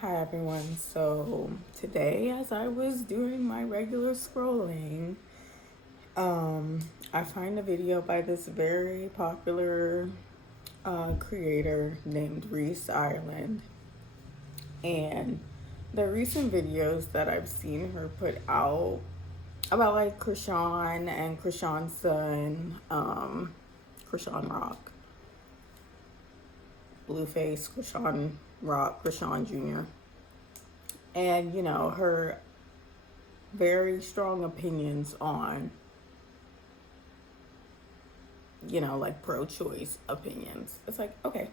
Hi everyone. So today, as I was doing my regular scrolling, I find a video by this very popular creator named Reese Ireland, and the recent videos that I've seen her put out about like Krishan and Krishan's son, Krishan Rock, Blueface, Krishan Rock, Krishan Jr. And her very strong opinions on, like pro-choice opinions. It's like, okay.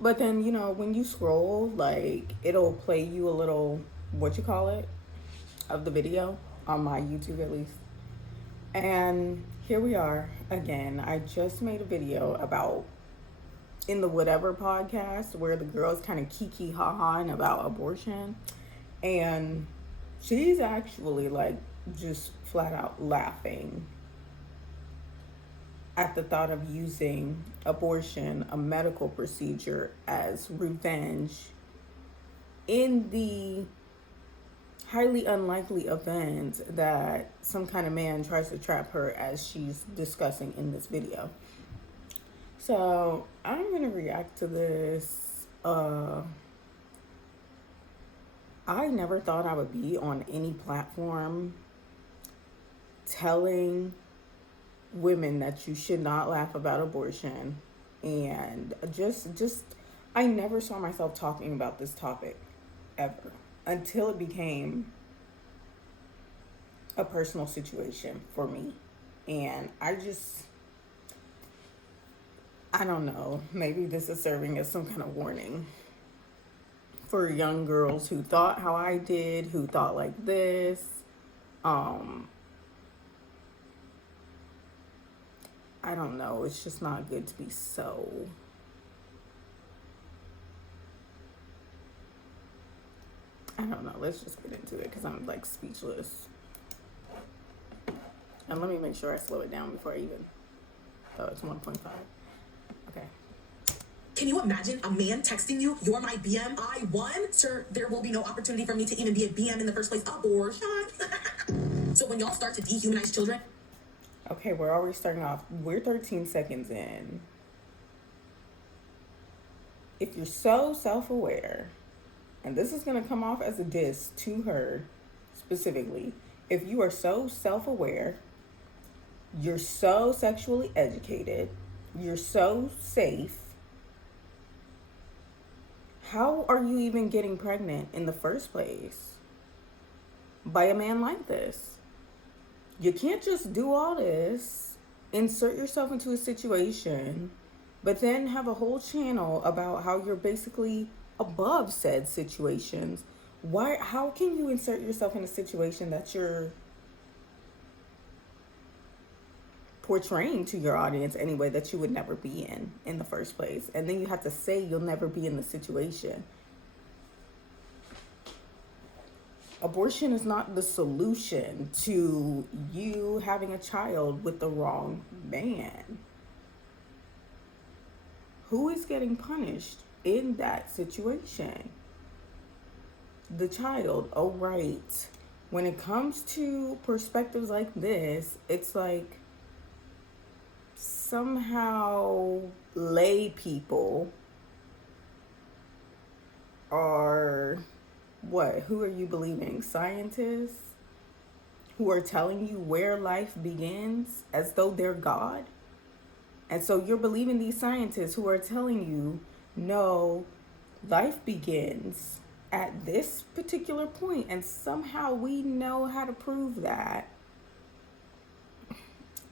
But then, when you scroll, like, it'll play you a little, what you call it, of the video, on my YouTube at least. And here we are again. I just made a video about, in the Whatever podcast, where the girls kind of kiki ha-ha about abortion. And she's actually, like, just flat out laughing at the thought of using abortion, a medical procedure, as revenge in the highly unlikely event that some kind of man tries to trap her, as she's discussing in this video. So I'm going to react to this. I never thought I would be on any platform telling women that you should not laugh about abortion, and just I never saw myself talking about this topic ever until it became a personal situation for me. And I don't know, maybe this is serving as some kind of warning for young girls who thought how I did, who thought like this. I don't know. It's just not good to be so. I don't know. Let's just get into it because I'm like speechless. And let me make sure I slow it down before I even. Oh, it's 1.5. Okay. Can you imagine a man texting you, "You're my BM, I won"? Sir, there will be no opportunity for me to even be a BM in the first place. Abortion. So when y'all start to dehumanize children. Okay, we're already starting off. We're 13 seconds in. If you're so self-aware, and this is going to come off as a diss to her specifically, if you are so self-aware, you're so sexually educated, you're so safe, how are you even getting pregnant in the first place by a man like this? You can't just do all this, insert yourself into a situation, but then have a whole channel about how you're basically above said situations. Why? How can you insert yourself in a situation that you're portraying to your audience anyway that you would never be in the first place? And then you have to say you'll never be in the situation. Abortion is not the solution to you having a child with the wrong man. Who is getting punished in that situation? The child. Oh, right. When it comes to perspectives like this, it's like somehow lay people are what? Who are you believing? Scientists who are telling you where life begins as though they're God? And so you're believing these scientists who are telling you, no, life begins at this particular point, and somehow we know how to prove that.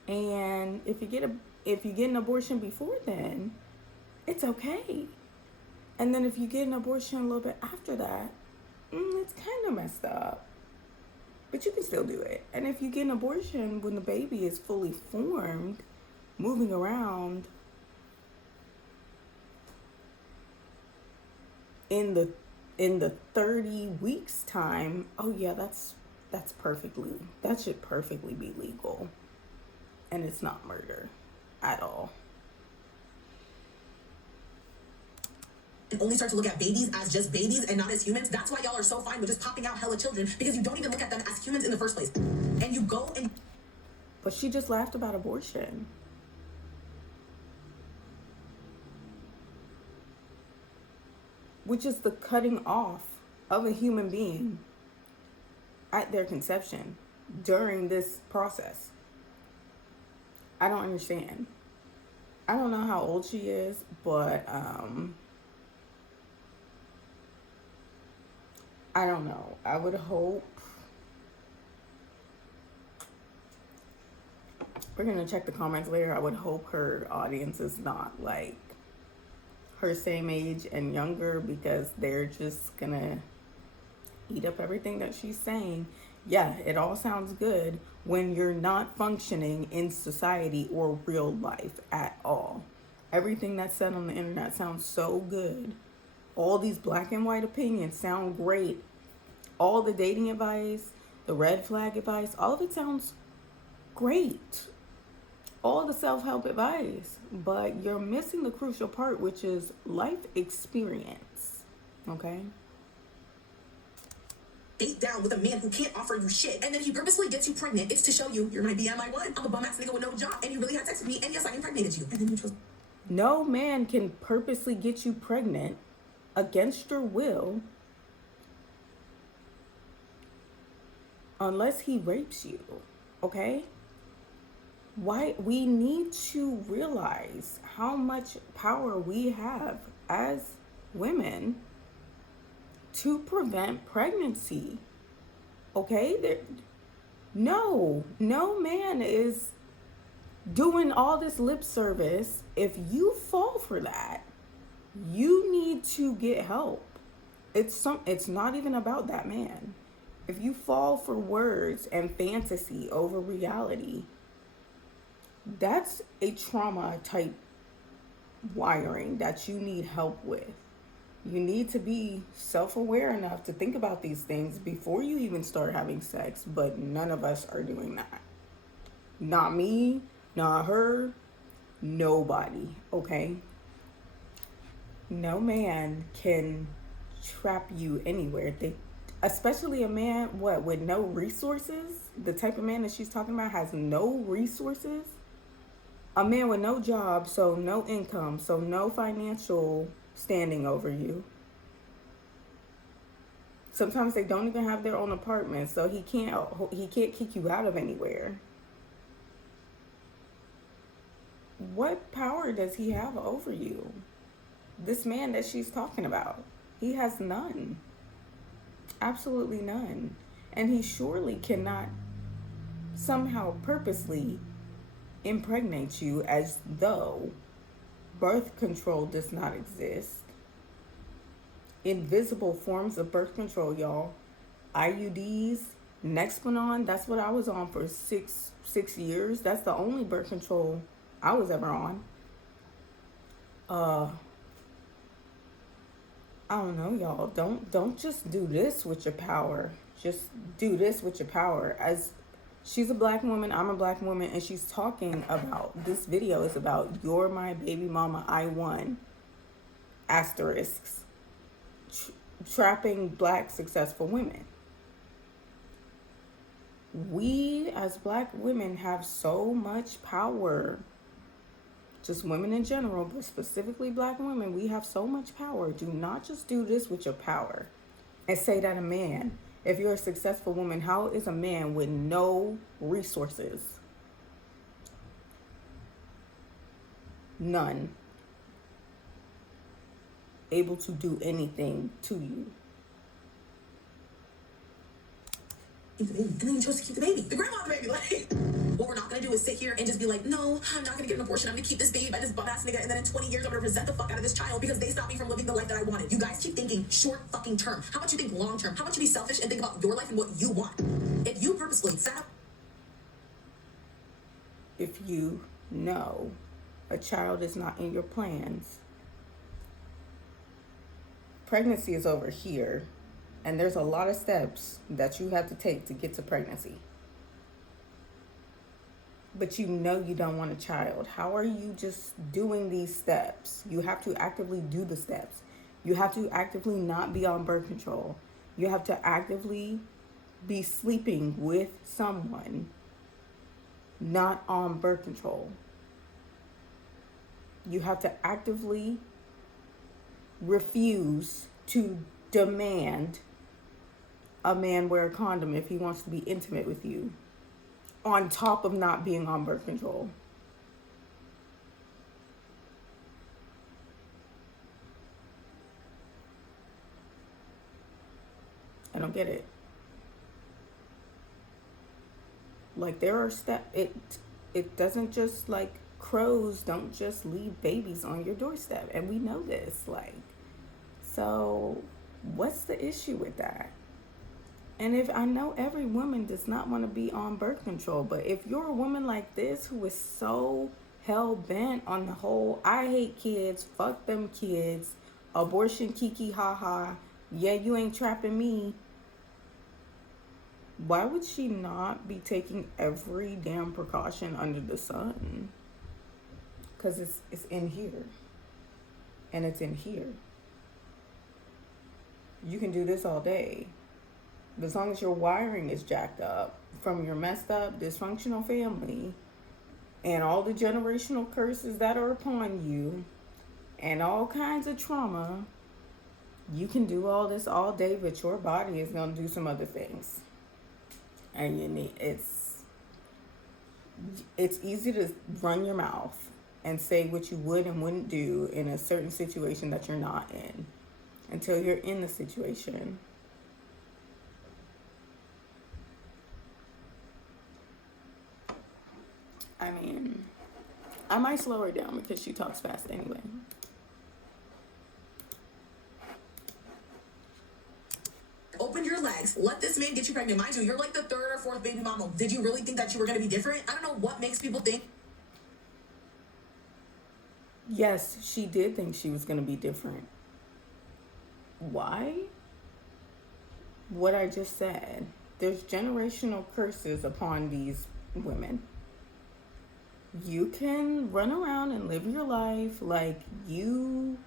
And if you get an abortion before then, it's okay. And then if you get an abortion a little bit after that, it's kind of messed up. But you can still do it. And if you get an abortion when the baby is fully formed, moving around in the 30 weeks time, oh yeah, that should perfectly be legal. And it's not murder at all. and only start to look at babies as just babies and not as humans, that's why y'all are so fine with just popping out hella children, because you don't even look at them as humans in the first place. And you go and... But she just laughed about abortion. Which is the cutting off of a human being at their conception during this process. I don't understand. I don't know how old she is, but I don't know. I would hope. We're going to check the comments later. I would hope her audience is not like her same age and younger, because they're just going to eat up everything that she's saying. Yeah, it all sounds good when you're not functioning in society or real life at all. Everything that's said on the internet sounds so good. All these black and white opinions sound great. All the dating advice, the red flag advice, all of it sounds great. All the self-help advice, but you're missing the crucial part, which is life experience. Okay? date down with a man who can't offer you shit, and then he purposely gets you pregnant. It's to show you you're my BMI one. I'm a bum ass nigga with no job, and you really had sex with me, and yes, I impregnated you. And then you chose. No man can purposely get you pregnant against your will unless he rapes you. Okay? Why we need to realize how much power we have as women to prevent pregnancy. Okay? No man is doing all this lip service. If you fall for that, you need to get help. It's not even about that man. If you fall for words and fantasy over reality, that's a trauma type wiring that you need help with. You need to be self-aware enough to think about these things before you even start having sex, but none of us are doing that. Not me, not her, nobody, okay? No man can trap you anywhere. Especially a man, with no resources? The type of man that she's talking about has no resources? A man with no job, so no income, so no financial standing over you. Sometimes they don't even have their own apartment, so he can't kick you out of anywhere. What power does he have over you? This man that she's talking about, he has none. Absolutely none. And he surely cannot somehow purposely impregnate you as though birth control does not exist. Invisible forms of birth control, y'all. IUDs, Nexplanon, that's what I was on for six years. That's the only birth control I was ever on. I don't know, y'all. Don't just do this with your power. Just do this with your power. As she's a black woman, I'm a black woman, and she's talking about, this video is about "You're my baby mama, I won." Asterisks. Trapping black successful women. We as black women have so much power. Just women in general, but specifically black women, we have so much power. Do not just do this with your power and say that a man, if you're a successful woman, how is a man with no resources, none, able to do anything to you? Keep the baby. And then you chose to keep the baby. The grandma of the baby. Like, what we're not gonna do is sit here and just be like, no, I'm not gonna get an abortion. I'm gonna keep this baby by this bum ass nigga, and then in 20 years I'm gonna resent the fuck out of this child because they stopped me from living the life that I wanted. You guys keep thinking short fucking term. How about you think long term? How about you be selfish and think about your life and what you want? If you purposely set up. If you know a child is not in your plans, pregnancy is over here, and there's a lot of steps that you have to take to get to pregnancy. But you know you don't want a child. How are you just doing these steps? You have to actively do the steps. You have to actively not be on birth control. You have to actively be sleeping with someone not on birth control. You have to actively refuse to demand a man wear a condom if he wants to be intimate with you, on top of not being on birth control. I don't get it. Like, there are it doesn't just, like, crows don't just leave babies on your doorstep, and we know this. Like, so what's the issue with that? And if I know every woman does not want to be on birth control, but if you're a woman like this who is so hell bent on the whole I hate kids, fuck them kids, abortion kiki haha, yeah, you ain't trapping me, why would she not be taking every damn precaution under the sun? Because it's in here. And it's in here. You can do this all day. But as long as your wiring is jacked up from your messed up, dysfunctional family and all the generational curses that are upon you and all kinds of trauma, you can do all this all day, but your body is going to do some other things. And you need it's easy to run your mouth and say what you would and wouldn't do in a certain situation that you're not in until you're in the situation. I mean, I might slow her down because she talks fast anyway. Open your legs. Let this man get you pregnant. Mind you, you're like the third or fourth baby mama. Did you really think that you were going to be different? I don't know what makes people think. Yes, she did think she was going to be different. Why? What I just said. There's generational curses upon these women. You can run around and live your life like you're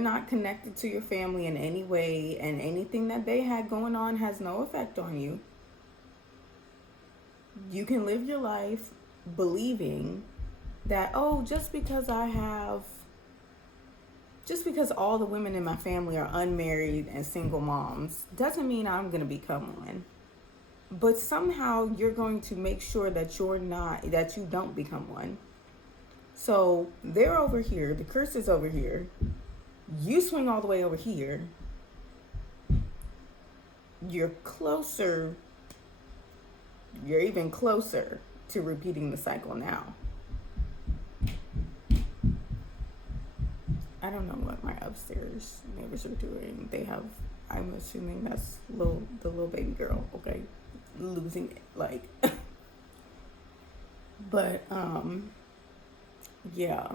not connected to your family in any way, and anything that they had going on has no effect on you. You can live your life believing that, oh, just because all the women in my family are unmarried and single moms doesn't mean I'm going to become one. But somehow you're going to make sure that you don't become one. So they're over here, the curse is over here. You swing all the way over here. You're even closer to repeating the cycle now. I don't know what my upstairs neighbors are doing. I'm assuming that's the little baby girl, okay? Losing it, like. But, yeah.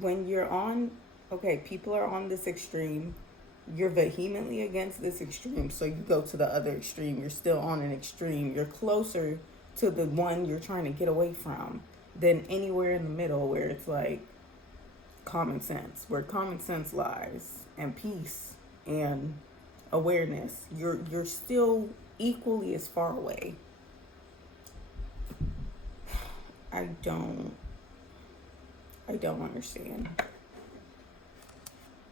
When you're on, okay, people are on this extreme, you're vehemently against this extreme, so you go to the other extreme. You're still on an extreme. You're closer to the one you're trying to get away from than anywhere in the middle where it's like common sense, where common sense lies, and peace and awareness. You're still equally as far away. I don't understand.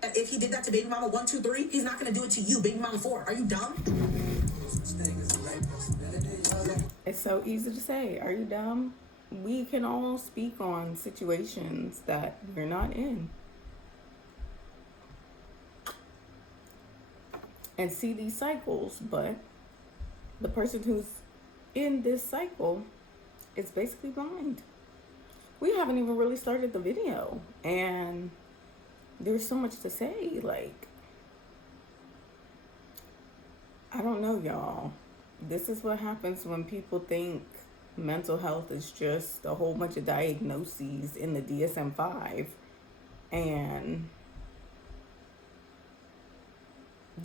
If he did that to baby mama 1, 2, 3, he's not going to do it to you, baby mama 4. Are you dumb? It's so easy to say, are you dumb? We can all speak on situations that we're not in and see these cycles, but the person who's in this cycle is basically blind. We haven't even really started the video, and there's so much to say. Like, I don't know, y'all. This is what happens when people think mental health is just a whole bunch of diagnoses in the DSM-5, and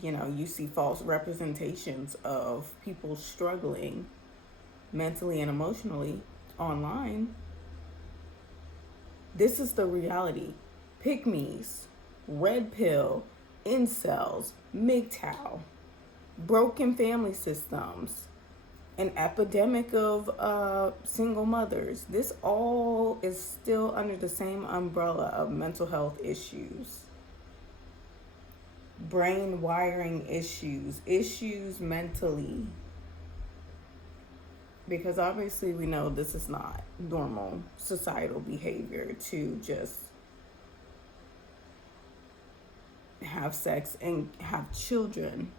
you see false representations of people struggling mentally and emotionally online. This is the reality. Pick-me's, red pill, incels, MGTOW, broken family systems, an epidemic of single mothers. This all is still under the same umbrella of mental health issues, brain wiring issues mentally. Because obviously we know this is not normal societal behavior to just have sex and have children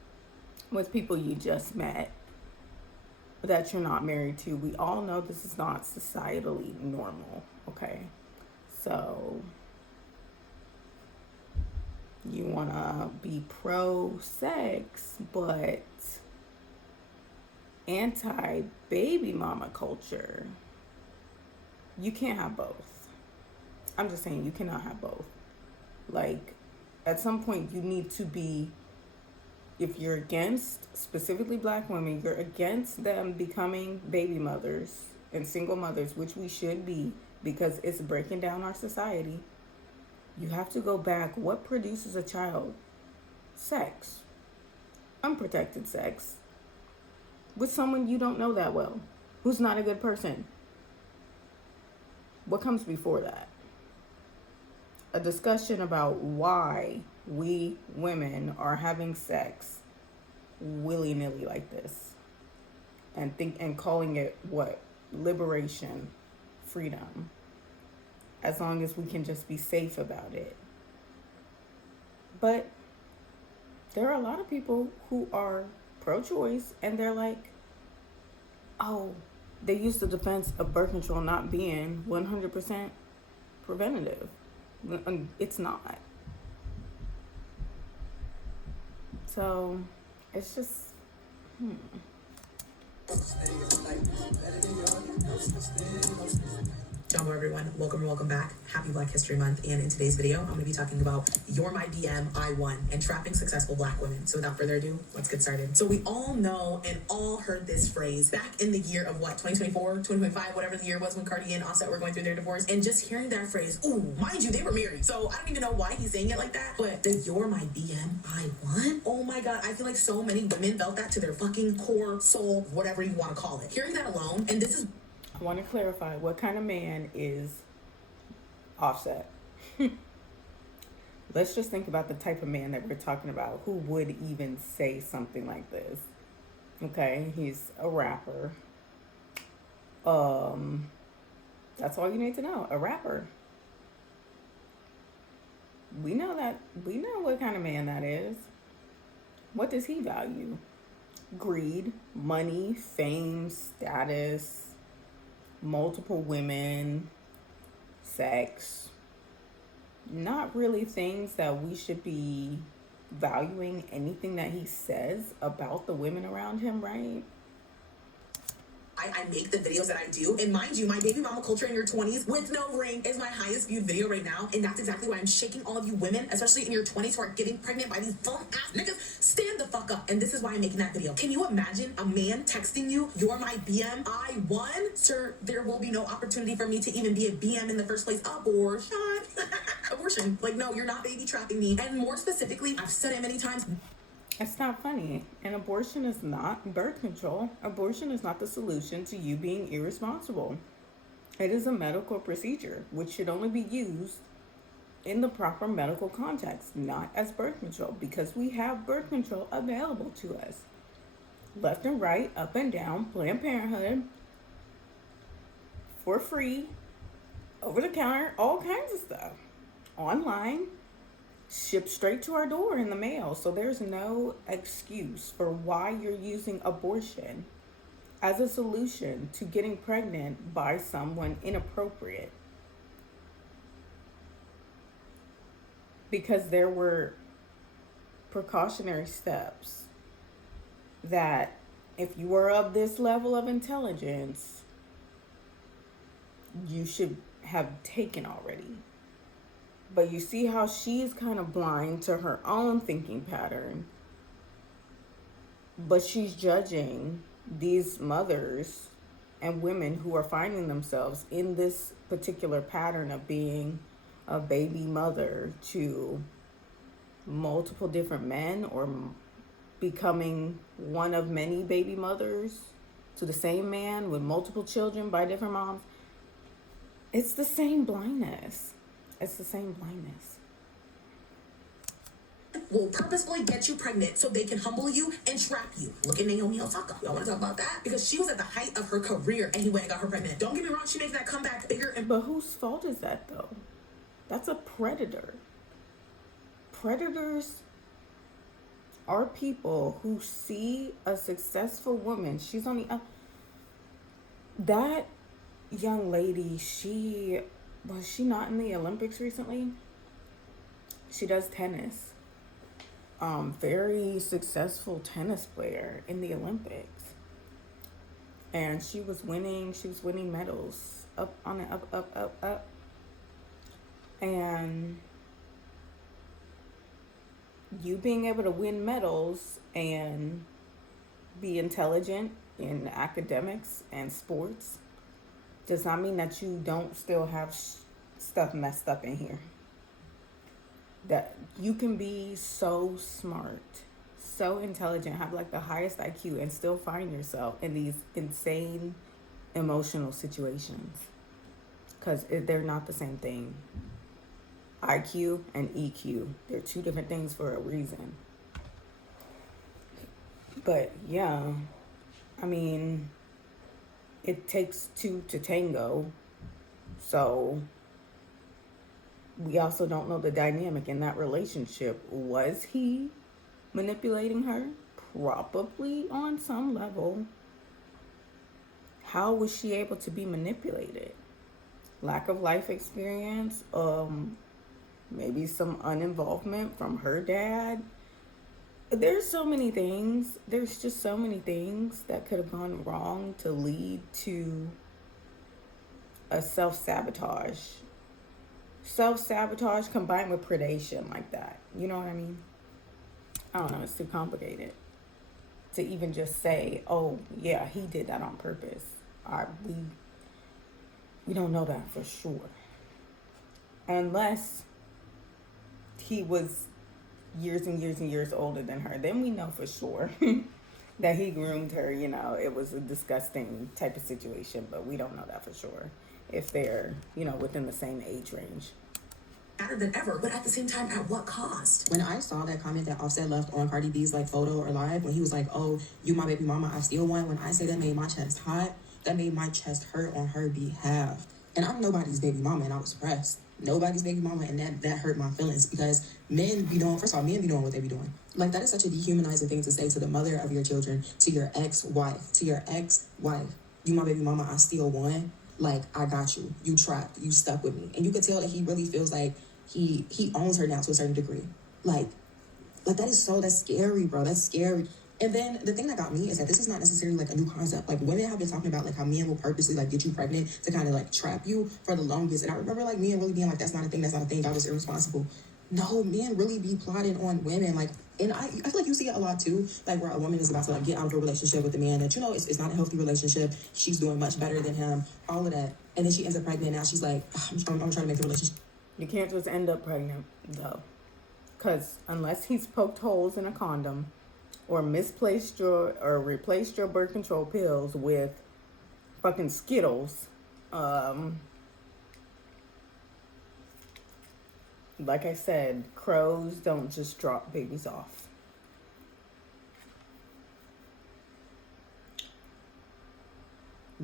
with people you just met that you're not married to. We all know this is not societally normal, okay? So you want to be pro-sex, but anti-baby mama culture. You can't have both. I'm just saying, you cannot have both. Like, at some point, you need to be, if you're against specifically black women, you're against them becoming baby mothers and single mothers, which we should be because it's breaking down our society. You have to go back. What produces a child? Sex. Unprotected sex. With someone you don't know that well, who's not a good person. What comes before that? A discussion about why we women are having sex willy-nilly like this, and calling it what? Liberation, freedom. As long as we can just be safe about it. But there are a lot of people who are pro-choice and they're like, oh, they use the defense of birth control not being 100% preventative. It's not. So it's just Hello everyone, welcome back. Happy Black History Month, and in today's video, I'm going to be talking about You're My BM, I Won, and trapping successful black women. So without further ado, let's get started. So we all know and all heard this phrase back in the year of what, 2024, 2025, whatever the year was when Cardi and Offset were going through their divorce, and just hearing that phrase, ooh, mind you, they were married. So I don't even know why he's saying it like that, but the You're My BM, I Won? Oh my God, I feel like so many women felt that to their fucking core, soul, whatever you want to call it. Hearing that alone, and this is... I want to clarify, what kind of man is Offset? Let's just think about the type of man that we're talking about who would even say something like this. Okay, he's a rapper. That's all you need to know, a rapper. We know what kind of man that is. What does he value? Greed, money, fame, status, multiple women, sex. Not really things that we should be valuing anything that he says about the women around him, right? I make the videos that I do, and mind you, my baby mama culture in your 20s with no ring is my highest viewed video right now, and that's exactly why I'm shaking all of you women, especially in your 20s, who are getting pregnant by these bum ass niggas. Stand the fuck up, and this is why I'm making that video. Can you imagine a man texting you, "You're my BM, I won"? Sir, there will be no opportunity for me to even be a BM in the first place. Abortion. Abortion. Like, no, you're not baby trapping me. And more specifically, I've said it many times. It's not funny. And abortion is not birth control. Abortion is not the solution to you being irresponsible. It is a medical procedure which should only be used in the proper medical context, not as birth control, because we have birth control available to us. Left and right, up and down, Planned Parenthood, for free, over the counter, all kinds of stuff. Online, shipped straight to our door in the mail. So there's no excuse for why you're using abortion as a solution to getting pregnant by someone inappropriate. Because there were precautionary steps that if you were of this level of intelligence, you should have taken already. But you see how she's kind of blind to her own thinking pattern. But she's judging these mothers and women who are finding themselves in this particular pattern of being a baby mother to multiple different men, or becoming one of many baby mothers to the same man with multiple children by different moms. It's the same blindness. It's the same blindness. Will purposefully get you pregnant so they can humble you and trap you. Look at Naomi Osaka. Y'all want to talk about that? Because she was at the height of her career and he went and got her pregnant. Don't get me wrong, she makes that comeback bigger and... But whose fault is that, though? That's a predator. Predators are people who see a successful woman. She's on the... that young lady, was she not in the Olympics recently? She does tennis. Very successful tennis player in the Olympics. And she was winning medals up. And you being able to win medals and be intelligent in academics and sports does not mean that you don't still have stuff messed up in here. That you can be so smart, so intelligent, have like the highest IQ, and still find yourself in these insane emotional situations, because they're not the same thing. IQ and EQ, they're two different things for a reason. But yeah, I mean, it takes two to tango. So we also don't know the dynamic in that relationship. Was he manipulating her? Probably on some level. How was she able to be manipulated? Lack of life experience, maybe some uninvolvement from her dad. There's so many things. There's just so many things that could have gone wrong to lead to a self-sabotage. Self-sabotage combined with predation like that. You know what I mean? I don't know. It's too complicated to even just say, oh, yeah, he did that on purpose. We don't know that for sure. Unless he was years and years and years older than her, then we know for sure that he groomed her. You know, it was a disgusting type of situation, but we don't know that for sure if they're, within the same age range. Better than ever, but at the same time, at what cost? When I saw that comment that Offset left on Cardi B's photo or live, when he was like, "Oh, you my baby mama, I still won," when I say that made my chest hot, that made my chest hurt on her behalf. And I'm nobody's baby mama, and I was pressed. Nobody's baby mama, and that hurt my feelings, because men be doing what they be doing. Like, that is such a dehumanizing thing to say to the mother of your children, to your ex-wife, "You my baby mama, I still won. Like, I got you. You trapped. You stuck with me." And you could tell that he really feels like he owns her now to a certain degree. Like that's scary, bro. That's scary. And then the thing that got me is that this is not necessarily like a new concept. Like, women have been talking about like how men will purposely like get you pregnant to kind of like trap you for the longest. And I remember like men really being like, that's not a thing. I was irresponsible. No, men really be plotting on women. Like, and I feel like you see it a lot too, like where a woman is about to like get out of a relationship with a man that, it's not a healthy relationship. She's doing much better than him, all of that. And then she ends up pregnant. Now she's like, I'm trying to make the relationship. You can't just end up pregnant, though. Because unless he's poked holes in a condom or replaced your birth control pills with fucking Skittles, like I said, crows don't just drop babies off.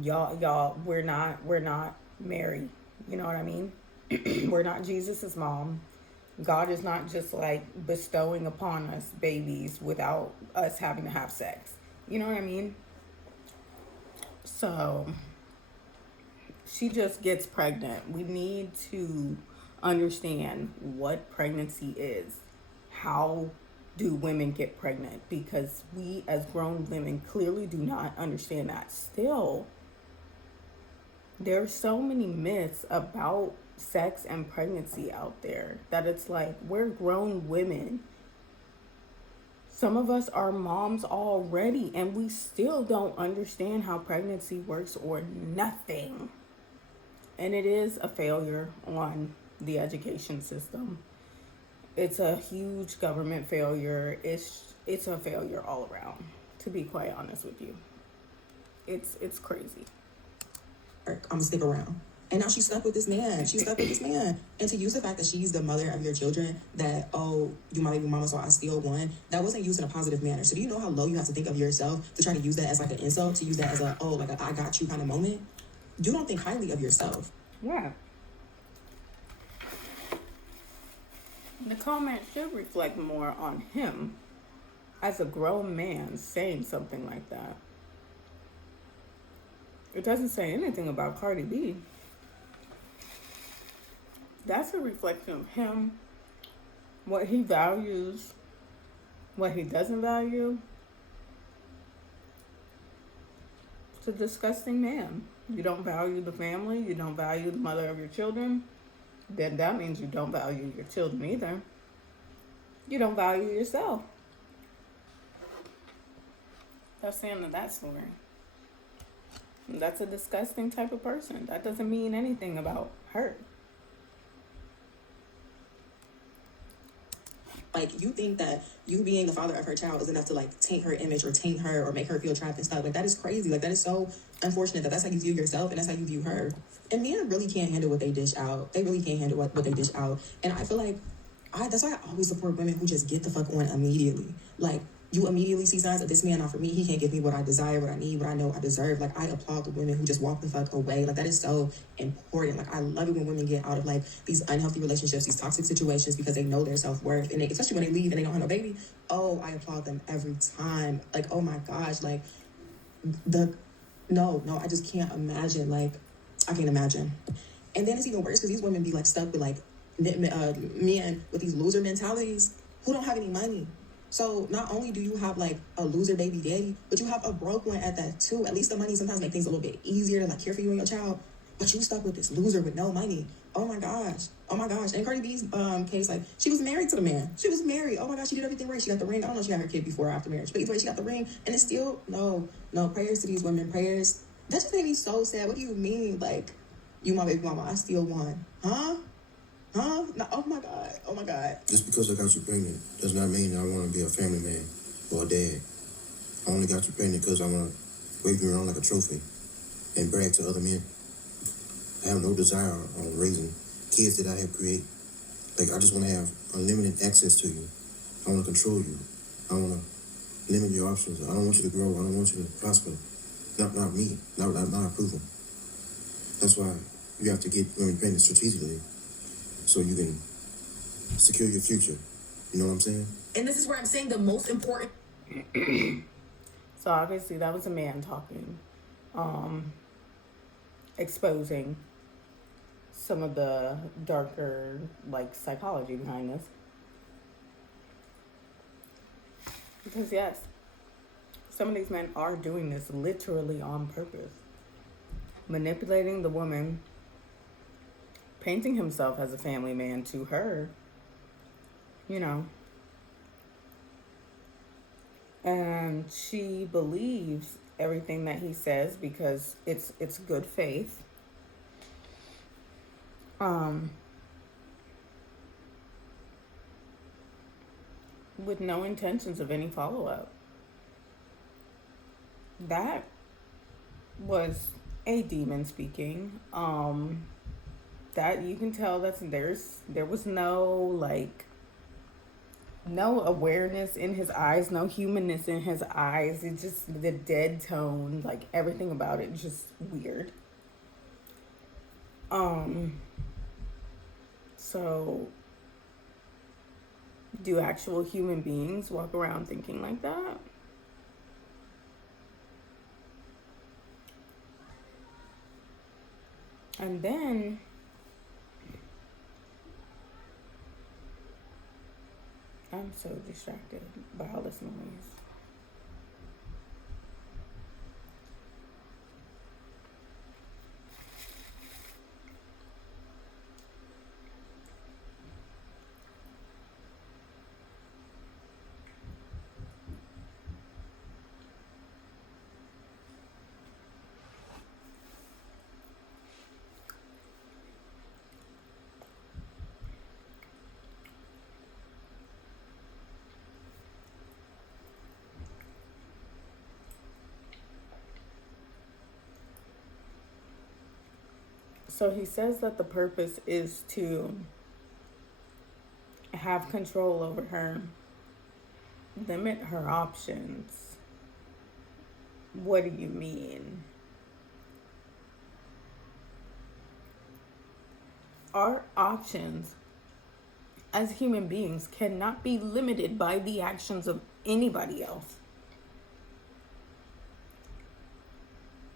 Y'all, we're not Mary. You know what I mean? We're not Jesus's mom. God is not just like bestowing upon us babies without us having to have sex. You know what I mean? So she just gets pregnant. We need to understand what pregnancy is. How do women get pregnant? Because we as grown women clearly do not understand that. Still, there are so many myths about sex and pregnancy out there that it's like, we're grown women Some of us are moms already and we still don't understand how pregnancy works or nothing. And it is a failure on the education system. It's a huge government failure. It's a failure all around, to be quite honest with you. It's crazy. I'm gonna stick around. And now she's stuck with this man. She's stuck with this man. And to use the fact that she's the mother of your children, that, oh, you my baby mama, so I still won, that wasn't used in a positive manner. So do you know how low you have to think of yourself to try to use that as like an insult, to use that as a, oh, like a I got you kind of moment? You don't think highly of yourself. Yeah. The comment should reflect more on him as a grown man saying something like that. It doesn't say anything about Cardi B. That's a reflection of him, what he values, what he doesn't value. It's a disgusting man. You don't value the family, you don't value the mother of your children, then that means you don't value your children either. You don't value yourself. That's the end of that story. That's a disgusting type of person. That doesn't mean anything about her. Like, you think that you being the father of her child is enough to, like, taint her image or taint her or make her feel trapped and stuff. Like, that is crazy. Like, that is so unfortunate that that's how you view yourself and that's how you view her. And men really can't handle what they dish out. They really can't handle what they dish out. And I feel like that's why I always support women who just get the fuck on immediately. Like, you immediately see signs of this man not for me. He can't give me what I desire, what I need, what I know I deserve. Like, I applaud the women who just walk the fuck away. Like, that is so important. Like, I love it when women get out of, like, these unhealthy relationships, these toxic situations, because they know their self-worth. And especially when they leave and they don't have no baby. Oh, I applaud them every time. Like, oh my gosh. Like, no, I just can't imagine. Like, I can't imagine. And then it's even worse because these women be, like, stuck with, like, men with these loser mentalities who don't have any money. So not only do you have like a loser baby daddy, but you have a broke one at that too. At least the money sometimes make things a little bit easier to like care for you and your child. But you stuck with this loser with no money. Oh my gosh. And Cardi B's case, like, she was married to the man. She was married. Oh my gosh, she did everything right. She got the ring. I don't know if she had her kid before or after marriage, but either way, she got the ring. And it's still no prayers to these women. Prayers. That just made me so sad. What do you mean? Like, you my baby mama, I still won. Huh? No, oh my God. Just because I got you pregnant does not mean I want to be a family man or a dad. I only got you pregnant because I want to wave you around like a trophy and brag to other men. I have no desire on raising kids that I have created. Like, I just want to have unlimited access to you. I want to control you. I want to limit your options. I don't want you to grow. I don't want you to prosper. Not me. Not approval. That's why you have to get women pregnant strategically, so you can secure your future. You know what I'm saying? And this is where I'm saying the most important. So obviously that was a man talking, exposing some of the darker, like, psychology behind this. Because yes, some of these men are doing this literally on purpose. Manipulating the woman, painting himself as a family man to her, you know. And she believes everything that he says because it's good faith. With no intentions of any follow-up. That was a demon speaking. That you can tell that there was no awareness in his eyes, no humanness in his eyes. It just, the dead tone, like, everything about it just weird. So do actual human beings walk around thinking like that? And then I'm so distracted by all this noise. So he says that the purpose is to have control over her, limit her options. What do you mean? Our options as human beings cannot be limited by the actions of anybody else.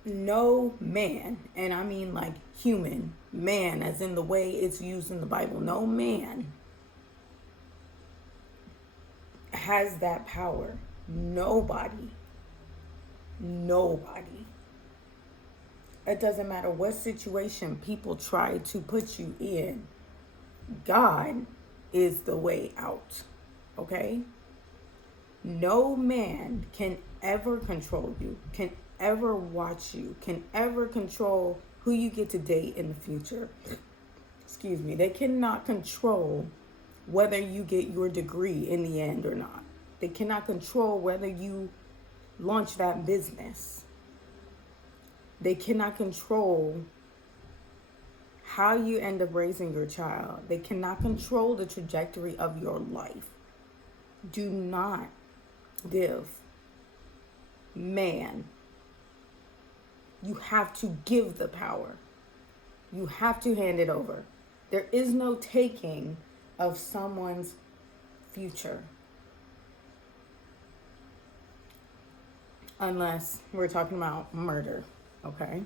No man, and I mean like human, man as in the way it's used in the Bible, no man has that power. Nobody. It doesn't matter what situation people try to put you in. God is the way out. Okay? No man can ever control you, can ever watch you, can ever control who you get to date in the future. Excuse me. They cannot control whether you get your degree in the end or not. They cannot control whether you launch that business. They cannot control how you end up raising your child. They cannot control the trajectory of your life. Do not give man. You have to give the power. You have to hand it over. There is no taking of someone's future. Unless we're talking about murder, okay?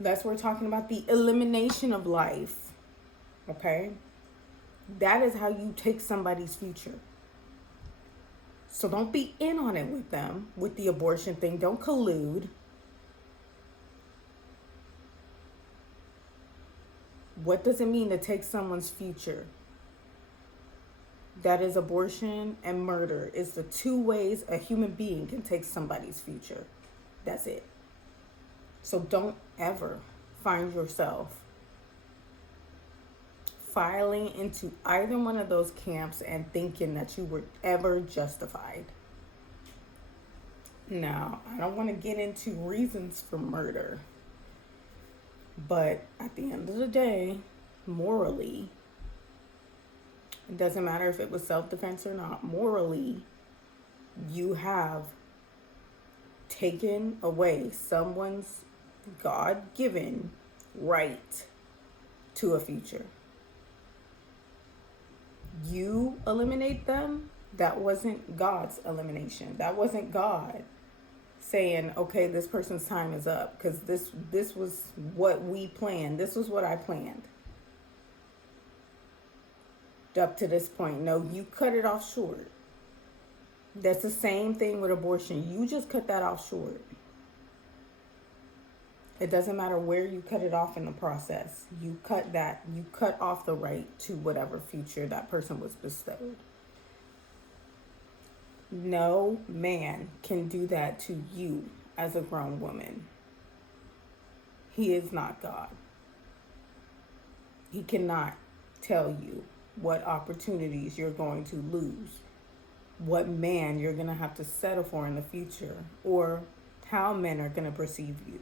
That's we're talking about the elimination of life, okay? That is how you take somebody's future. So don't be in on it with them, with the abortion thing. Don't collude. What does it mean to take someone's future? That is abortion and murder. It's the two ways a human being can take somebody's future. That's it. So don't ever find yourself filing into either one of those camps and thinking that you were ever justified. Now, I don't want to get into reasons for murder, but at the end of the day, morally, it doesn't matter if it was self-defense or not, morally, you have taken away someone's God-given right to a future. You eliminate them, that wasn't God's elimination. That wasn't God saying, okay, this person's time is up, because this was what we planned. This was what I planned. Up to this point. No, you cut it off short. That's the same thing with abortion. You just cut that off short. It doesn't matter where you cut it off in the process. You cut off the right to whatever future that person was bestowed. No man can do that to you as a grown woman. He is not God. He cannot tell you what opportunities you're going to lose, what man you're going to have to settle for in the future, or how men are going to perceive you.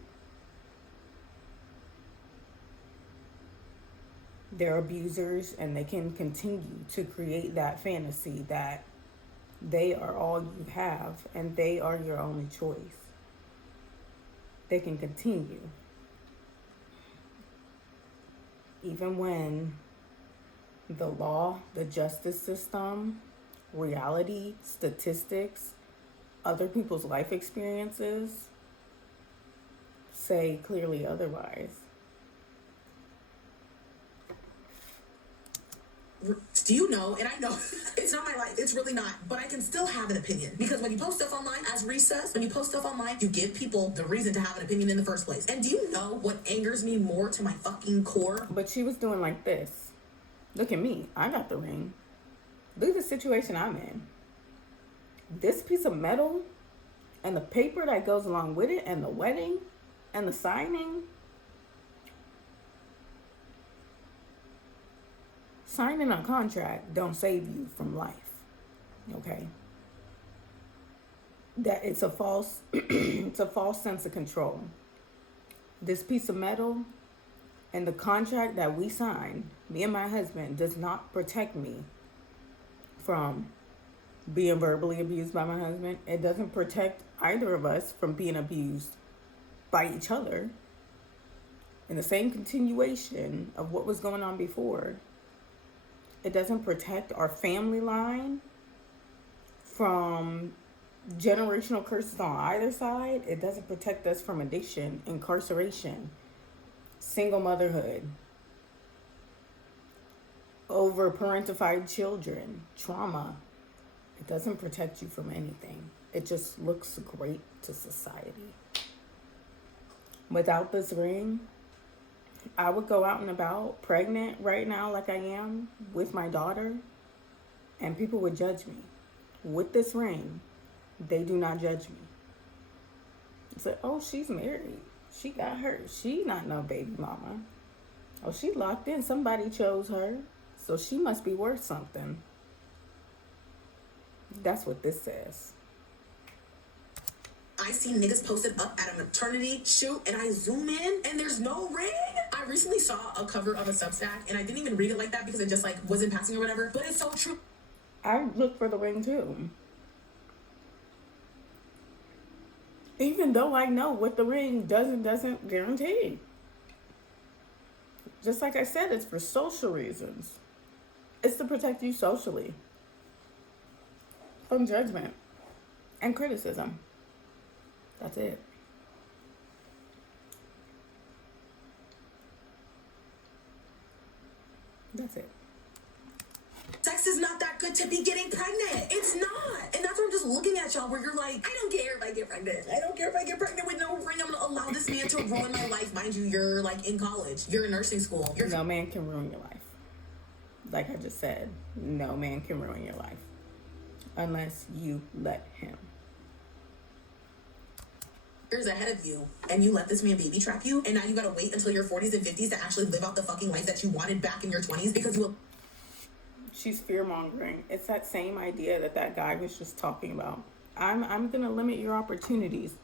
They're abusers, and they can continue to create that fantasy that they are all you have and they are your only choice. They can continue. Even when the law, the justice system, reality, statistics, other people's life experiences say clearly otherwise. Do you know, and I know it's not my life, it's really not, but I can still have an opinion. Because when you post stuff online, as Reese says, when you post stuff online, you give people the reason to have an opinion in the first place. And do you know what angers me more to my fucking core? But she was doing like this. Look at me. I got the ring. Look at the situation I'm in. This piece of metal and the paper that goes along with it and the wedding and the signing. Signing a contract don't save you from life. Okay? That it's a false it's a false sense of control. This piece of metal And the contract that we signed, me and my husband, does not protect me from being verbally abused by my husband. It doesn't protect either of us from being abused by each other. In the same continuation of what was going on before, it doesn't protect our family line from generational curses on either side. It doesn't protect us from addiction, incarceration, single motherhood, over parentified children, trauma. It doesn't protect you from anything. It just looks great to society. Without this ring, I would go out and about pregnant right now like I am with my daughter, and people would judge me. With this ring, they do not judge me. It's like, oh, she's married. She got her. She not no baby mama. Oh, she locked in. Somebody chose her. So she must be worth something. That's what this says. I see niggas posted up at a maternity shoot and I zoom in and there's no ring. I recently saw a cover of a Substack and I didn't even read it like that because it just like wasn't passing or whatever, but it's so true. I look for the ring too. Even though I know what the ring doesn't guarantee. Just like I said, it's for social reasons. It's to protect you socially from judgment and criticism. That's it. That's it. Sex is not that good to be getting pregnant. It's not. And that's why I'm just looking at y'all where you're like, I don't care if I get pregnant. I don't care if I get pregnant with no ring. I'm gonna allow this man to ruin my life. Mind you, you're like in college. You're in nursing school. No man can ruin your life. Like I just said, no man can ruin your life. Unless you let him. Years ahead of you, and you let this man baby trap you, and now you gotta wait until your 40s and 50s to actually live out the fucking life that you wanted back in your 20s because you will. She's fear-mongering. It's that same idea that guy was just talking about. I'm gonna limit your opportunities.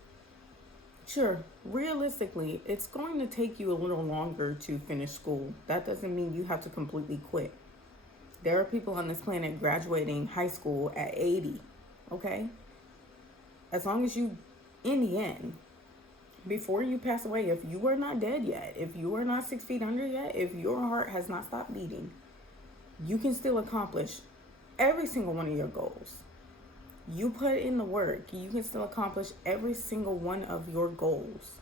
Sure, realistically, it's going to take you a little longer to finish school. That doesn't mean you have to completely quit. There are people on this planet graduating high school at 80, okay? As long as you, in the end, before you pass away, if you are not dead yet, if you are not 6 feet under yet, if your heart has not stopped beating, you can still accomplish every single one of your goals. You put in the work, you can still accomplish every single one of your goals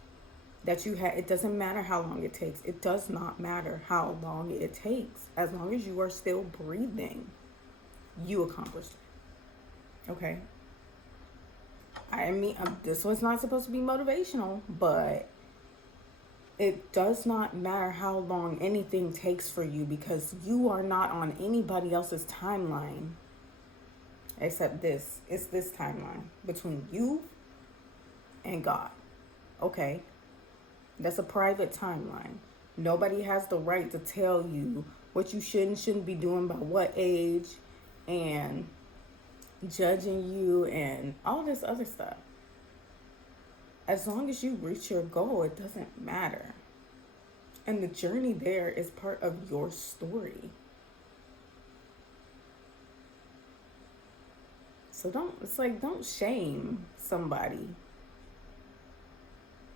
that you had. It doesn't matter how long it takes. It does not matter how long it takes. As long as you are still breathing, you accomplished it. Okay? I mean, this was not supposed to be motivational, but it does not matter how long anything takes for you because you are not on anybody else's timeline except this. It's this timeline between you and God. Okay? That's a private timeline. Nobody has the right to tell you what you should and shouldn't be doing by what age and judging you and all this other stuff. As long as you reach your goal, it doesn't matter. And the journey there is part of your story. So don't shame somebody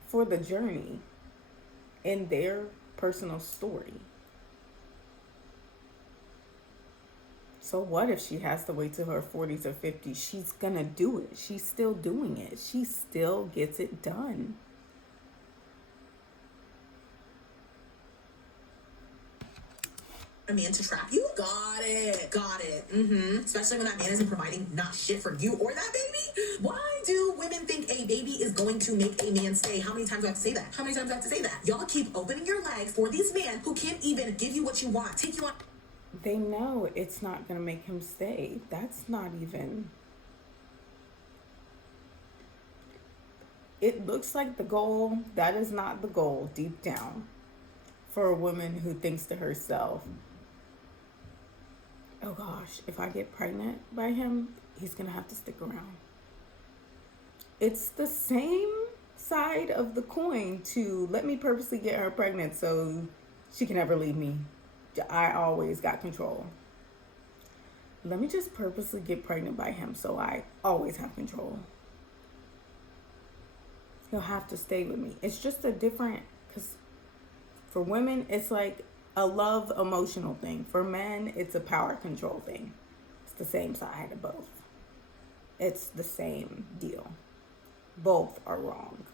for the journey in their personal story. So what if she has to wait till her 40s or 50s? She's gonna do it. She's still doing it. She still gets it done. A man to trap you? Got it. Especially when that man isn't providing not shit for you or that baby. Why do women think a baby is going to make a man stay? How many times do I have to say that? Y'all keep opening your legs for these men who can't even give you what you want, take you on. They know it's not gonna make him stay. That's not even. It looks like the goal. That is not the goal deep down for a woman who thinks to herself, oh gosh, if I get pregnant by him, he's gonna have to stick around. It's the same side of the coin to let me purposely get her pregnant so She can never leave me. I always got control. Let me just purposely get pregnant by him so I always have control. He'll have to stay with me. It's just a different, because for women, it's like a love emotional thing. For men, it's a power control thing. It's the same side of both. It's the same deal. Both are wrong.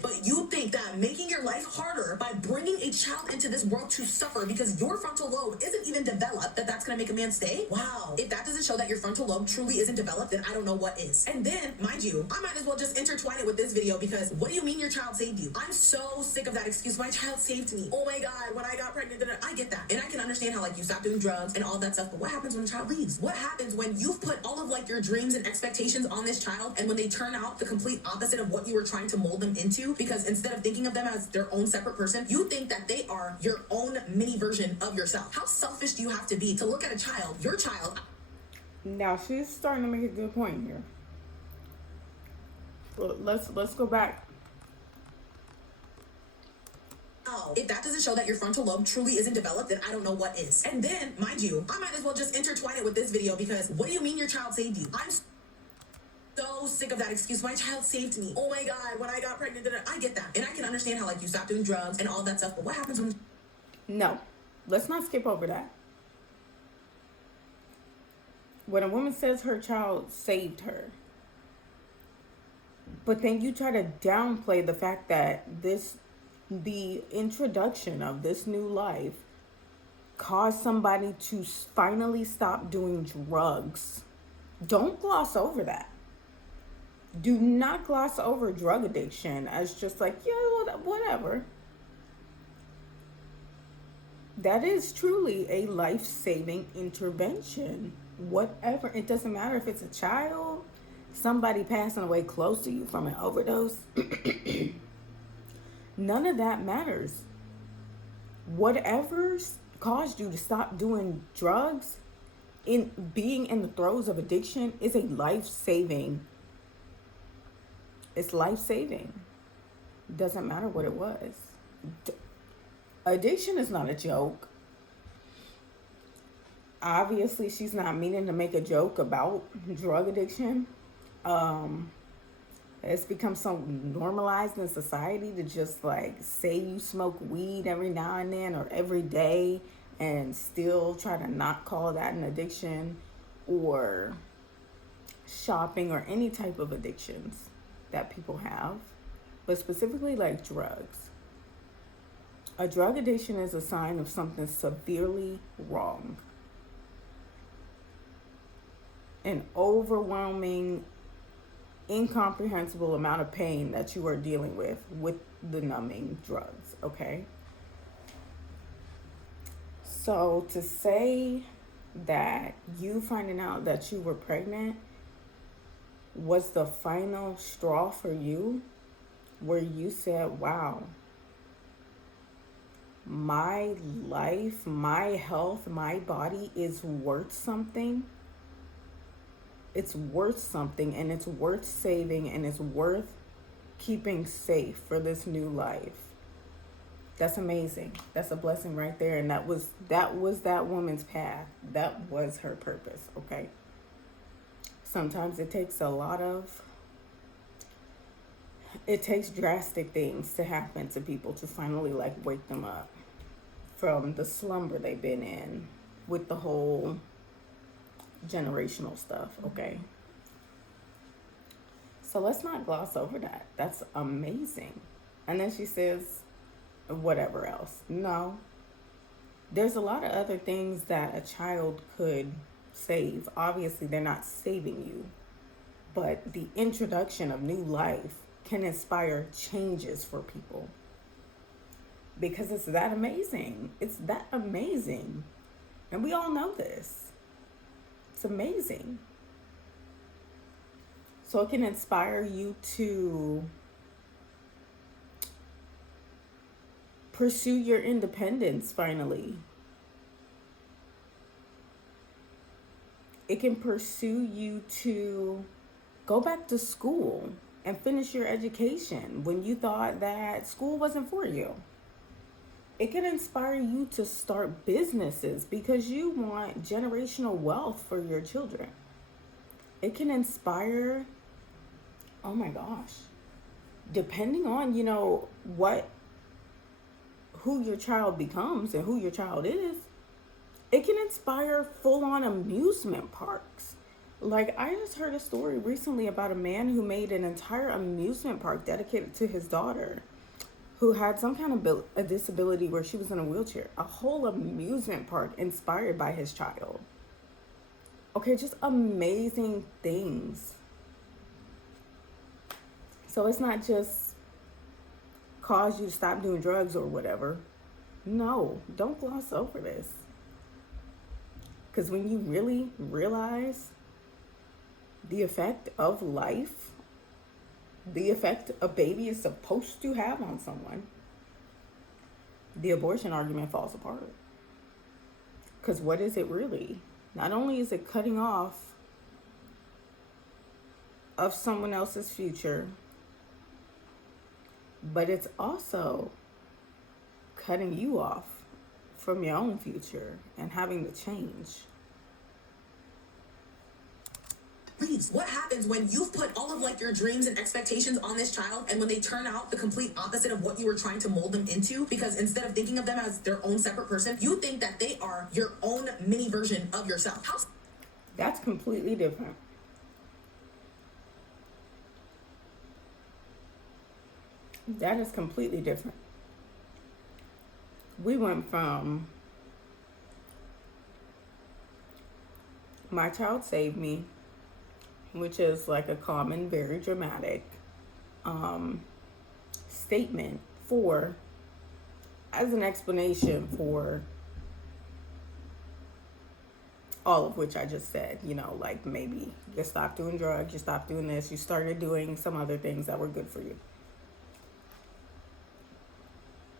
But you think that making your life harder by bringing a child into this world to suffer because your frontal lobe isn't even developed, that's gonna make a man stay? Wow. If that doesn't show that your frontal lobe truly isn't developed, then I don't know what is. And then, mind you, I might as well just intertwine it with this video because what do you mean your child saved you? I'm so sick of that excuse. My child saved me. Oh my God, when I got pregnant, I get that. And I can understand how like you stop doing drugs and all that stuff, but what happens when the child leaves? What happens when you've put all of like your dreams and expectations on this child and when they turn out the complete opposite of what you were trying to mold them into? Because instead of thinking of them as their own separate person, you think that they are your own mini version of yourself. How selfish do you have to be to look at a child, your child? Now she's starting to make a good point here. Well, let's go back. Oh, if that doesn't show that your frontal lobe truly isn't developed, then I don't know what is. And then, mind you, I might as well just intertwine it with this video because what do you mean your child saved you? I'm so sick of that excuse. My child saved me. Oh my God, when I got pregnant, I get that. And I can understand how like you stop doing drugs and all that stuff, but what happens when... No, let's not skip over that. When a woman says her child saved her, but then you try to downplay the fact that the introduction of this new life caused somebody to finally stop doing drugs. Don't gloss over that. Do not gloss over drug addiction as just like, yeah, whatever. That is truly a life-saving intervention. Whatever. It doesn't matter if it's a child, somebody passing away close to you from an overdose. None of that matters. Whatever caused you to stop doing drugs, in being in the throes of addiction, is a life-saving. It's life-saving. Doesn't matter what it was. Addiction is not a joke. Obviously, she's not meaning to make a joke about drug addiction. It's become so normalized in society to just like say you smoke weed every now and then or every day and still try to not call that an addiction, or shopping or any type of addictions that people have, but specifically like drugs. A drug addiction is a sign of something severely wrong. An overwhelming, incomprehensible amount of pain that you are dealing with the numbing drugs, okay? So to say that you finding out that you were pregnant was the final straw for you, where you said, wow, my life, my health, my body is worth something. It's worth something, and it's worth saving, and it's worth keeping safe for this new life. That's amazing. That's a blessing right there. And that was that woman's path. That was her purpose, okay? Sometimes it takes drastic things to happen to people to finally like wake them up from the slumber they've been in with the whole generational stuff, okay? So let's not gloss over that. That's amazing. And then she says, whatever else. No. There's a lot of other things that a child could save. Obviously, they're not saving you. But the introduction of new life can inspire changes for people. Because it's that amazing. It's that amazing. And we all know this. It's amazing. So it can inspire you to pursue your independence finally. It can pursue you to go back to school and finish your education when you thought that school wasn't for you. It can inspire you to start businesses because you want generational wealth for your children. It can inspire, oh my gosh, depending on, who your child becomes and who your child is, it can inspire full-on amusement parks. Like, I just heard a story recently about a man who made an entire amusement park dedicated to his daughter who had some kind of a disability where she was in a wheelchair. A whole amusement park inspired by his child. Okay, just amazing things. So it's not just cause you to stop doing drugs or whatever. No, don't gloss over this. Because when you really realize the effect of life, the effect a baby is supposed to have on someone, the abortion argument falls apart. Because what is it really? Not only is it cutting off of someone else's future, but it's also cutting you off from your own future and having to change. Reese, what happens when you've put all of like your dreams and expectations on this child, and when they turn out the complete opposite of what you were trying to mold them into? Because instead of thinking of them as their own separate person, you think that they are your own mini version of yourself. That's completely different. That is completely different. We went from my child saved me, which is like a common, very dramatic statement as an explanation for all of which I just said, like maybe you stopped doing drugs, you stopped doing this, you started doing some other things that were good for you.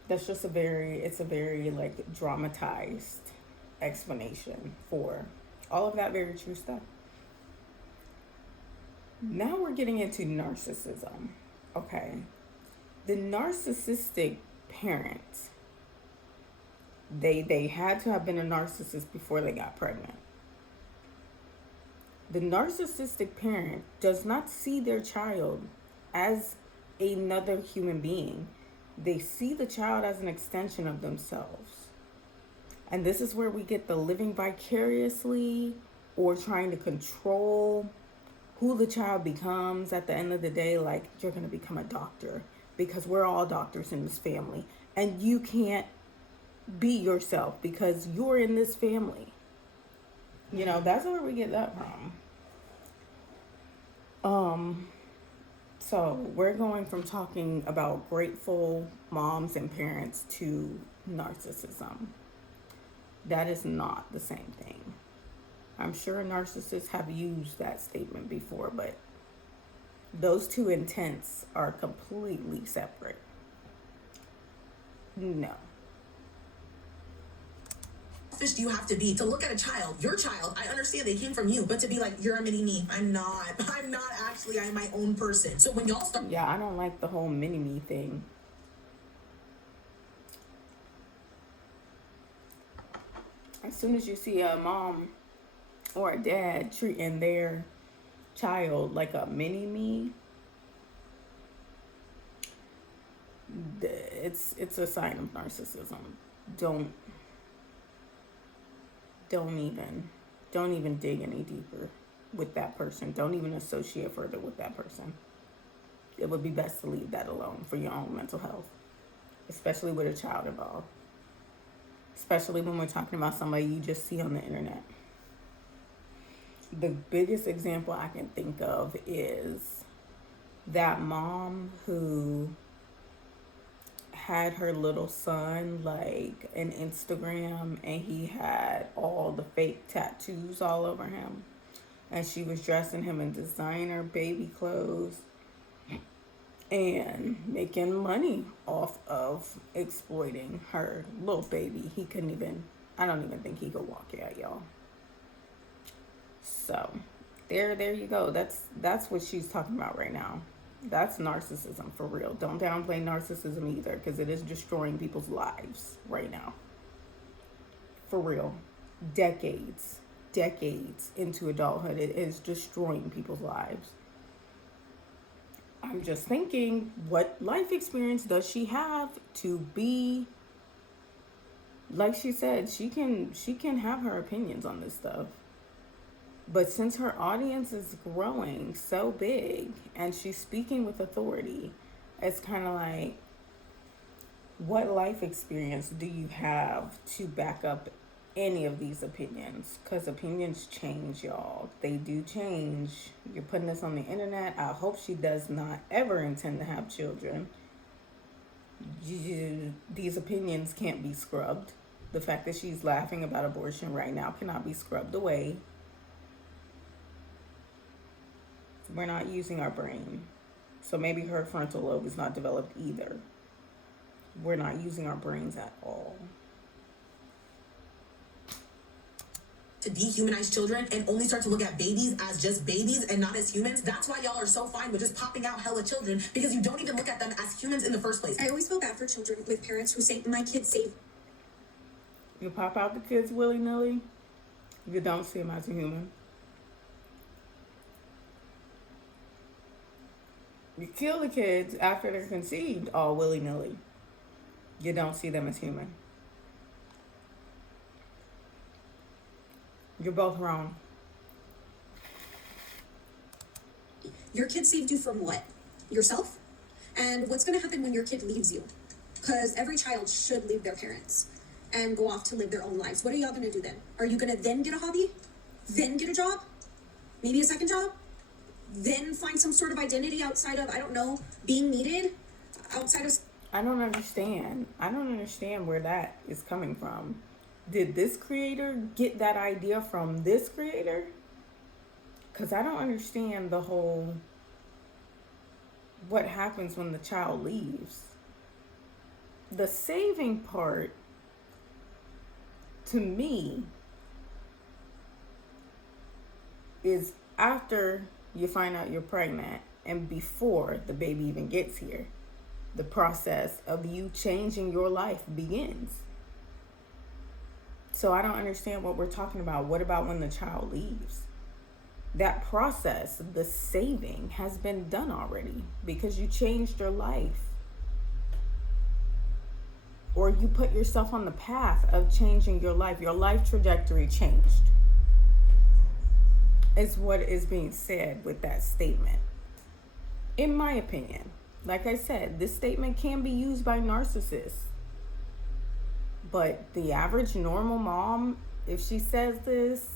That's just a very like dramatized explanation for all of that very true stuff. Now we're getting into narcissism, okay? The narcissistic parent, they had to have been a narcissist before they got pregnant. The narcissistic parent does not see their child as another human being. They see the child as an extension of themselves. And this is where we get the living vicariously or trying to control who the child becomes at the end of the day. Like, you're going to become a doctor because we're all doctors in this family. And you can't be yourself because you're in this family. That's where we get that from. So we're going from talking about grateful moms and parents to narcissism. That is not the same thing. I'm sure narcissists have used that statement before, but those two intents are completely separate. No. Selfish do you have to be to look at a child, your child? I understand they came from you, but to be like, you're a mini me. I'm not actually. I'm my own person. So when y'all start, Yeah, I don't like the whole mini me thing. As soon as you see a mom or a dad treating their child like a mini me, it's a sign of narcissism. Don't even dig any deeper with that person. Don't even associate further with that person. It would be best to leave that alone for your own mental health, especially with a child involved. Especially when we're talking about somebody you just see on the internet. The biggest example I can think of is that mom who had her little son like an Instagram, and he had all the fake tattoos all over him, and she was dressing him in designer baby clothes and making money off of exploiting her little baby. I don't even think he could walk yet, y'all. So there you go. That's what she's talking about right now. That's narcissism for real. Don't downplay narcissism either, because it is destroying people's lives right now. For real. Decades into adulthood, it is destroying people's lives. I'm just thinking, what life experience does she have to be, like she said, she can have her opinions on this stuff. But since her audience is growing so big and she's speaking with authority, it's kind of like, what life experience do you have to back up any of these opinions? Because opinions change, y'all. They do change. You're putting this on the internet. I hope she does not ever intend to have children. These opinions can't be scrubbed. The fact that she's laughing about abortion right now cannot be scrubbed away. We're not using our brain. So maybe her frontal lobe is not developed either. We're not using our brains at all. To dehumanize children and only start to look at babies as just babies and not as humans. That's why y'all are so fine with just popping out hella children, because you don't even look at them as humans in the first place. I always feel bad for children with parents who say, my kid saved. You pop out the kids willy-nilly, you don't see them as a human. You kill the kids after they're conceived all willy-nilly. You don't see them as human. You're both wrong. Your kid saved you from what? Yourself? And what's going to happen when your kid leaves you? Because every child should leave their parents and go off to live their own lives. What are y'all going to do then? Are you going to then get a hobby? Then get a job? Maybe a second job? Then find some sort of identity outside of, I don't know, being needed? Outside of... I don't understand. I don't understand where that is coming from. Did this creator get that idea from this creator? Because I don't understand the whole, what happens when the child leaves. The saving part, to me, is after you find out you're pregnant and before the baby even gets here. The process of you changing your life begins. So I don't understand what we're talking about. What about when the child leaves? That process, the saving, has been done already because you changed your life. Or you put yourself on the path of changing your life. Your life trajectory changed. Is what is being said with that statement. In my opinion, like I said, this statement can be used by narcissists. But the average normal mom, if she says this,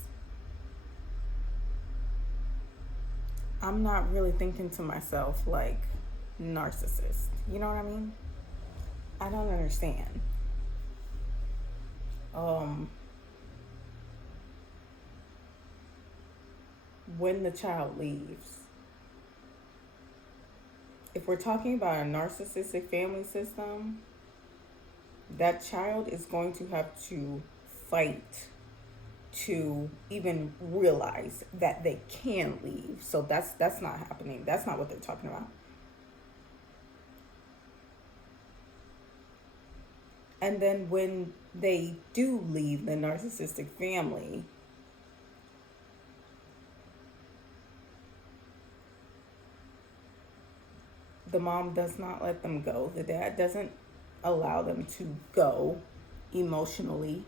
I'm not really thinking to myself like narcissist. You know what I mean? I don't understand. When the child leaves, if we're talking about a narcissistic family system, that child is going to have to fight to even realize that they can leave. So that's not happening. That's not what they're talking about. And then when they do leave the narcissistic family, the mom does not let them go. The dad doesn't allow them to go emotionally.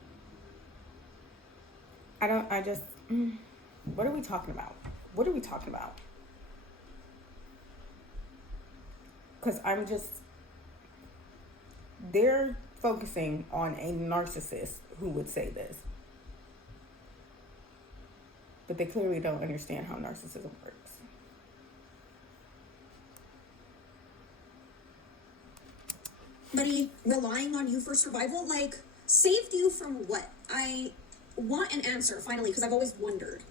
What are we talking about? What are we talking about? Because they're focusing on a narcissist who would say this. But they clearly don't understand how narcissism works. Somebody relying on you for survival, like, saved you from what? I want an answer, finally, because I've always wondered.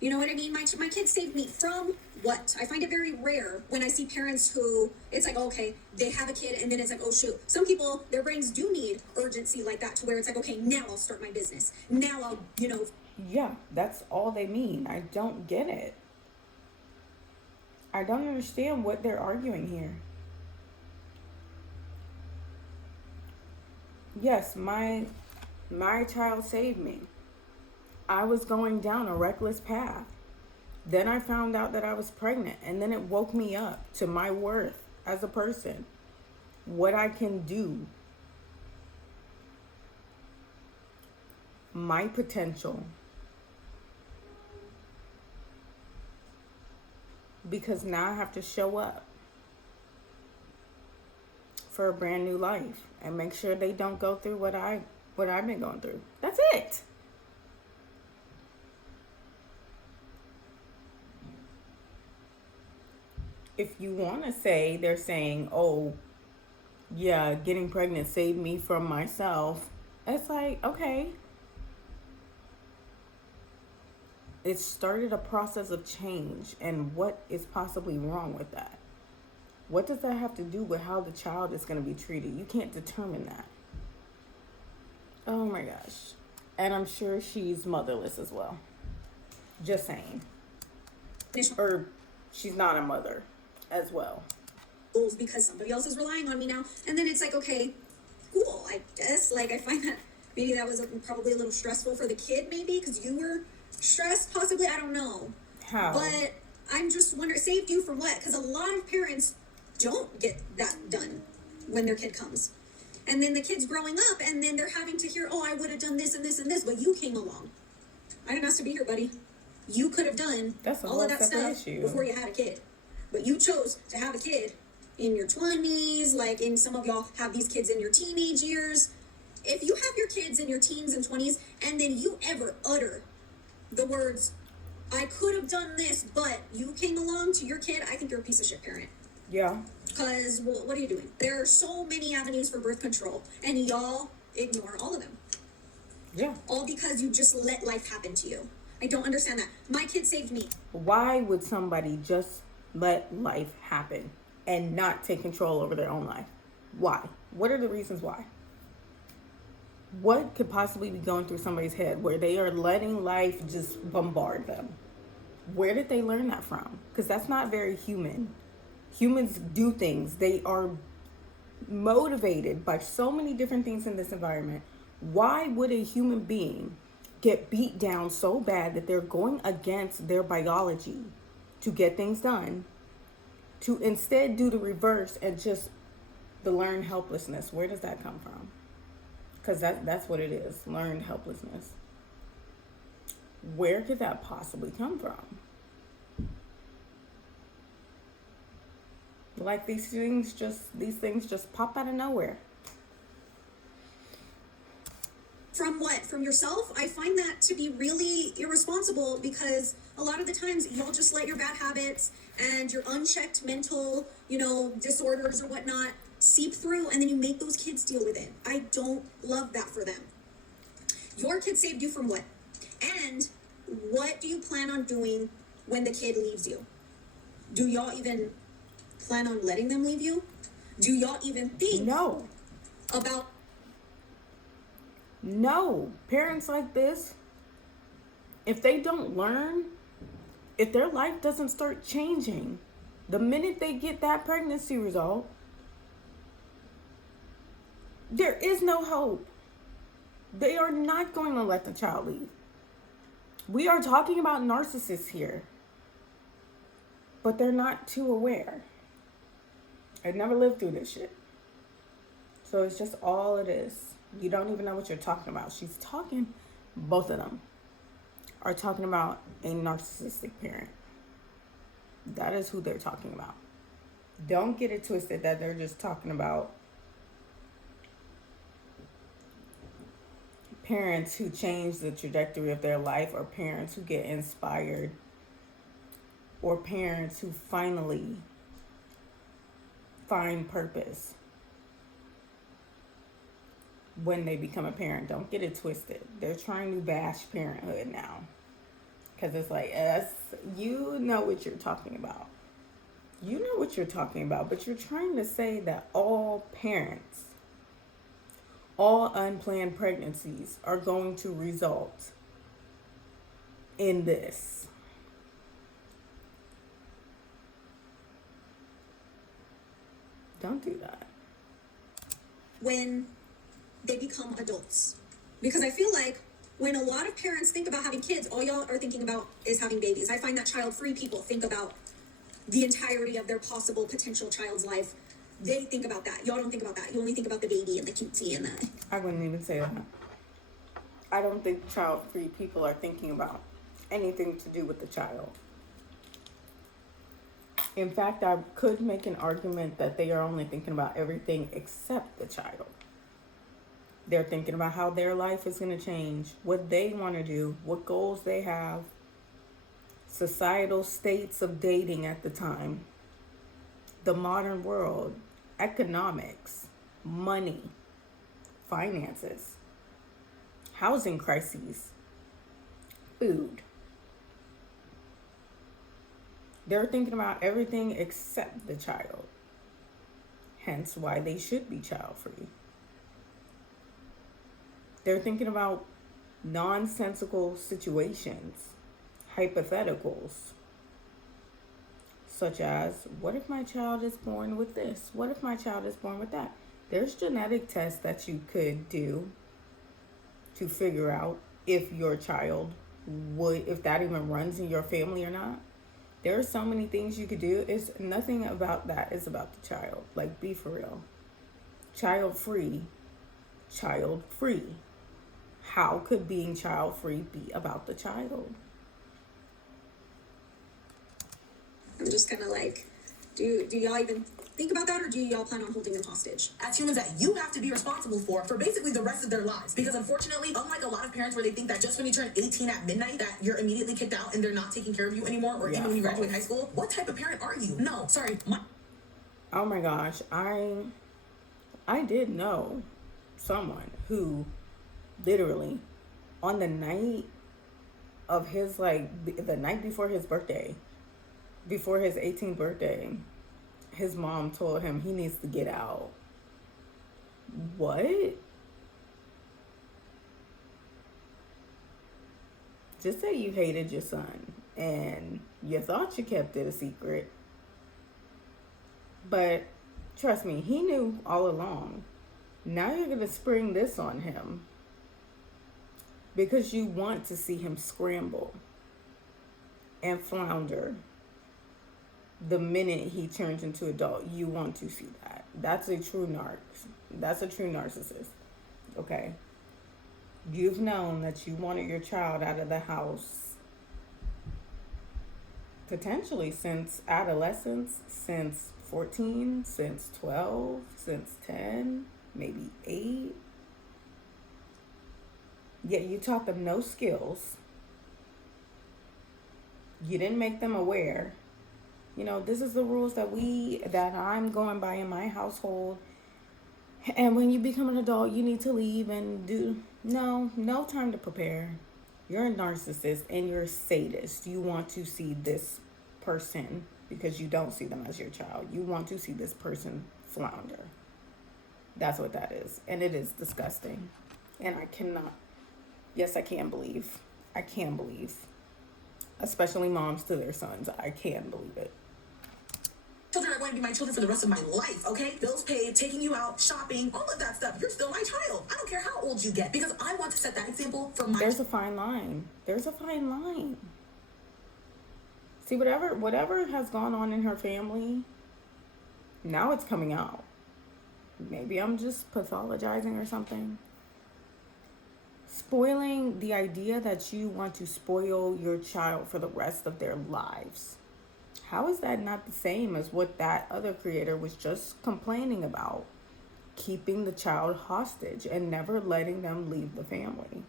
You know what I mean? My kids saved me from what? I find it very rare when I see parents who, it's like, okay, they have a kid, and then it's like, oh, shoot. Some people, their brains do need urgency like that, to where it's like, okay, now I'll start my business. Now I'll, Yeah, that's all they mean. I don't get it. I don't understand what they're arguing here. Yes, my child saved me. I was going down a reckless path. Then I found out that I was pregnant, and then it woke me up to my worth as a person, what I can do, my potential. Because now I have to show up for a brand new life and make sure they don't go through what I've been going through. That's it. If you want to say they're saying, oh, yeah, getting pregnant saved me from myself, it's like, okay. It started a process of change, and what is possibly wrong with that? What does that have to do with how the child is going to be treated? You can't determine that. Oh my gosh. And I'm sure she's motherless as well. Just saying. Or she's not a mother as well. Because somebody else is relying on me now. And then it's like, okay, cool, I guess. Like, I find that maybe that was probably a little stressful for the kid, maybe, because you were stressed, possibly. I don't know. How? But I'm just wondering, saved you from what? Because a lot of parents don't get that done when their kid comes. And then the kid's growing up, and then they're having to hear, oh, I would have done this and this and this, but you came along. I didn't ask to be here, buddy. You could have done all of that stuff before you had a kid. But you chose to have a kid in your 20s, like in some of y'all have these kids in your teenage years. If you have your kids in your teens and 20s, and then you ever utter the words, I could have done this, but you came along to your kid, I think you're a piece of shit parent. Yeah. Because, well, what are you doing? There are so many avenues for birth control, and y'all ignore all of them. Yeah. All because you just let life happen to you. I don't understand that. My kid saved me. Why would somebody just let life happen and not take control over their own life? Why? What are the reasons why? What could possibly be going through somebody's head where they are letting life just bombard them? Where did they learn that from? Because that's not very human. Humans do things. They are motivated by so many different things in this environment. Why would a human being get beat down so bad that they're going against their biology to get things done, to instead do the reverse and just the learned helplessness? Where does that come from? Because that's what it is, learned helplessness. Where could that possibly come from? Like these things just pop out of nowhere. From what? From yourself? I find that to be really irresponsible, because a lot of the times y'all just let your bad habits and your unchecked mental, disorders or whatnot seep through, and then you make those kids deal with it. I don't love that for them. Your kid saved you from what? And what do you plan on doing when the kid leaves you? Do y'all even plan on letting them leave you? Do y'all even think about... No. Parents like this, if they don't learn, if their life doesn't start changing the minute they get that pregnancy result, there is no hope. They are not going to let the child leave. We are talking about narcissists here, but they're not too aware. I never lived through this shit. So it's just all it is. You don't even know what you're talking about. Both of them are talking about a narcissistic parent. That is who they're talking about. Don't get it twisted that they're just talking about parents who change the trajectory of their life, or parents who get inspired, or parents who finally find purpose when they become a parent. Don't get it twisted. They're trying to bash parenthood now, because it's like, you know what you're talking about. You know what you're talking about, but you're trying to say that all parents, all unplanned pregnancies are going to result in this. Don't do that. When they become adults. Because I feel like when a lot of parents think about having kids, all y'all are thinking about is having babies. I find that child-free people think about the entirety of their possible potential child's life. They think about that. Y'all don't think about that. You only think about the baby and the cutesy and the... I wouldn't even say that. I don't think child-free people are thinking about anything to do with the child. In fact, I could make an argument that they are only thinking about everything except the child. They're thinking about how their life is going to change, what they want to do, what goals they have, societal states of dating at the time, the modern world, economics, money, finances, housing crises, food. They're thinking about everything except the child. Hence why they should be child-free. They're thinking about nonsensical situations, hypotheticals, such as, what if my child is born with this? What if my child is born with that? There's genetic tests that you could do to figure out if your child would, if that even runs in your family or not. There are so many things you could do. It's nothing about that is about the child. Like, be for real. Child-free. Child-free. How could being child-free be about the child? I'm just kind of like, do y'all even think about that, or do y'all plan on holding them hostage? As humans that you have to be responsible for basically the rest of their lives. Because unfortunately, unlike a lot of parents where they think that just when you turn 18 at midnight that you're immediately kicked out and they're not taking care of you anymore, or even when you graduate high school, what type of parent are you? No, sorry. Oh my gosh, I did know someone who literally on the night of his, like, the night before his birthday, before his 18th birthday, his mom told him he needs to get out. What? Just say you hated your son and you thought you kept it a secret. But trust me, he knew all along. Now you're going to spring this on him because you want to see him scramble and flounder. The minute he turns into adult, you want to see that. That's a true That's a true narcissist. Okay? You've known that you wanted your child out of the house potentially since adolescence, since 14, since 12, since 10, maybe 8. Yet you taught them no skills. You didn't make them aware. You know, this is the rules that I'm going by in my household. And when you become an adult, you need to leave and do... No time to prepare. You're a narcissist and you're a sadist. You want to see this person because you don't see them as your child. You want to see this person flounder. That's what that is. And it is disgusting. And I cannot... Yes, I can believe. Especially moms to their sons. I can believe it. Children are going to be my children for the rest of my life, okay? Bills paid, taking you out, shopping, all of that stuff. You're still my child. I don't care how old you get because I want to set that example for my... There's a fine line. See, whatever has gone on in her family, now it's coming out. Maybe I'm just pathologizing or something. Spoiling the idea that you want to spoil your child for the rest of their lives. How is that not the same as what that other creator was just complaining about? Keeping the child hostage and never letting them leave the family.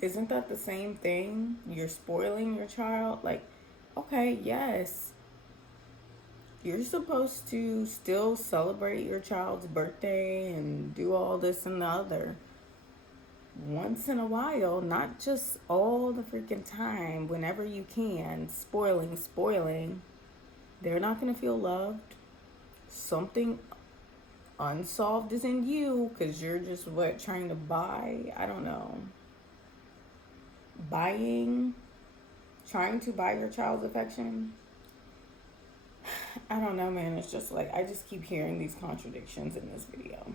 Isn't that the same thing? You're spoiling your child? Like, okay, yes. You're supposed to still celebrate your child's birthday and do all this and the other. Once in a while, not just all the freaking time, whenever you can, spoiling. They're not going to feel loved. Something unsolved is in you because you're just, trying to buy? I don't know. Trying to buy your child's affection. I don't know, man. It's just like, I just keep hearing these contradictions in this video.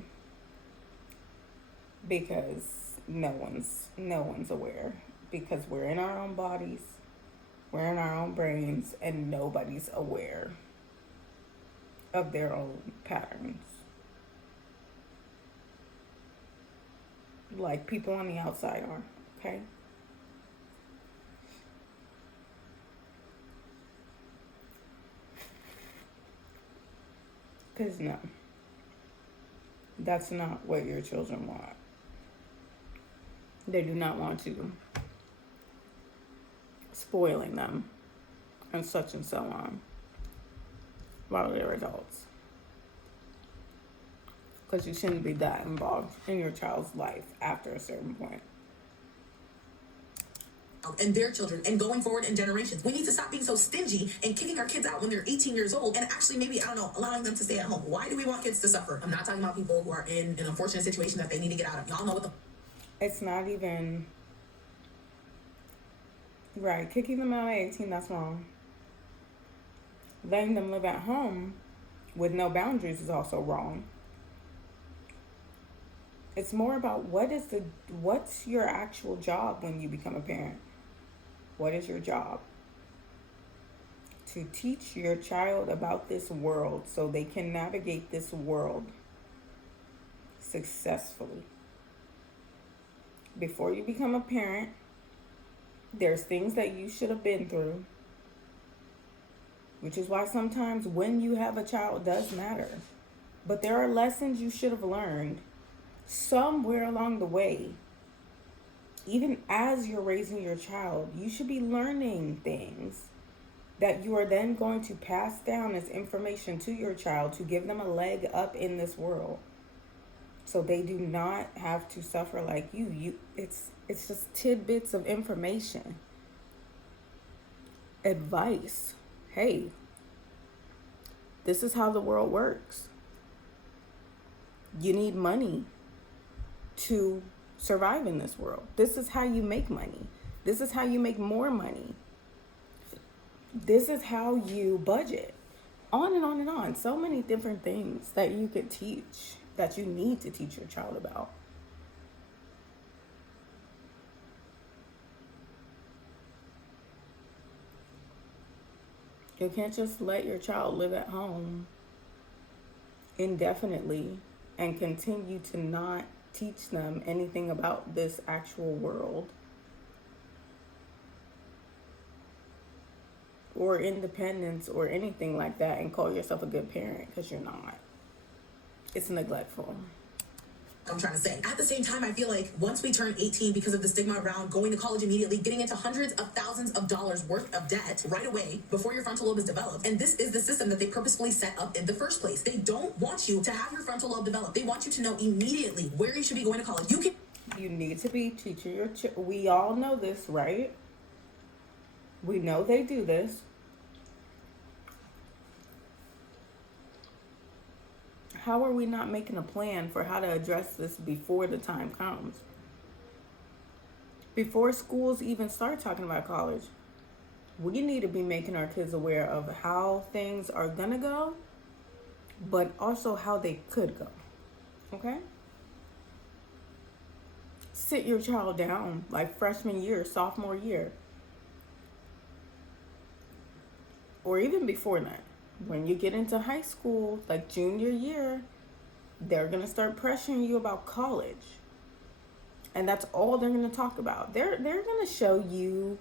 Because no one's aware. Because we're in our own bodies, we're in our own brains, and nobody's aware of their own patterns. Like people on the outside are, okay? Because no, that's not what your children want. They do not want you spoiling them and such and so on while they're adults. Because you shouldn't be that involved in your child's life after a certain point. And their children, and going forward in generations. We need to stop being so stingy and kicking our kids out when they're 18 years old and actually maybe, I don't know, allowing them to stay at home. Why do we want kids to suffer? I'm not talking about people who are in an unfortunate situation that they need to get out of. Y'all know what the... It's not even... Right, kicking them out at 18, that's wrong. Letting them live at home with no boundaries is also wrong. It's more about what's your actual job when you become a parent? What is your job? To teach your child about this world so they can navigate this world successfully. Before you become a parent, there's things that you should have been through, which is why sometimes when you have a child does matter. But there are lessons you should have learned somewhere along the way. Even as you're raising your child, you should be learning things that you are then going to pass down as information to your child to give them a leg up in this world, so they do not have to suffer like you. It's just tidbits of information, advice. Hey, this is how the world works. You need money to survive in this world. This is how you make money. This is how you make more money. This is how you budget. On and on and on. So many different things that you could teach, that you need to teach your child about. You can't just let your child live at home indefinitely and continue to not teach them anything about this actual world or independence or anything like that and call yourself a good parent, because you're not. It's neglectful. I'm trying to say. At the same time, I feel like once we turn 18, because of the stigma around going to college immediately, getting into hundreds of thousands of dollars worth of debt right away before your frontal lobe is developed. And this is the system that they purposefully set up in the first place. They don't want you to have your frontal lobe developed. They want you to know immediately where you should be going to college. You need to be teaching your we all know this, right? We know they do this. How are we not making a plan for how to address this before the time comes? Before schools even start talking about college, we need to be making our kids aware of how things are gonna go, but also how they could go. Okay? Sit your child down like freshman year, sophomore year, or even before that. When you get into high school, like junior year, they're going to start pressuring you about college. And that's all they're going to talk about. They're going to show you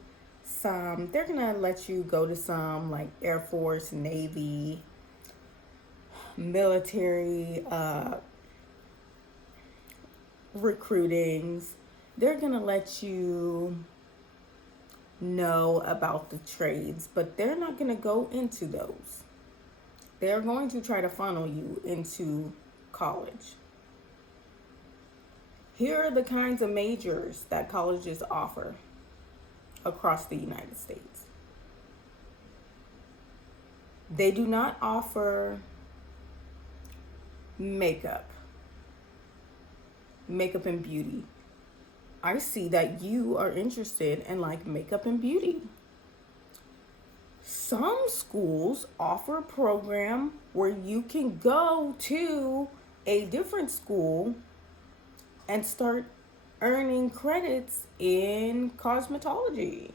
they're going to let you go to some like Air Force, Navy, military, recruitings. They're going to let you know about the trades, but they're not going to go into those. They're going to try to funnel you into college. Here are the kinds of majors that colleges offer across the United States. They do not offer makeup and beauty. I see that you are interested in like makeup and beauty. Some schools offer a program where you can go to a different school and start earning credits in cosmetology.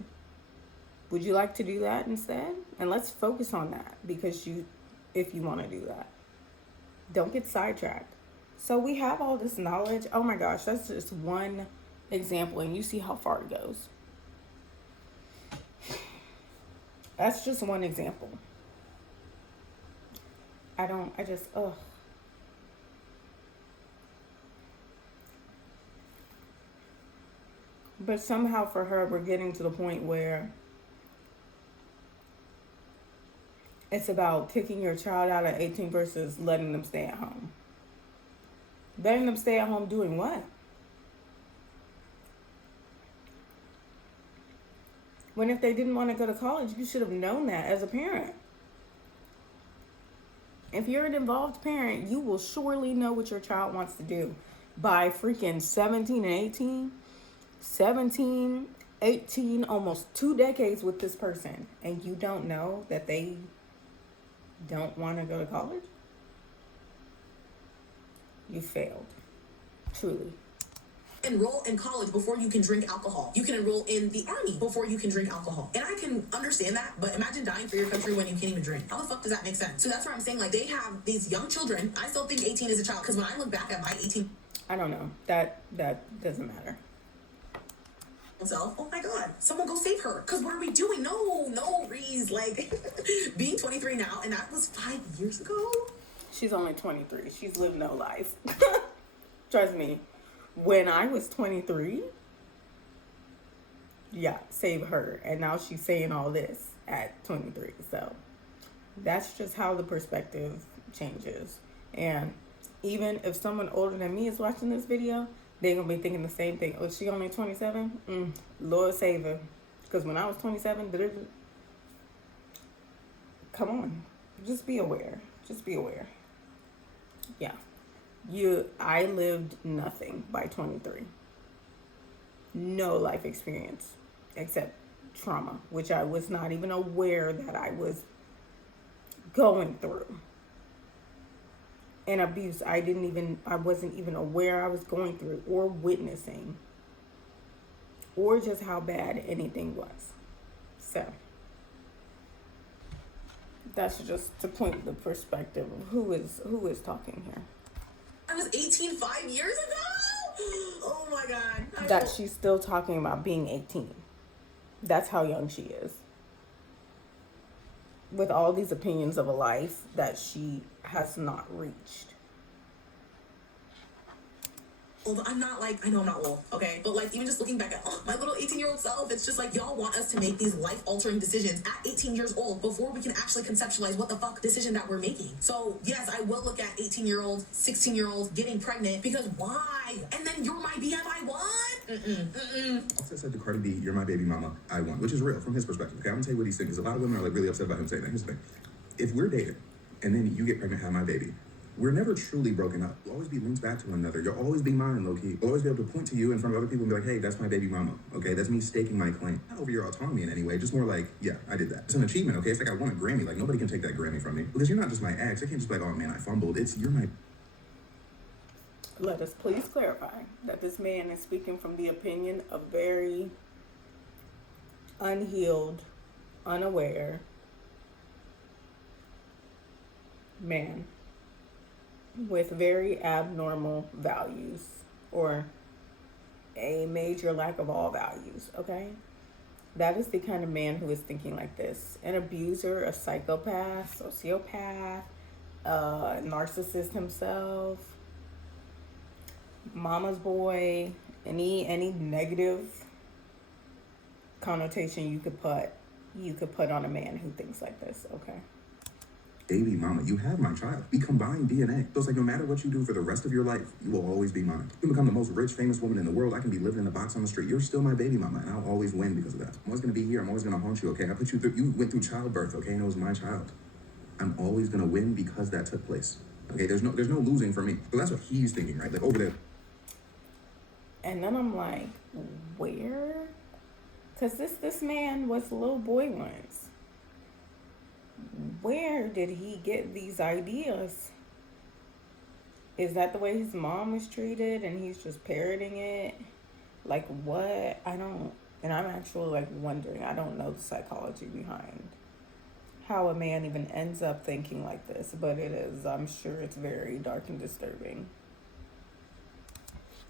Would you like to do that instead? And let's focus on that because if you want to do that, don't get sidetracked. So we have all this knowledge. Oh my gosh, that's just one example, and you see how far it goes. That's just one example. Ugh. But somehow for her, we're getting to the point where it's about kicking your child out at 18 versus letting them stay at home. Letting them stay at home doing what? When if they didn't want to go to college, you should have known that as a parent. If you're an involved parent, you will surely know what your child wants to do by freaking 17 and 18. 17, 18, almost 2 decades with this person, and you don't know that they don't want to go to college? You failed. Truly. Enroll in college before you can drink alcohol. You can enroll in the army before you can drink alcohol. And I can understand that, but imagine dying for your country when you can't even drink. How the fuck does that make sense? So that's where I'm saying, like, they have these young children. I still think 18 is a child, because when I look back at my 18... I don't know. That doesn't matter. Self, oh my god, someone go save her, because what are we doing? No, Reese, like, being 23 now, and that was 5 years ago. She's only 23. She's lived no life. Trust me. When I was 23, yeah, save her. And now she's saying all this at 23. So that's just how the perspective changes. And even if someone older than me is watching this video, they're going to be thinking the same thing. Oh, she only 27? Lord save her. Because when I was 27, come on. Just be aware. Just be aware. Yeah. I lived nothing by 23. No life experience except trauma, which I was not even aware that I was going through. And abuse I wasn't even aware I was going through or witnessing, or just how bad anything was. So that's just to point the perspective of who is talking here. I was 18 5 years ago? Oh my god. That she's still talking about being 18. That's how young she is. With all these opinions of a life that she has not reached. I'm not like, I know I'm not old, okay? But like, even just looking back at my little 18-year-old self, it's just like, y'all want us to make these life-altering decisions at 18 years old before we can actually conceptualize what the fuck decision that we're making. So yes, I will look at 18-year-old, 16-year-olds getting pregnant, because why? And then you're my BFI, what? Offset said to Cardi B, "You're my baby mama, I won," which is real from his perspective. Okay, I'm gonna tell you what he's saying, because a lot of women are like really upset about him saying that. Here's the thing: if we're dating and then you get pregnant, have my baby, we're never truly broken up. We'll always be linked back to one another. You'll always be mine, low-key. We'll always be able to point to you in front of other people and be like, "Hey, that's my baby mama." Okay, that's me staking my claim. Not over your autonomy in any way, just more like, yeah, I did that. It's an achievement, okay? It's like I won a Grammy. Like, nobody can take that Grammy from me. Because you're not just my ex. I can't just be like, "Oh man, I fumbled." You're my... Let us please clarify that this man is speaking from the opinion of very unhealed, unaware man with very abnormal values, or a major lack of all values, okay? That is the kind of man who is thinking like this. An abuser, a psychopath, sociopath, narcissist himself, mama's boy, any negative connotation you could put on a man who thinks like this, okay? Baby mama, you have my child. We combine DNA. So it's like no matter what you do for the rest of your life, you will always be mine. You can become the most rich, famous woman in the world. I can be living in a box on the street. You're still my baby mama, and I'll always win because of that. I'm always going to be here. I'm always going to haunt you, okay? I put you through, you went through childbirth, okay? And it was my child. I'm always going to win because that took place. Okay, there's no losing for me. So that's what he's thinking, right? Like over there. And then I'm like, where? Because this man was a little boy once. where did he get these ideas? Is that the way his mom was treated and he's just parroting it? Like, what? I don't, and I'm actually like wondering, I don't know the psychology behind how a man even ends up thinking like this, but it is, I'm sure it's very dark and disturbing.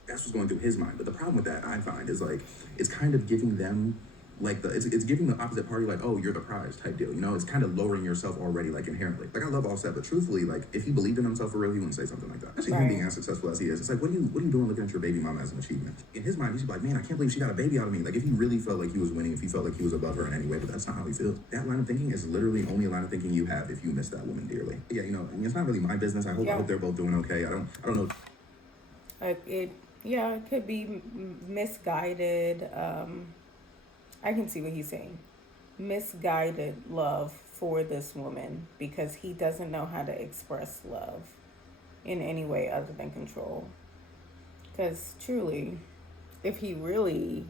That's what's going through his mind. But the problem with that, I find, is like it's kind of giving them like it's giving the opposite party like, oh, you're the prize type deal. You know, it's kind of lowering yourself already, like inherently. Like I love Offset, but truthfully, like if he believed in himself for real, he wouldn't say something like that. Especially him being as successful as he is. It's like, what are you doing looking at your baby mama as an achievement? In his mind, he's like, man, I can't believe she got a baby out of me. Like if he really felt like he was winning, if he felt like he was above her in any way, but that's not how he feels. That line of thinking is literally only a line of thinking you have if you miss that woman dearly. Yeah, you know, it's not really my business. I hope they're both doing okay. I don't know. It could be misguided. I can see what he's saying. Misguided love for this woman because he doesn't know how to express love in any way other than control. Because truly, if he really,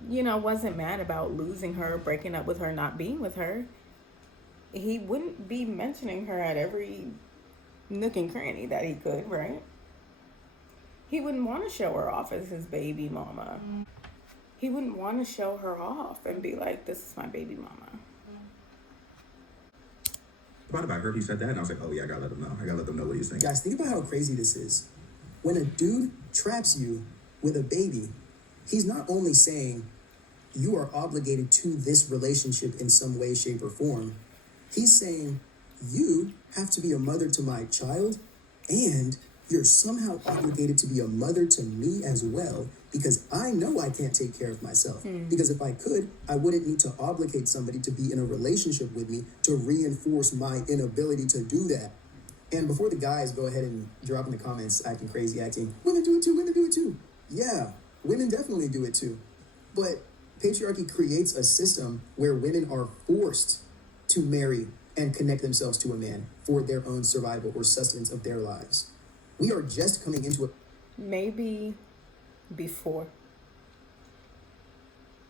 wasn't mad about losing her, breaking up with her, not being with her, he wouldn't be mentioning her at every nook and cranny that he could, right? He wouldn't want to show her off as his baby mama. He wouldn't want to show her off and be like, this is my baby mama. But I heard he said that, and I was like, oh yeah, I gotta let them know. I gotta let them know what he's thinking. Guys, think about how crazy this is. When a dude traps you with a baby, he's not only saying you are obligated to this relationship in some way, shape, or form. He's saying you have to be a mother to my child, and you're somehow obligated to be a mother to me as well, because I know I can't take care of myself. Because if I could, I wouldn't need to obligate somebody to be in a relationship with me to reinforce my inability to do that. And before the guys go ahead and drop in the comments acting crazy, acting, women do it too. Yeah, women definitely do it too. But patriarchy creates a system where women are forced to marry and connect themselves to a man for their own survival or sustenance of their lives. We are just coming into a... Maybe before.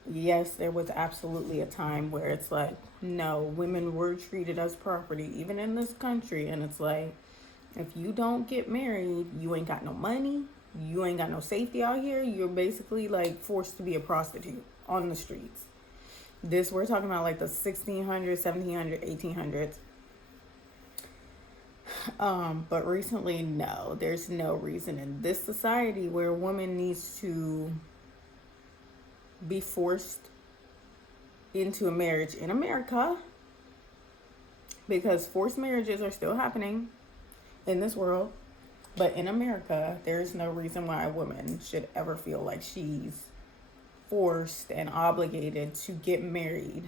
Yes, there was absolutely a time where it's like, no, women were treated as property, even in this country. And it's like, if you don't get married, you ain't got no money, you ain't got no safety out here. You're basically like forced to be a prostitute on the streets. This, we're talking about like the 1600s, 1700s, 1800s. But recently, no, there's no reason in this society where a woman needs to be forced into a marriage in America, because forced marriages are still happening in this world. But in America, there's no reason why a woman should ever feel like she's forced and obligated to get married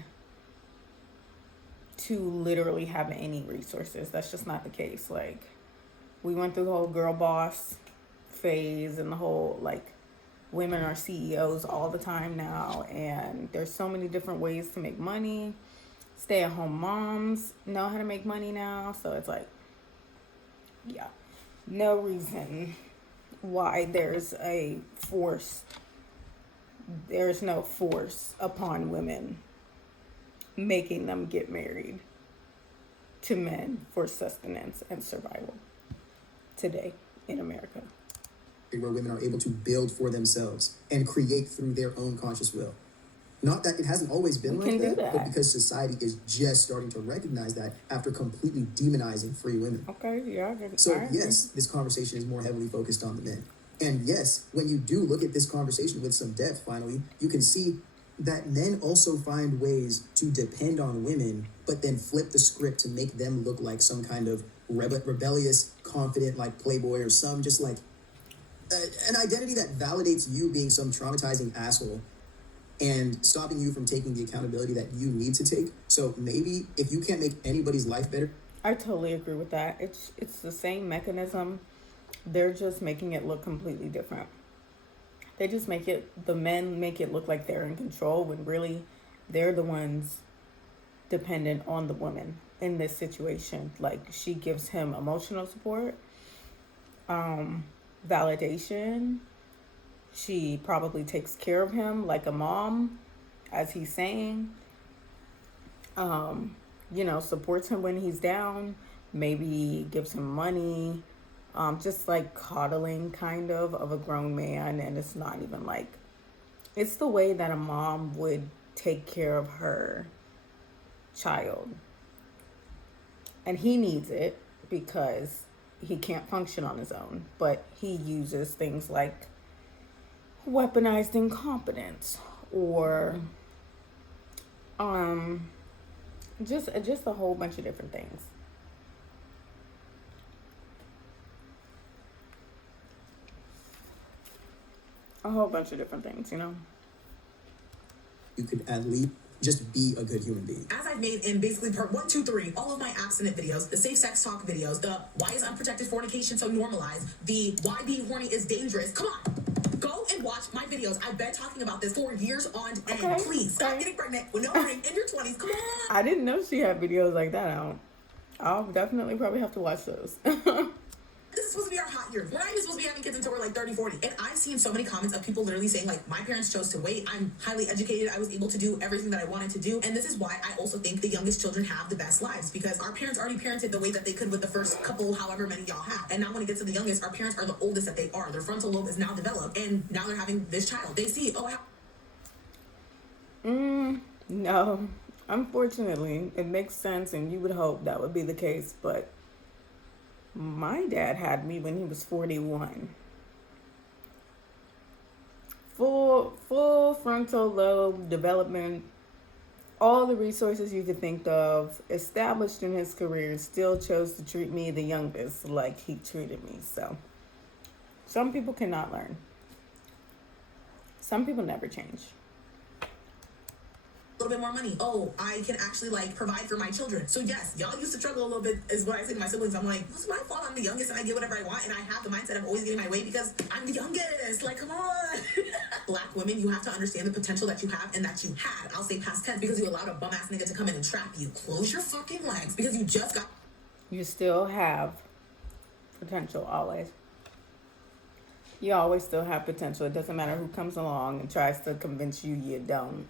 to literally have any resources. That's just not the case. Like, we went through the whole girl boss phase and the whole, like, women are CEOs all the time now, and there's so many different ways to make money. Stay-at-home moms know how to make money now, so it's like, yeah, no reason why there's no force upon women making them get married to men for sustenance and survival today in America. Where women are able to build for themselves and create through their own conscious will. Not that it hasn't always been like that, but because society is just starting to recognize that after completely demonizing free women. Okay, yeah, I get it. So yes, this conversation is more heavily focused on the men. And yes, when you do look at this conversation with some depth, finally, you can see that men also find ways to depend on women, but then flip the script to make them look like some kind of rebellious, confident, like playboy, or some just like an identity that validates you being some traumatizing asshole and stopping you from taking the accountability that you need to take. So maybe if you can't make anybody's life better. I totally agree with that. It's the same mechanism. They're just making it look completely different. The men make it look like they're in control when really they're the ones dependent on the woman in this situation. Like, she gives him emotional support, validation. She probably takes care of him like a mom, as he's saying. supports him when he's down, maybe gives him money, just like coddling kind of a grown man. And it's not even like, it's the way that a mom would take care of her child. And he needs it because he can't function on his own, but he uses things like weaponized incompetence or just a whole bunch of different things. A whole bunch of different things, You could at least just be a good human being. As I've made in basically part 1, 2, 3, all of my abstinent videos, the safe sex talk videos, the why is unprotected fornication so normalized, the why being horny is dangerous. Come on, go and watch my videos. I've been talking about this for years on end. Okay, Please stop getting pregnant with no ring in your 20s. Come on. I didn't know she had videos like that out. I'll definitely probably have to watch those. This is supposed to be our hot year. We're not even supposed to be having kids until we're like 30, 40. And I've seen so many comments of people literally saying, like, my parents chose to wait. I'm highly educated. I was able to do everything that I wanted to do. And this is why I also think the youngest children have the best lives, because our parents already parented the way that they could with the first couple, however many y'all have. And now when it gets to the youngest, our parents are the oldest that they are. Their frontal lobe is now developed. And now they're having this child. They see, No. Unfortunately, it makes sense, and you would hope that would be the case, but my dad had me when he was 41. Full frontal lobe development, all the resources you could think of, established in his career, still chose to treat me, the youngest, like he treated me. So some people cannot learn. Some people never change. a little bit more money. Oh, I can actually like provide for my children. So yes, y'all used to struggle a little bit, is what I say to my siblings. I'm like, it's my fault. I'm the youngest and I get whatever I want, and I have the mindset of always getting my way because I'm the youngest. Like, come on. Black women, you have to understand the potential that you have and that you had. I'll say past tense because you allowed a bum ass nigga to come in and trap you. Close your fucking legs because you just got. You still have potential always. You always still have potential. It doesn't matter who comes along and tries to convince you you don't.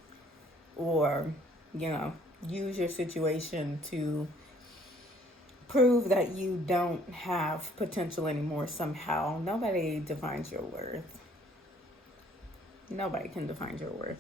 Or, use your situation to prove that you don't have potential anymore somehow. Nobody defines your worth. Nobody can define your worth.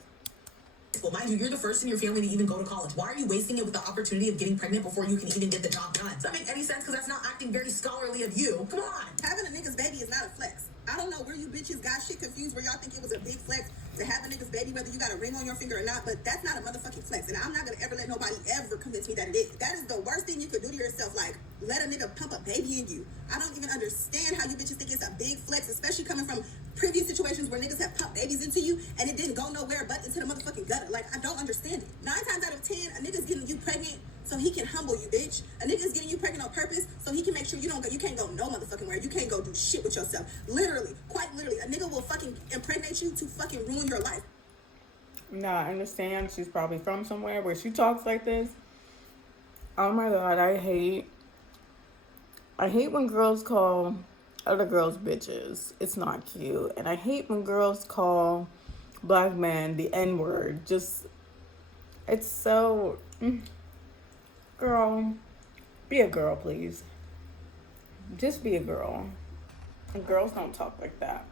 Well, mind you, you're the first in your family to even go to college. Why are you wasting it with the opportunity of getting pregnant before you can even get the job done? Does that make any sense? Because that's not acting very scholarly of you. Come on. Having a nigga's baby is not a flex. I don't know where you bitches got shit confused where y'all think it was a big flex to have a nigga's baby, whether you got a ring on your finger or not, but that's not a motherfucking flex. And I'm not gonna ever let nobody ever convince me that it is. That is the worst thing you could do to yourself. Like, let a nigga pump a baby in you. I don't even understand how you bitches think it's a big flex, especially coming from previous situations where niggas have pumped babies into you and it didn't go nowhere but into the motherfucking gutter. Like, I don't understand it. 9 times out of 10, a nigga's getting you pregnant so he can humble you, bitch. A nigga's getting you pregnant on purpose so he can make sure you can't go no motherfucking where. You can't go do shit with yourself. Literally, quite literally, a nigga will fucking impregnate you to fucking ruin your life. No, I understand. She's probably from somewhere where she talks like this. Oh my God, I hate when girls call other girls bitches. It's not cute. And I hate when girls call black men the N-word. It's so... Girl, be a girl, please. Just be a girl. And girls don't talk like that.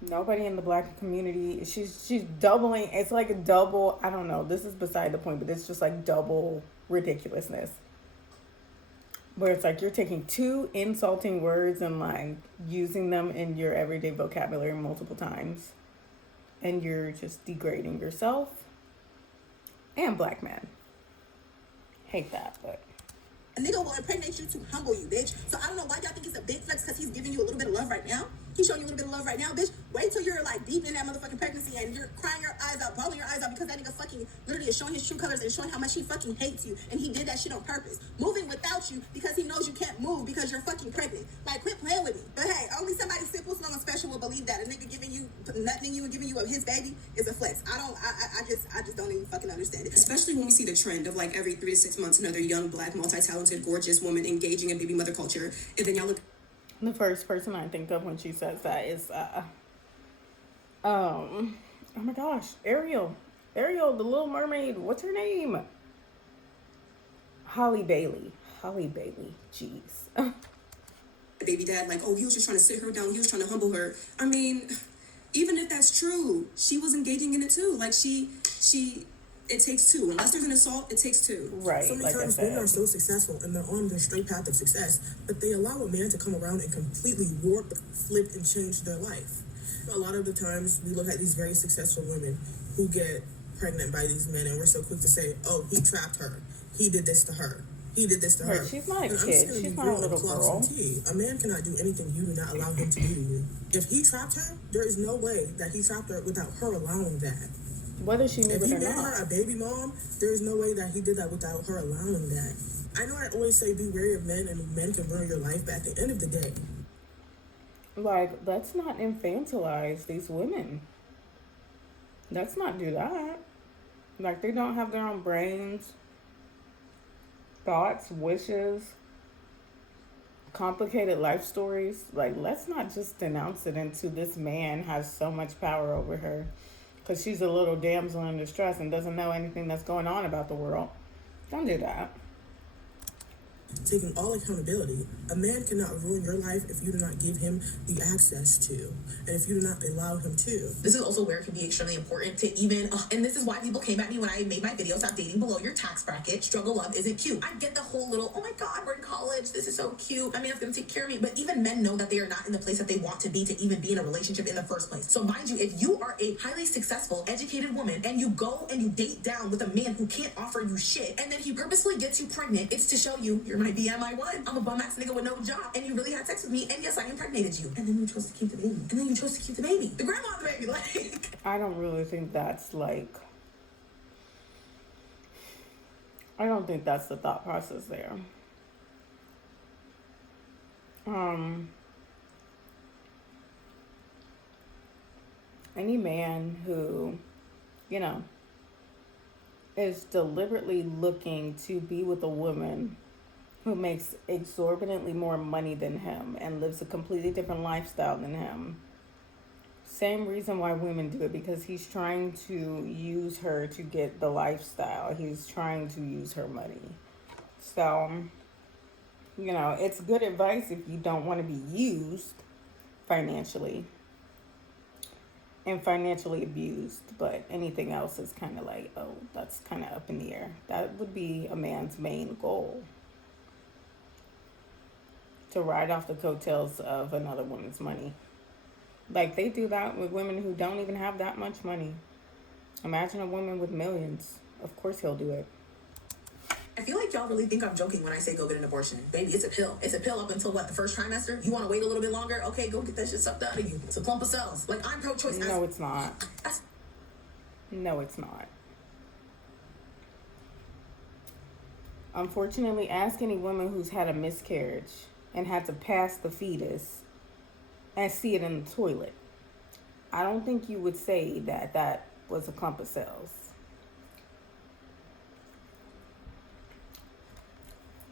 Nobody in the black community, she's doubling. It's like a double, I don't know, this is beside the point, but it's just like double ridiculousness. Where it's like you're taking 2 insulting words and like using them in your everyday vocabulary multiple times. And you're just degrading yourself and black men. Hate that, but... A nigga will impregnate you to humble you, bitch. So I don't know why y'all think it's a big flex because he's giving you a little bit of love right now. He's showing you a little bit of love right now, bitch. Wait till you're like deep in that motherfucking pregnancy and you're crying your eyes out, bawling your eyes out because that nigga fucking literally is showing his true colors and showing how much he fucking hates you. And he did that shit on purpose. Moving without you because he knows you can't move because you're fucking pregnant. Like, quit playing with me. But hey, only somebody simple, slow, and special will believe that a nigga giving you nothing you and giving you of his baby is a flex. I just don't even fucking understand it. Especially when we see the trend of like every 3 to 6 months another young black multi-talented gorgeous woman engaging in baby mother culture, and then y'all look. The first person I think of when she says that is oh my gosh, Ariel, the Little Mermaid. What's her name? Holly Bailey. Holly Bailey. Jeez. Baby dad, like, oh, he was just trying to sit her down, he was trying to humble her. I mean, even if that's true, she was engaging in it too. Like it takes two. Unless there's an assault, it takes two. Right. So many Like I times women are said. so successful and they're on their straight path of success, but they allow a man to come around and completely warp, flip, and change their life. A lot of the times we look at these very successful women who get pregnant by these men and we're so quick to say, oh, he trapped her. He did this to her. He did this to her. Right, she's not a And I'm kid. just gonna She's be not a real and little clock girl. some tea. A man cannot do anything you do not allow him to do to you. If he trapped her, there is no way that he trapped her without her allowing that. Whether she knew If it he or made not. her a baby mom, there is no way that he did that without her allowing that. I know I always say be wary of men and men can ruin your life, but at the end of the day, Like, let's not infantilize these women. Let's not do that. Like, they don't have their own brains, thoughts, wishes, complicated life stories. Like, let's not just denounce it into this man has so much power over her because she's a little damsel in distress and doesn't know anything that's going on about the world. Don't do that. taking all accountability, a man cannot ruin your life if you do not give him the access to, and if you do not allow him to. This is also where it can be extremely important to even, and this is why people came at me when I made my video, stop dating below your tax bracket, struggle love isn't cute. I get the whole little, oh my God, we're in college, this is so cute, my man's gonna take care of me, but even men know that they are not in the place that they want to even be in a relationship in the first place. So mind you, if you are a highly successful, educated woman, and you go and you date down with a man who can't offer you shit, and then he purposely gets you pregnant, it's to show you, you're my BMI1, I'm a bum ass nigga with no job, and you really had sex with me, and yes, I impregnated you, and then you chose to keep the baby, and then you chose to keep the baby, the grandma of the baby, like. I don't really think that's like, I don't think that's the thought process there. Any man who, you know, is deliberately looking to be with a woman who makes exorbitantly more money than him and lives a completely different lifestyle than him. Same reason why women do it, because he's trying to use her to get the lifestyle. He's trying to use her money. So, you know, it's good advice if you don't want to be used financially and financially abused, but anything else is kind of like, oh, that's kind of up in the air. That would be a man's main goal, to ride off the coattails of another woman's money. Like, they do that with women who don't even have that much money. Imagine a woman with millions. Of course he'll do it. I feel like y'all really think I'm joking when I say go get an abortion. Baby, it's a pill. It's a pill up until what, the first trimester? You want to wait a little bit longer? Okay, go get that shit sucked out of you. It's a clump of cells. Like, I'm pro-choice. No, it's not. No, it's not. Unfortunately, ask any woman who's had a miscarriage and had to pass the fetus and see it in the toilet. I don't think you would say that that was a clump of cells.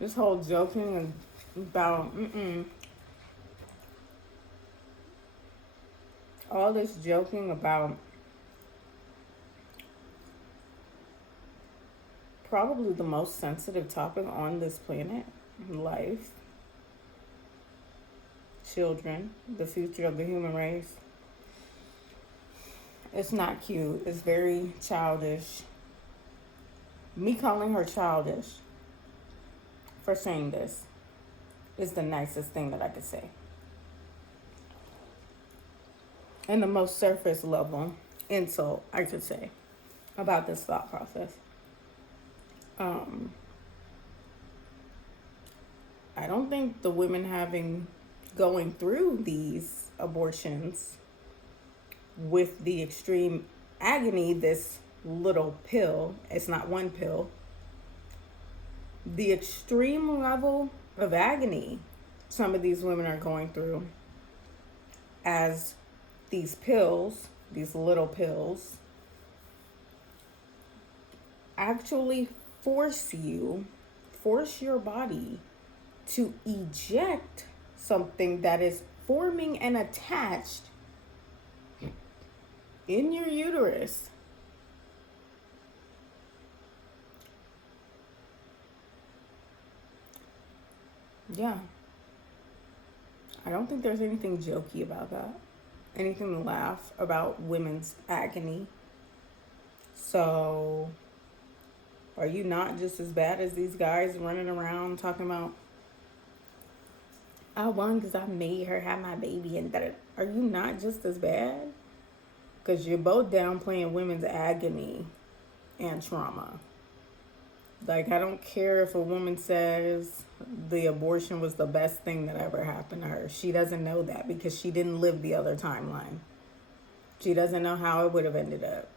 This whole joking about, all this joking about probably the most sensitive topic on this planet, life, children, the future of the human race. It's not cute. It's very childish. Me calling her childish for saying this is the nicest thing that I could say. And the most surface level insult I could say about this thought process. I don't think the women going through these abortions with the extreme agony, this little pill, it's not one pill, the extreme level of agony some of these women are going through as these pills, these little pills, actually force your body to eject something that is forming and attached in your uterus. . . . . . . . . . . . . . . . . . . . . . . . . . . . . . . . . . . . . . . . . . . . . . . . . . . . . . . . . . Yeah. I don't think there's anything jokey about that. Anything to laugh about women's agony. So, are you not just as bad as these guys running around talking about, I won because I made her have my baby and that? Are you not just as bad? Because you're both downplaying women's agony and trauma. Like, I don't care if a woman says the abortion was the best thing that ever happened to her. She doesn't know that because she didn't live the other timeline. She doesn't know how it would have ended up.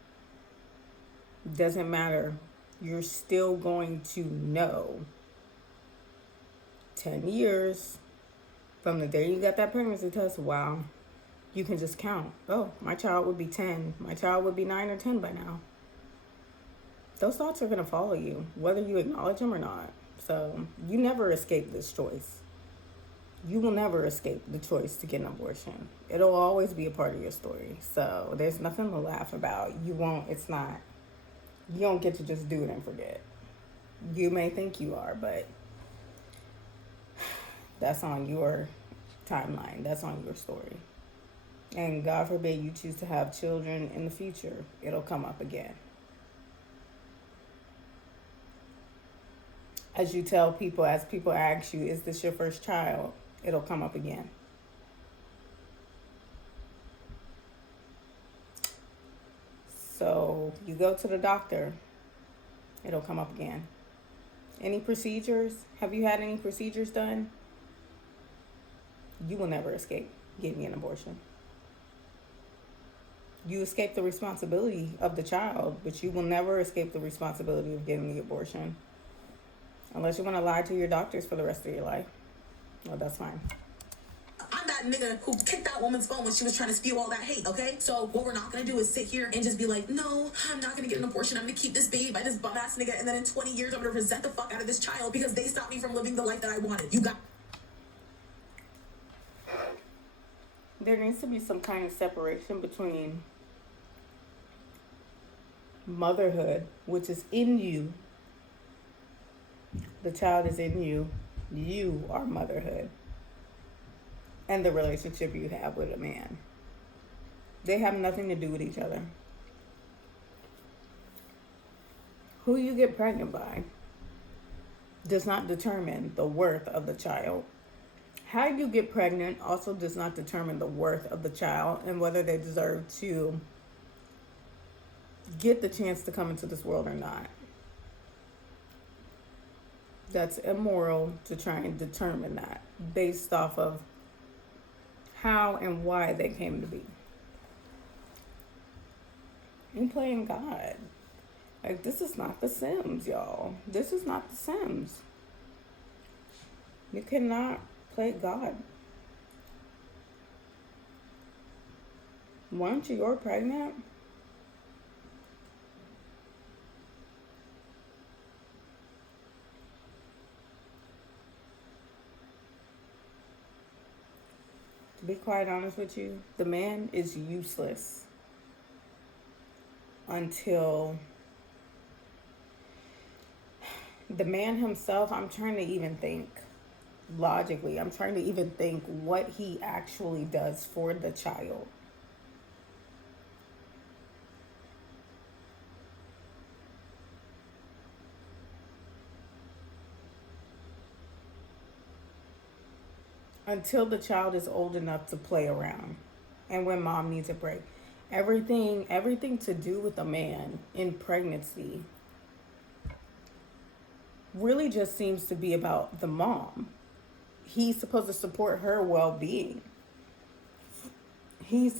Doesn't matter. You're still going to know 10 years from the day you got that pregnancy test. Wow. You can just count. Oh, my child would be 10. My child would be 9 or 10 by now. Those thoughts are going to follow you, whether you acknowledge them or not. So you never escape this choice. You will never escape the choice to get an abortion. It'll always be a part of your story. So there's nothing to laugh about. You won't, it's not, you don't get to just do it and forget. You may think you are, but that's on your timeline. That's on your story. And God forbid you choose to have children in the future. It'll come up again. As you tell people, as people ask you, is this your first child? It'll come up again. So you go to the doctor, it'll come up again. Any procedures? Have you had any procedures done? You will never escape getting an abortion. You escape the responsibility of the child, but you will never escape the responsibility of getting the abortion. Unless you want to lie to your doctors for the rest of your life. Well, that's fine. I'm that nigga who kicked that woman's phone when she was trying to spew all that hate, okay? So what we're not gonna do is sit here and just be like, no, I'm not gonna get an abortion. I'm gonna keep this baby by this bum ass nigga, and then in 20 years I'm gonna resent the fuck out of this child because they stopped me from living the life that I wanted. You got. There needs to be some kind of separation between motherhood, which is in you. The child is in you. You are motherhood. And the relationship you have with a man. They have nothing to do with each other. Who you get pregnant by does not determine the worth of the child. How you get pregnant also does not determine the worth of the child and whether they deserve to get the chance to come into this world or not. That's immoral to try and determine that based off of how and why they came to be. And playing God. Like, this is not The Sims, y'all. This is not The Sims. You cannot play God. Once you're pregnant, to be quite honest with you, the man is useless until the man himself, I'm trying to even think logically. I'm trying to even think what he actually does for the child. Until the child is old enough to play around and when mom needs a break. Everything to do with a man in pregnancy really just seems to be about the mom. He's supposed to support her well-being. He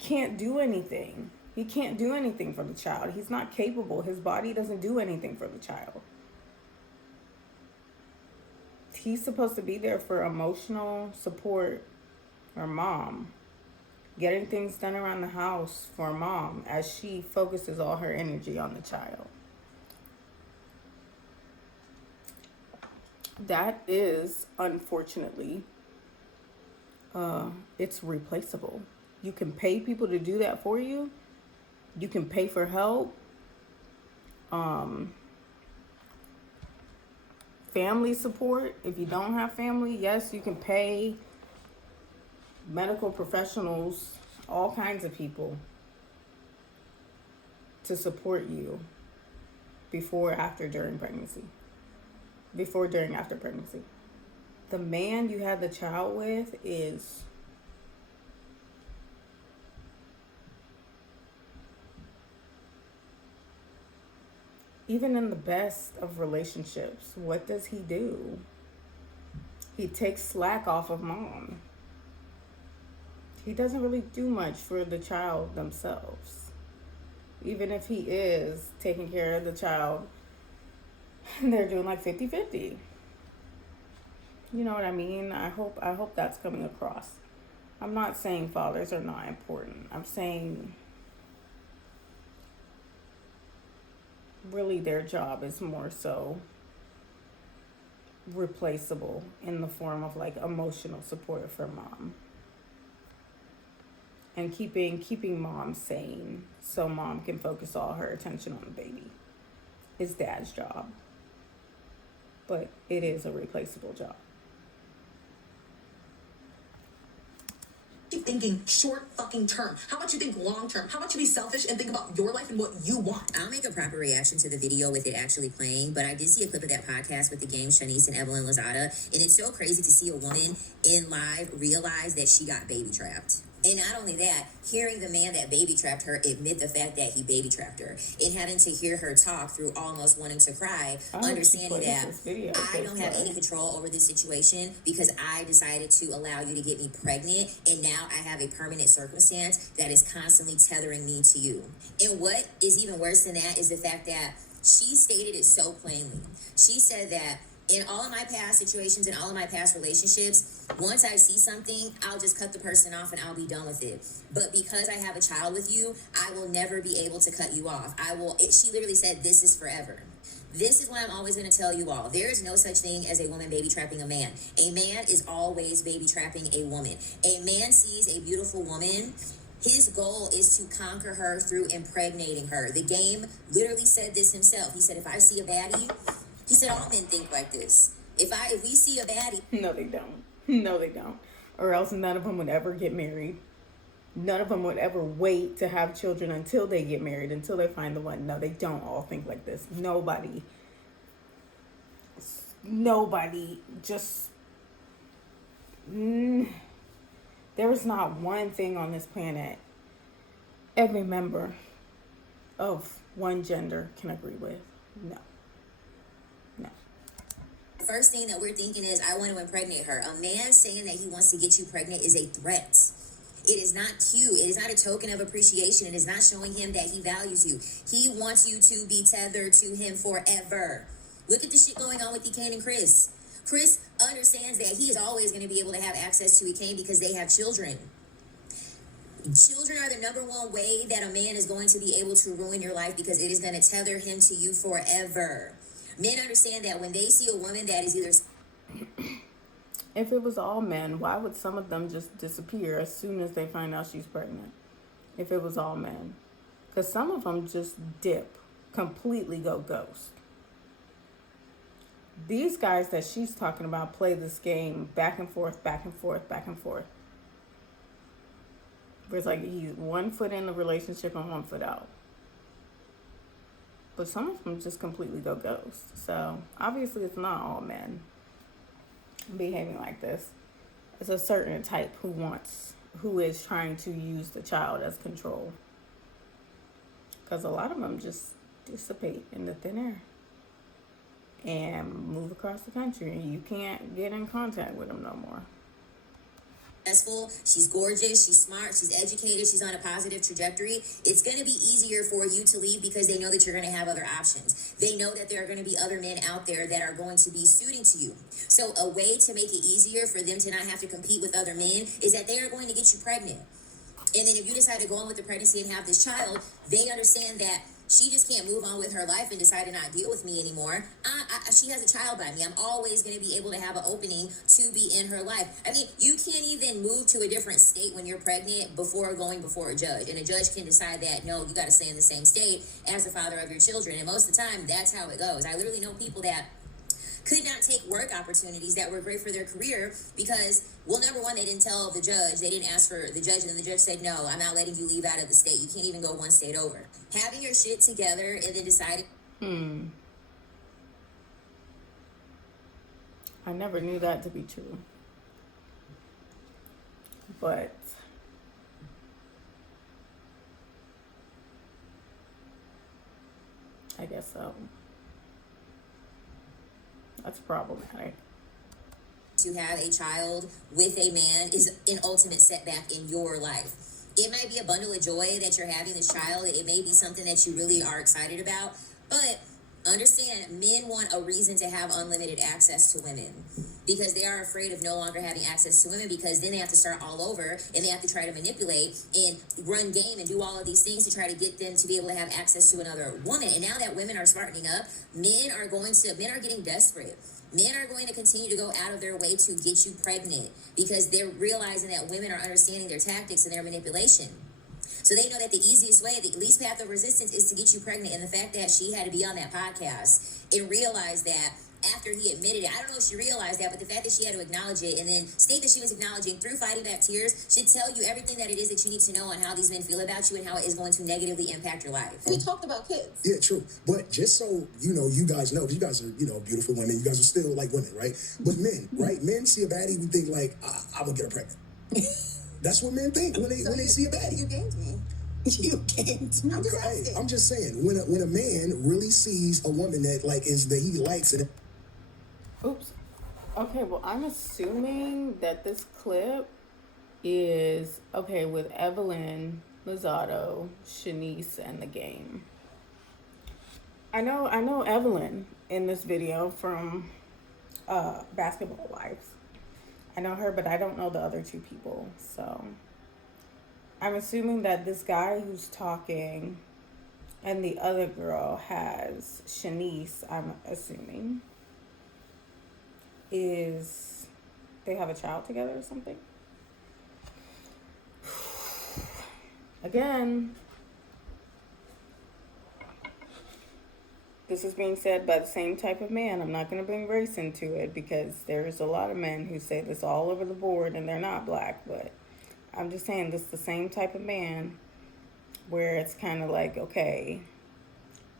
can't do anything. He can't do anything for the child. He's not capable. His body doesn't do anything for the child. He's supposed to be there for emotional support for mom. Getting things done around the house for mom as she focuses all her energy on the child. That is, unfortunately, it's replaceable. You can pay people to do that for you. You can pay for help. family support. If you don't have family, yes, you can pay medical professionals, all kinds of people to support you before, after, during pregnancy. Before, during, after pregnancy. The man you had the child with is even in the best of relationships, what does he do? He takes slack off of mom. He doesn't really do much for the child themselves. Even if he is taking care of the child, they're doing like 50-50. You know what I mean? I hope that's coming across. I'm not saying fathers are not important. I'm saying really their job is more so replaceable in the form of like emotional support for mom. And keeping mom sane so mom can focus all her attention on the baby is dad's job. But it is a replaceable job. Keep thinking short fucking term. How about you think long term? How about you be selfish and think about your life and what you want? I'll make a proper reaction to the video with it actually playing, but I did see a clip of that podcast with the game Shanice and Evelyn Lozada, and it's so crazy to see a woman in live realize that she got baby trapped. And not only that, hearing the man that baby trapped her admit the fact that he baby trapped her, and having to hear her talk through almost wanting to cry, understanding that I don't have any control over this situation because I decided to allow you to get me pregnant, and now I have a permanent circumstance that is constantly tethering me to you. And what is even worse than that is the fact that she stated it so plainly. She said that in all of my past situations, in all of my past relationships, once I see something, I'll just cut the person off and I'll be done with it. But because I have a child with you, I will never be able to cut you off. She literally said, this is forever. This is what I'm always going to tell you all. There is no such thing as a woman baby trapping a man. A man is always baby trapping a woman. A man sees a beautiful woman. His goal is to conquer her through impregnating her. The game literally said this himself. He said, if I see a baddie, he said, all men think like this. If we see a baddie. No, they don't. No, they don't. Or else none of them would ever get married. None of them would ever wait to have children until they get married, until they find the one. No, they don't all think like this. Nobody just... there is not one thing on this planet every member of one gender can agree with. No. First thing that we're thinking is, I want to impregnate her. A man saying that he wants to get you pregnant is a threat. It is not cute. It is not a token of appreciation. It is not showing him that he values you. He wants you to be tethered to him forever. Look at the shit going on with Ekane and Chris. Chris understands that he is always going to be able to have access to Ekane because they have children. Children are the number one way that a man is going to be able to ruin your life because it is going to tether him to you forever. Men understand that when they see a woman that is either... If it was all men, why would some of them just disappear as soon as they find out she's pregnant? If it was all men. Because some of them just dip, completely go ghost. These guys that she's talking about play this game back and forth, back and forth, back and forth. Where it's like he's 1 foot in the relationship and 1 foot out. But some of them just completely go ghost. So obviously it's not all men behaving like this. It's a certain type who is trying to use the child as control. Because a lot of them just dissipate in the thin air and move across the country. You can't get in contact with them no more. Successful, she's gorgeous, she's smart, she's educated, she's on a positive trajectory, it's going to be easier for you to leave because they know that you're going to have other options. They know that there are going to be other men out there that are going to be suiting to you. So a way to make it easier for them to not have to compete with other men is that they are going to get you pregnant. And then if you decide to go on with the pregnancy and have this child, they understand that she just can't move on with her life and decide to not deal with me anymore. She has a child by me. I'm always going to be able to have an opening to be in her life. I mean, you can't even move to a different state when you're pregnant before going before a judge. And a judge can decide that, no, you got to stay in the same state as the father of your children. And most of the time, that's how it goes. I literally know people that could not take work opportunities that were great for their career because, well, number one, they didn't tell the judge, they didn't ask for the judge, and then the judge said, no, I'm not letting you leave out of the state. You can't even go one state over. Having your shit together and then deciding. I never knew that to be true. But I guess so. That's problematic. To have a child with a man is an ultimate setback in your life. It might be a bundle of joy that you're having this child. It may be something that you really are excited about, but understand, men want a reason to have unlimited access to women because they are afraid of no longer having access to women because then they have to start all over and they have to try to manipulate and run game and do all of these things to try to get them to be able to have access to another woman. And now that women are smartening up, men are getting desperate. Men are going to continue to go out of their way to get you pregnant because they're realizing that women are understanding their tactics and their manipulation. So they know that the easiest way, the least path of resistance is to get you pregnant. And the fact that she had to be on that podcast and realize that after he admitted it, I don't know if she realized that, but the fact that she had to acknowledge it and then state that she was acknowledging through fighting back tears should tell you everything that it is that you need to know on how these men feel about you and how it is going to negatively impact your life. We talked about kids. Yeah, true. But just so you guys know, 'cause you guys are, beautiful women. You guys are still like women, right? But men, right? Men see a baddie, we think like, I'm gonna get her pregnant. That's what men think when they see a baddie. You gamed me. You gamed me. I'm just saying, when a man really sees a woman that he likes it. Oops. Okay, well, I'm assuming that this clip is, with Evelyn Lozado, Shanice, and the game. I know Evelyn in this video from Basketball Wives. I know her, but I don't know the other two people. So I'm assuming that this guy who's talking and the other girl has Shanice, I'm assuming, is they have a child together or something. Again, this is being said by the same type of man. I'm not going to bring race into it because there's a lot of men who say this all over the board and they're not black, but I'm just saying this is the same type of man where it's kind of like, okay,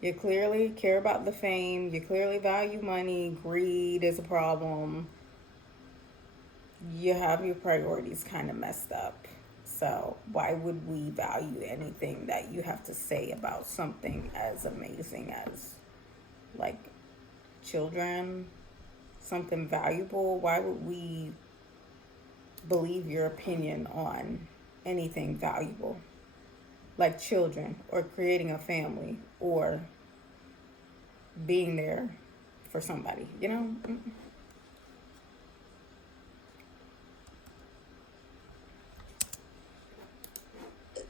you clearly care about the fame. You clearly value money. Greed is a problem. You have your priorities kind of messed up. So why would we value anything that you have to say about something as amazing as, like, children? Something valuable? Why would we believe your opinion on anything valuable? Like children, or creating a family, or being there for somebody,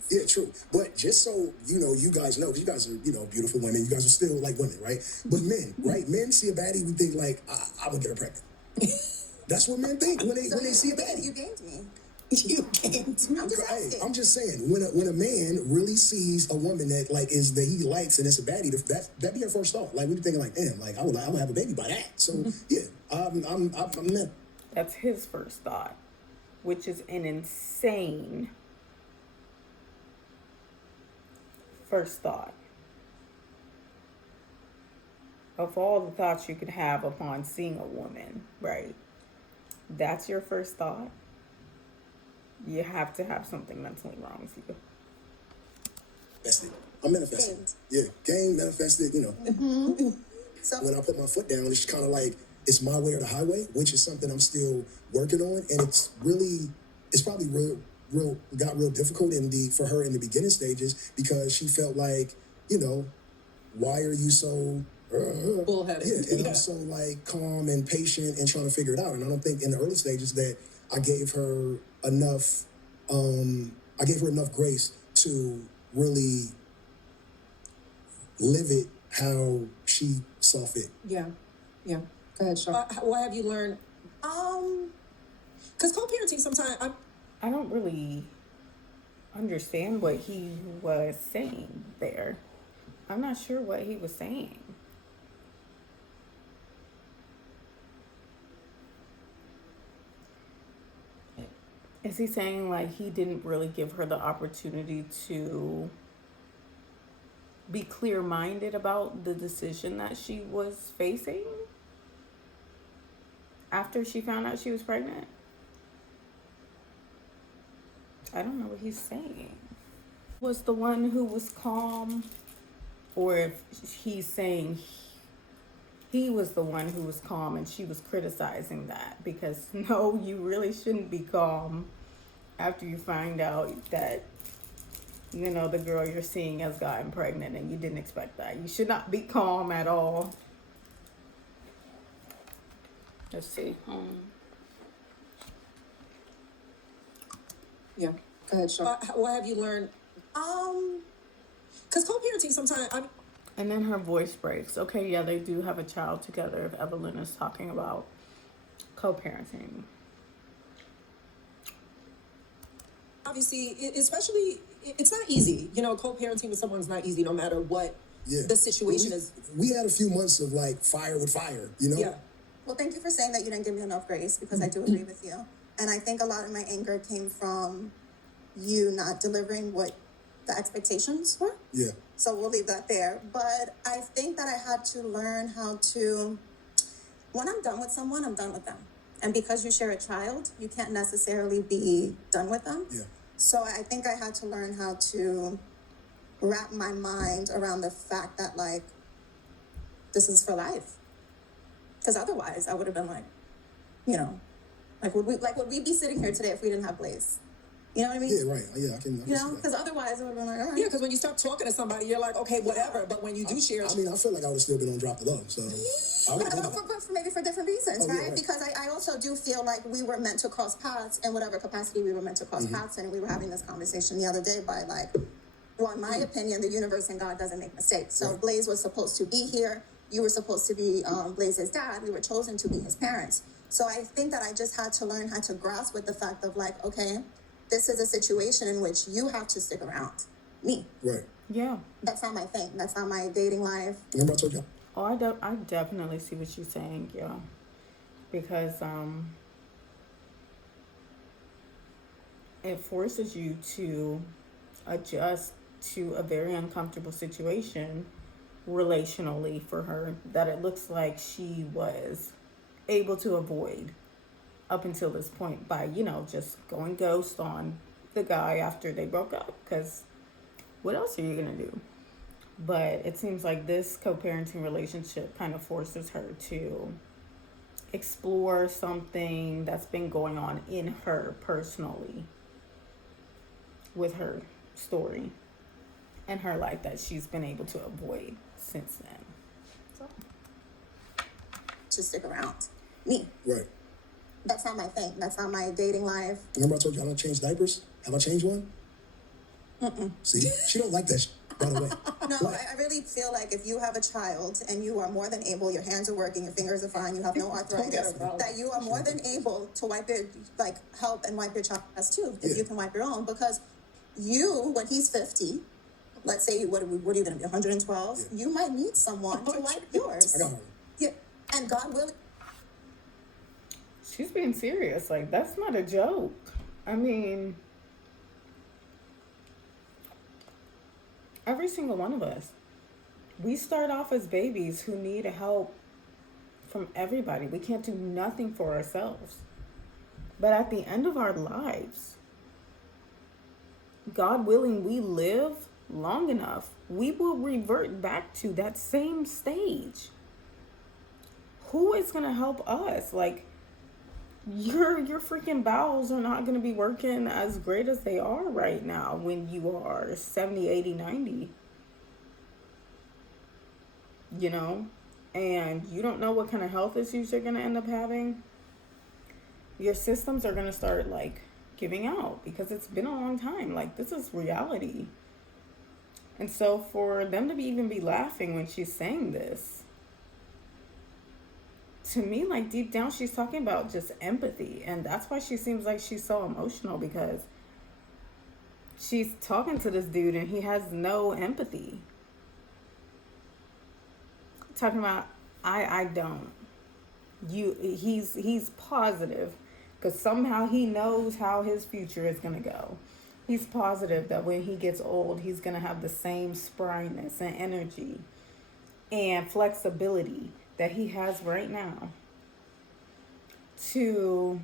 Yeah, true. But just so you guys know, 'cause you guys are, beautiful women. You guys are still like women, right? But men, right? Men see a baddie, we think like, I'm gonna get her pregnant. That's what men think when they see a baddie. You gamed me. You gamed me. I'm just saying, when a man really sees a woman that he likes and it's a baddie, that be your first thought. Like, we be thinking like, damn, like I'm gonna have a baby by that. So yeah, I'm not. That's his first thought, which is an insane first thought. Of all the thoughts you could have upon seeing a woman, right? That's your first thought. You have to have something mentally wrong with you. I'm manifesting. Yeah, game manifested, Mm-hmm. So when I put my foot down, it's kind of like it's my way or the highway, which is something I'm still working on, and it's probably got real difficult for her in the beginning stages because she felt like, why are you so bullheaded? Yeah, and I'm so like calm and patient and trying to figure it out, and I don't think in the early stages that I gave her enough grace to really live it how she saw fit. Yeah. Go ahead, Sean. What have you learned? Because co-parenting sometimes I don't really understand what he was saying there. I'm not sure what he was saying. Is he saying like he didn't really give her the opportunity to be clear-minded about the decision that she was facing after she found out she was pregnant? I don't know what he's saying. Was the one who was calm, or if he's saying he was the one who was calm and she was criticizing that, because no, you really shouldn't be calm after you find out that, you know, the girl you're seeing has gotten pregnant and you didn't expect that. You should not be calm at all. Let's see. Yeah. Go ahead, Sean. What have you learned? Because co-parenting sometimes, And then her voice breaks. Okay, yeah, they do have a child together if Evelyn is talking about co-parenting. obviously, especially, it's not easy. You know, co-parenting with someone's not easy, no matter what the situation is. We had a few months of like fire with fire, you know? Yeah. Well, thank you for saying that you didn't give me enough grace, because I do agree with you. And I think a lot of my anger came from you not delivering what the expectations were. Yeah. So we'll leave that there. But I think that I had to learn how to, when I'm done with someone, I'm done with them. And because you share a child, you can't necessarily be done with them. Yeah. So I think I had to learn how to wrap my mind around the fact that, like, this is for life. Because otherwise I would have been like, you know, would we be sitting here today if we didn't have Blaze? You know what I mean? Yeah, right. Yeah, I can You know, see that. because otherwise it would have been like, all right. Yeah, because when you start talking to somebody, you're like, okay, whatever. But when you do share, I mean, I feel like I would have still been on Drop the Love, so I would have But maybe for different reasons, Oh, yeah, right? right. Because I also do feel like we were meant to cross paths in whatever capacity we were meant to cross paths in. And we were having this conversation the other day by, like, well, in my opinion, the universe and God doesn't make mistakes. So Right. Blaze was supposed to be here. You were supposed to be Blaze's dad. We were chosen to be his parents. So I think that I just had to learn how to grasp with the fact of, like, okay, this is a situation in which you have to stick around. Me. Right. Yeah. That's not my thing. That's not my dating life. Remember I told you? Oh, I definitely see what you're saying, yeah. Because it forces you to adjust to a very uncomfortable situation relationally for her that it looks like she was able to avoid up until this point by, you know, just going ghost on the guy after they broke up, because what else are you gonna do? But it seems like this co-parenting relationship kind of forces her to explore something that's been going on in her personally with her story and her life that she's been able to avoid since then. So. To stick around. Me. Right. That's not my thing. That's not my dating life. Remember I told you I don't change diapers? Have I changed one? See? She don't like that by the way. No, I really feel like if you have a child and you are more than able, your hands are working, your fingers are fine, you have no arthritis, that you are more than able to wipe your, like, help and wipe your child's too, if you can wipe your own. Because you, when he's 50, let's say, what are you going to be, 112? Yeah. You might need someone to wipe yours. I got her. Yeah, and God willing. She's being serious. Like, that's not a joke. I mean, every single one of us, we start off as babies who need help from everybody. We can't do nothing for ourselves. But at the end of our lives, God willing, we live long enough, we will revert back to that same stage. Who is going to help us? Like, your freaking bowels are not going to be working as great as they are right now when you are 70, 80, 90. You know? And you don't know what kind of health issues you're going to end up having. Your systems are going to start, like, giving out because it's been a long time. Like, this is reality. And so for them to even be laughing when she's saying this, to me, like, deep down, she's talking about just empathy. And that's why she seems like she's so emotional, because she's talking to this dude and he has no empathy. Talking about, I don't. He's positive Because somehow he knows how his future is going to go. He's positive that when he gets old, he's going to have the same spryness and energy and flexibility that he has right now to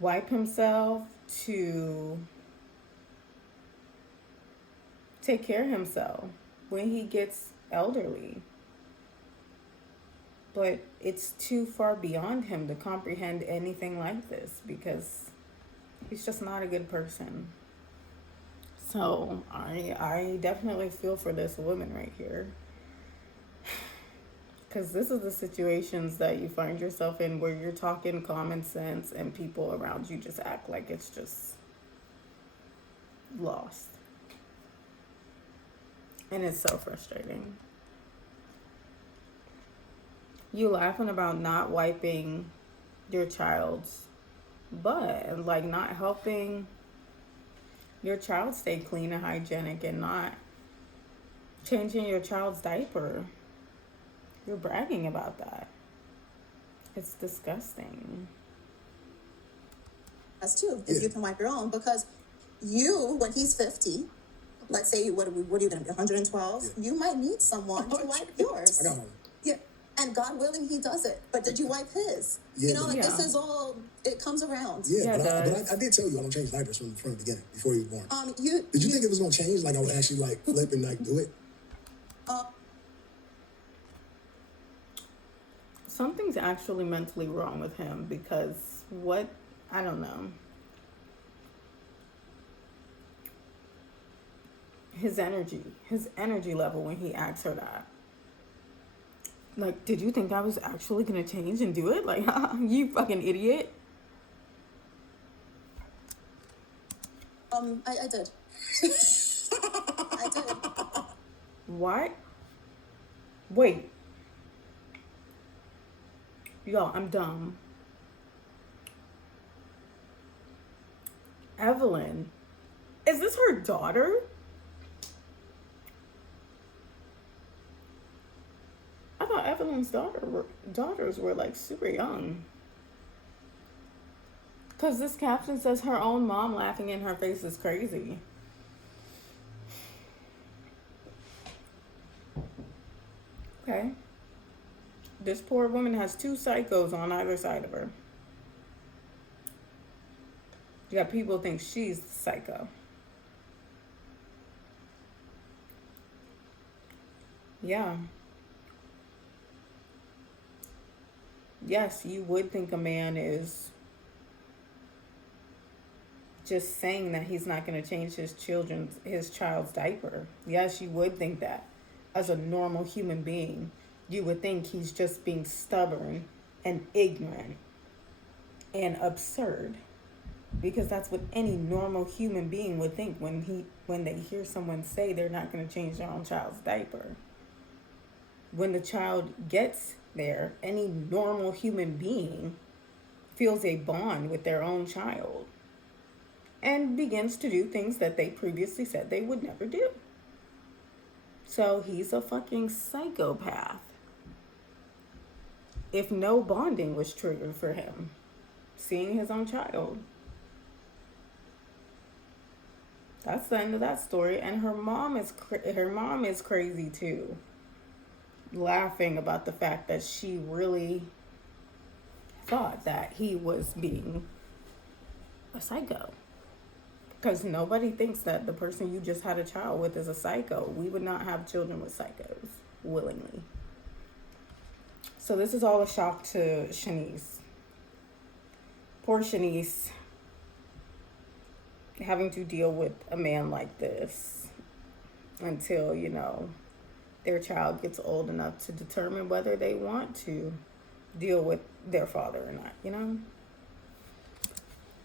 wipe himself, to take care of himself when he gets elderly. But it's too far beyond him to comprehend anything like this because he's just not a good person. So I definitely feel for this woman right here. Because this is the situations that you find yourself in where you're talking common sense and people around you just act like it's just lost. And it's so frustrating. You laughing about not wiping your child's butt and like not helping your child stay clean and hygienic and not changing your child's diaper. You're bragging about that. It's disgusting. Us too, if you can wipe your own, because you, when he's 50, let's say what are you gonna be 112? You might need someone to wipe yours. I got one. Yeah, and God willing, he does it. But did you wipe his? Yeah, you know, like yeah. this is all. It comes around. Yeah, Yeah, but I did tell you I don't change diapers from the beginning before he was born. You Did you think it was gonna change? Like I would actually like flip and like do it? Something's actually mentally wrong with him because I don't know. His energy level when he asks her that. Like, did you think I was actually gonna change and do it? Like, you fucking idiot. I did. I did. What? Wait. Yo, I'm dumb. Evelyn. Is this her daughter? I thought Evelyn's daughters were like super young. Because this caption says her own mom laughing in her face is crazy. Okay. This poor woman has two psychos on either side of her. You got people think she's the psycho. Yeah. Yes, you would think a man is just saying that he's not going to change his child's diaper. Yes, you would think that. As a normal human being, you would think he's just being stubborn and ignorant and absurd. Because that's what any normal human being would think when they hear someone say they're not going to change their own child's diaper. When the child gets there, any normal human being feels a bond with their own child and begins to do things that they previously said they would never do. So he's a fucking psychopath. If no bonding was triggered for him, seeing his own child. That's the end of that story. And her mom is crazy too. Laughing about the fact that she really thought that he was being a psycho. Because nobody thinks that the person you just had a child with is a psycho. We would not have children with psychos willingly. So this is all a shock to Shanice. Poor Shanice having to deal with a man like this until, their child gets old enough to determine whether they want to deal with their father or not,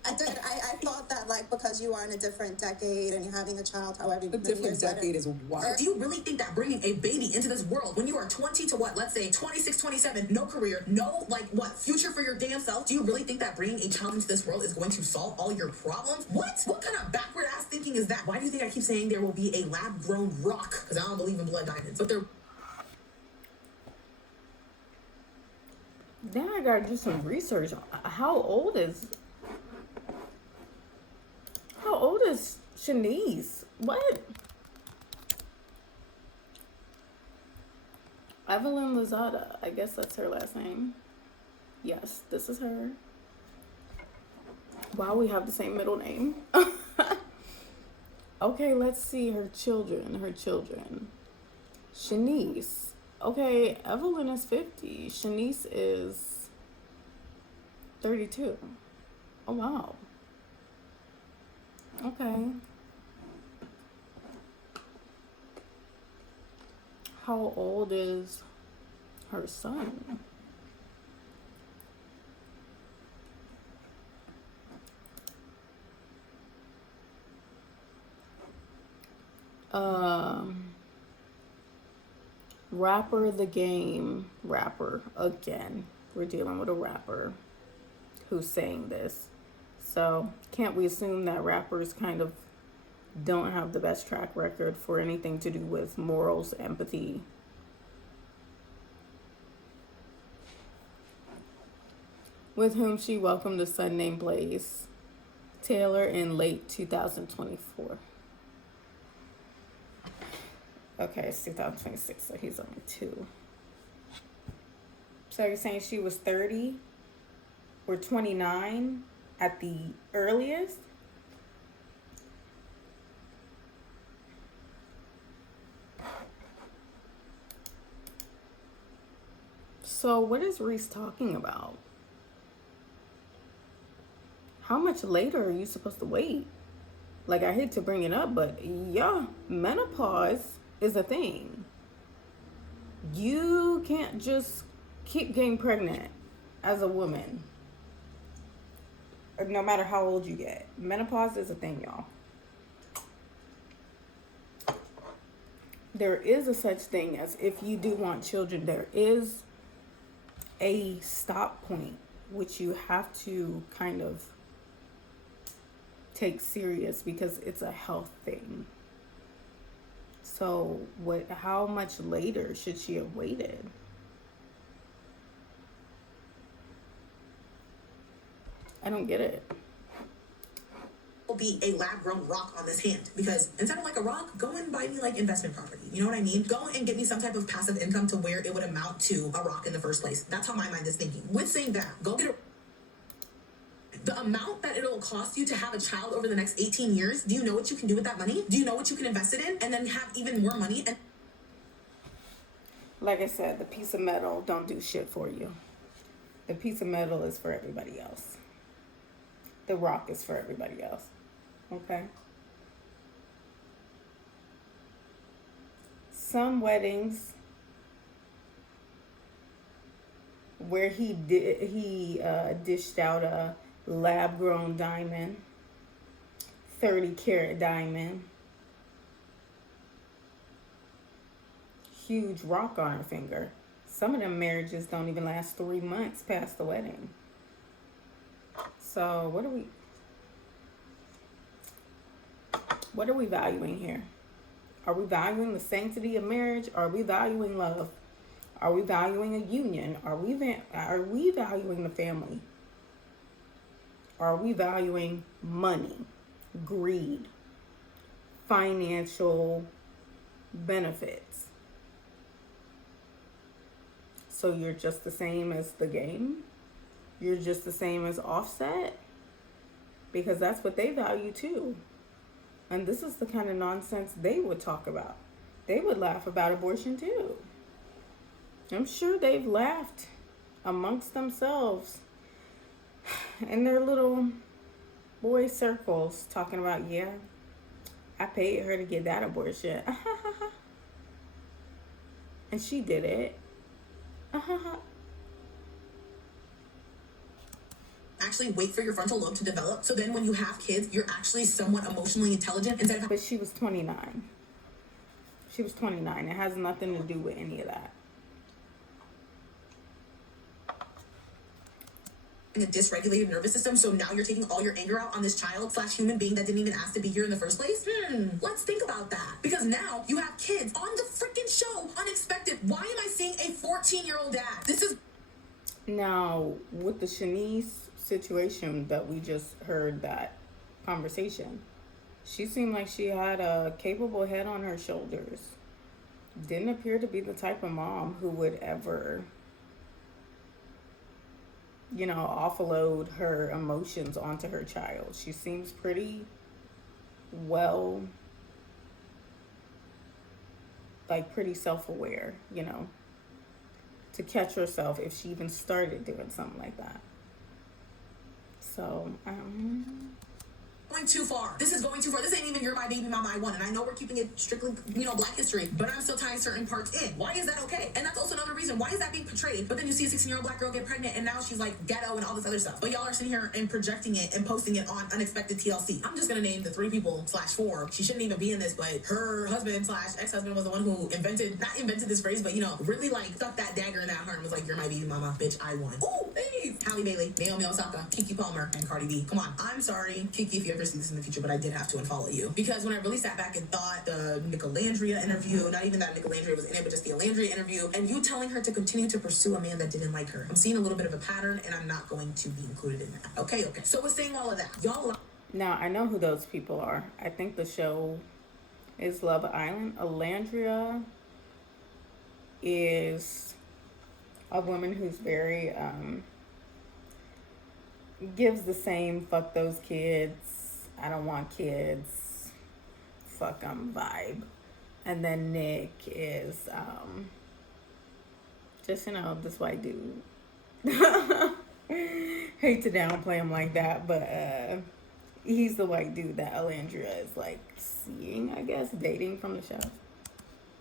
I did. I thought that, like, because you are in a different decade and you're having a child, however A different decade is wild. Do you really think that bringing a baby into this world when you are 20 to what, let's say 26, 27, no career, no, future for your damn self, do you really think that bringing a child into this world is going to solve all your problems? What? What kind of backward ass thinking is that? Why do you think I keep saying there will be a lab grown rock? Because I don't believe in blood diamonds, but there. Then I gotta do some research. How old is Shanice? What? Evelyn Lozada. I guess that's her last name. Yes, this is her. Wow, we have the same middle name. Okay, let's see her children. Shanice. Okay, Evelyn is 50. Shanice is 32. Oh, wow. Okay. How old is her son? Rapper the Game. Rapper again. We're dealing with a rapper who's saying this. So can't we assume that rappers kind of don't have the best track record for anything to do with morals, empathy? With whom she welcomed a son named Blaze Taylor in late 2024. Okay, it's 2026, so he's only 2. So you're saying she was 30 or 29 at the earliest? So what is Reese talking about? How much later are you supposed to wait? Like, I hate to bring it up, but yeah, menopause is a thing. You can't just keep getting pregnant as a woman, no matter how old you get. Menopause is a thing, y'all. There is a such thing as, if you do want children, there is a stop point which you have to kind of take serious, because it's a health thing. So how much later should she have waited? I don't get it. Will be a lab-grown rock on this hand, because instead of like a rock, go and buy me like investment property. You know what I mean? Go and get me some type of passive income to where it would amount to a rock in the first place. That's how my mind is thinking. With saying that, go get the amount that it'll cost you to have a child over the next 18 years. Do you know what you can do with that money? Do you know what you can invest it in, and then have even more money? And like I said, the piece of metal don't do shit for you. The piece of metal is for everybody else. The rock is for everybody else. Okay? Some weddings where he dished out a lab-grown diamond, 30-carat diamond, huge rock on her finger. Some of them marriages don't even last 3 months past the wedding. So what are we valuing here? Are we valuing the sanctity of marriage? Are we valuing love? Are we valuing a union? Are we valuing the family? Are we valuing money, greed, financial benefits? So you're just the same as The Game? You're just the same as Offset? Because that's what they value too. And this is the kind of nonsense they would talk about. They would laugh about abortion too. I'm sure they've laughed amongst themselves in their little boy circles, talking about, yeah, I paid her to get that abortion. And she did it. actually wait for your frontal lobe to develop, so then when you have kids, you're actually somewhat emotionally intelligent instead of But she was 29. She was 29. It has nothing to do with any of that. a dysregulated nervous system, so now you're taking all your anger out on this child / human being that didn't even ask to be here in the first place? Let's think about that. Because now you have kids on the freaking show, unexpected. Why am I seeing a 14-year-old dad? This is Now, with the Shanice situation that we just heard, that conversation, she seemed like she had a capable head on her shoulders. Didn't appear to be the type of mom who would ever, offload her emotions onto her child. She seems pretty well, like pretty self-aware, to catch herself if she even started doing something like that. So, Going too far. This is going too far. This ain't even You're My Baby Mama I Want. And I know we're keeping it strictly, Black history, but I'm still tying certain parts in. Why is that okay? And that's also another reason. Why is that being portrayed? But then you see a 16-year-old Black girl get pregnant and now she's like ghetto and all this other stuff. But y'all are sitting here and projecting it and posting it on unexpected TLC. I'm just gonna name the 3 people /4. She shouldn't even be in this, but her husband / ex-husband was the one who not invented this phrase, but really like stuck that dagger in that heart and was like, you're my baby mama, bitch, I won. Ooh, thanks. Halle Bailey, Naomi Osaka, Kiki Palmer, and Cardi B. Come on. I'm sorry, Kiki, if you ever see this in the future, but I did have to unfollow you. Because when I really sat back and thought the Nicolandria interview, not even that Nicolandria was in it, but just the Alandria interview, and you telling her to continue to pursue a man that didn't like her. I'm seeing a little bit of a pattern, and I'm not going to be included in that. Okay. So with saying all of that, y'all... Now, I know who those people are. I think the show is Love Island. Alandria is a woman who's very, gives the same fuck those kids, I don't want kids, fuck 'em vibe. And then Nick is just, this white dude. Hate to downplay him like that, but he's the white dude that Alandria is like seeing, I guess, dating from the show.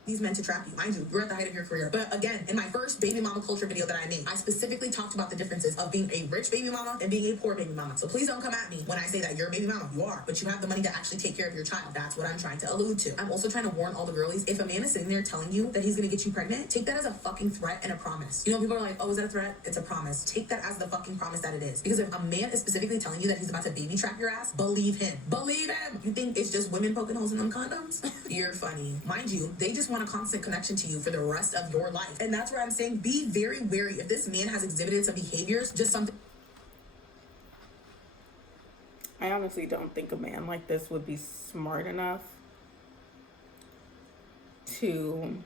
These men to trap you. Mind you, you're at the height of your career. But again, in my first baby mama culture video that I made, I specifically talked about the differences of being a rich baby mama and being a poor baby mama. So please don't come at me when I say that you're a baby mama. You are, but you have the money to actually take care of your child. That's what I'm trying to allude to. I'm also trying to warn all the girlies, if a man is sitting there telling you that he's gonna get you pregnant, take that as a fucking threat and a promise. People are like, oh, is that a threat? It's a promise. Take that as the fucking promise that it is. Because if a man is specifically telling you that he's about to baby trap your ass, believe him. Believe him! You think it's just women poking holes in them condoms? You're funny. Mind you, they just want a constant connection to you for the rest of your life. And that's where I'm saying be very wary. If this man has exhibited some behaviors, just something. I honestly don't think a man like this would be smart enough to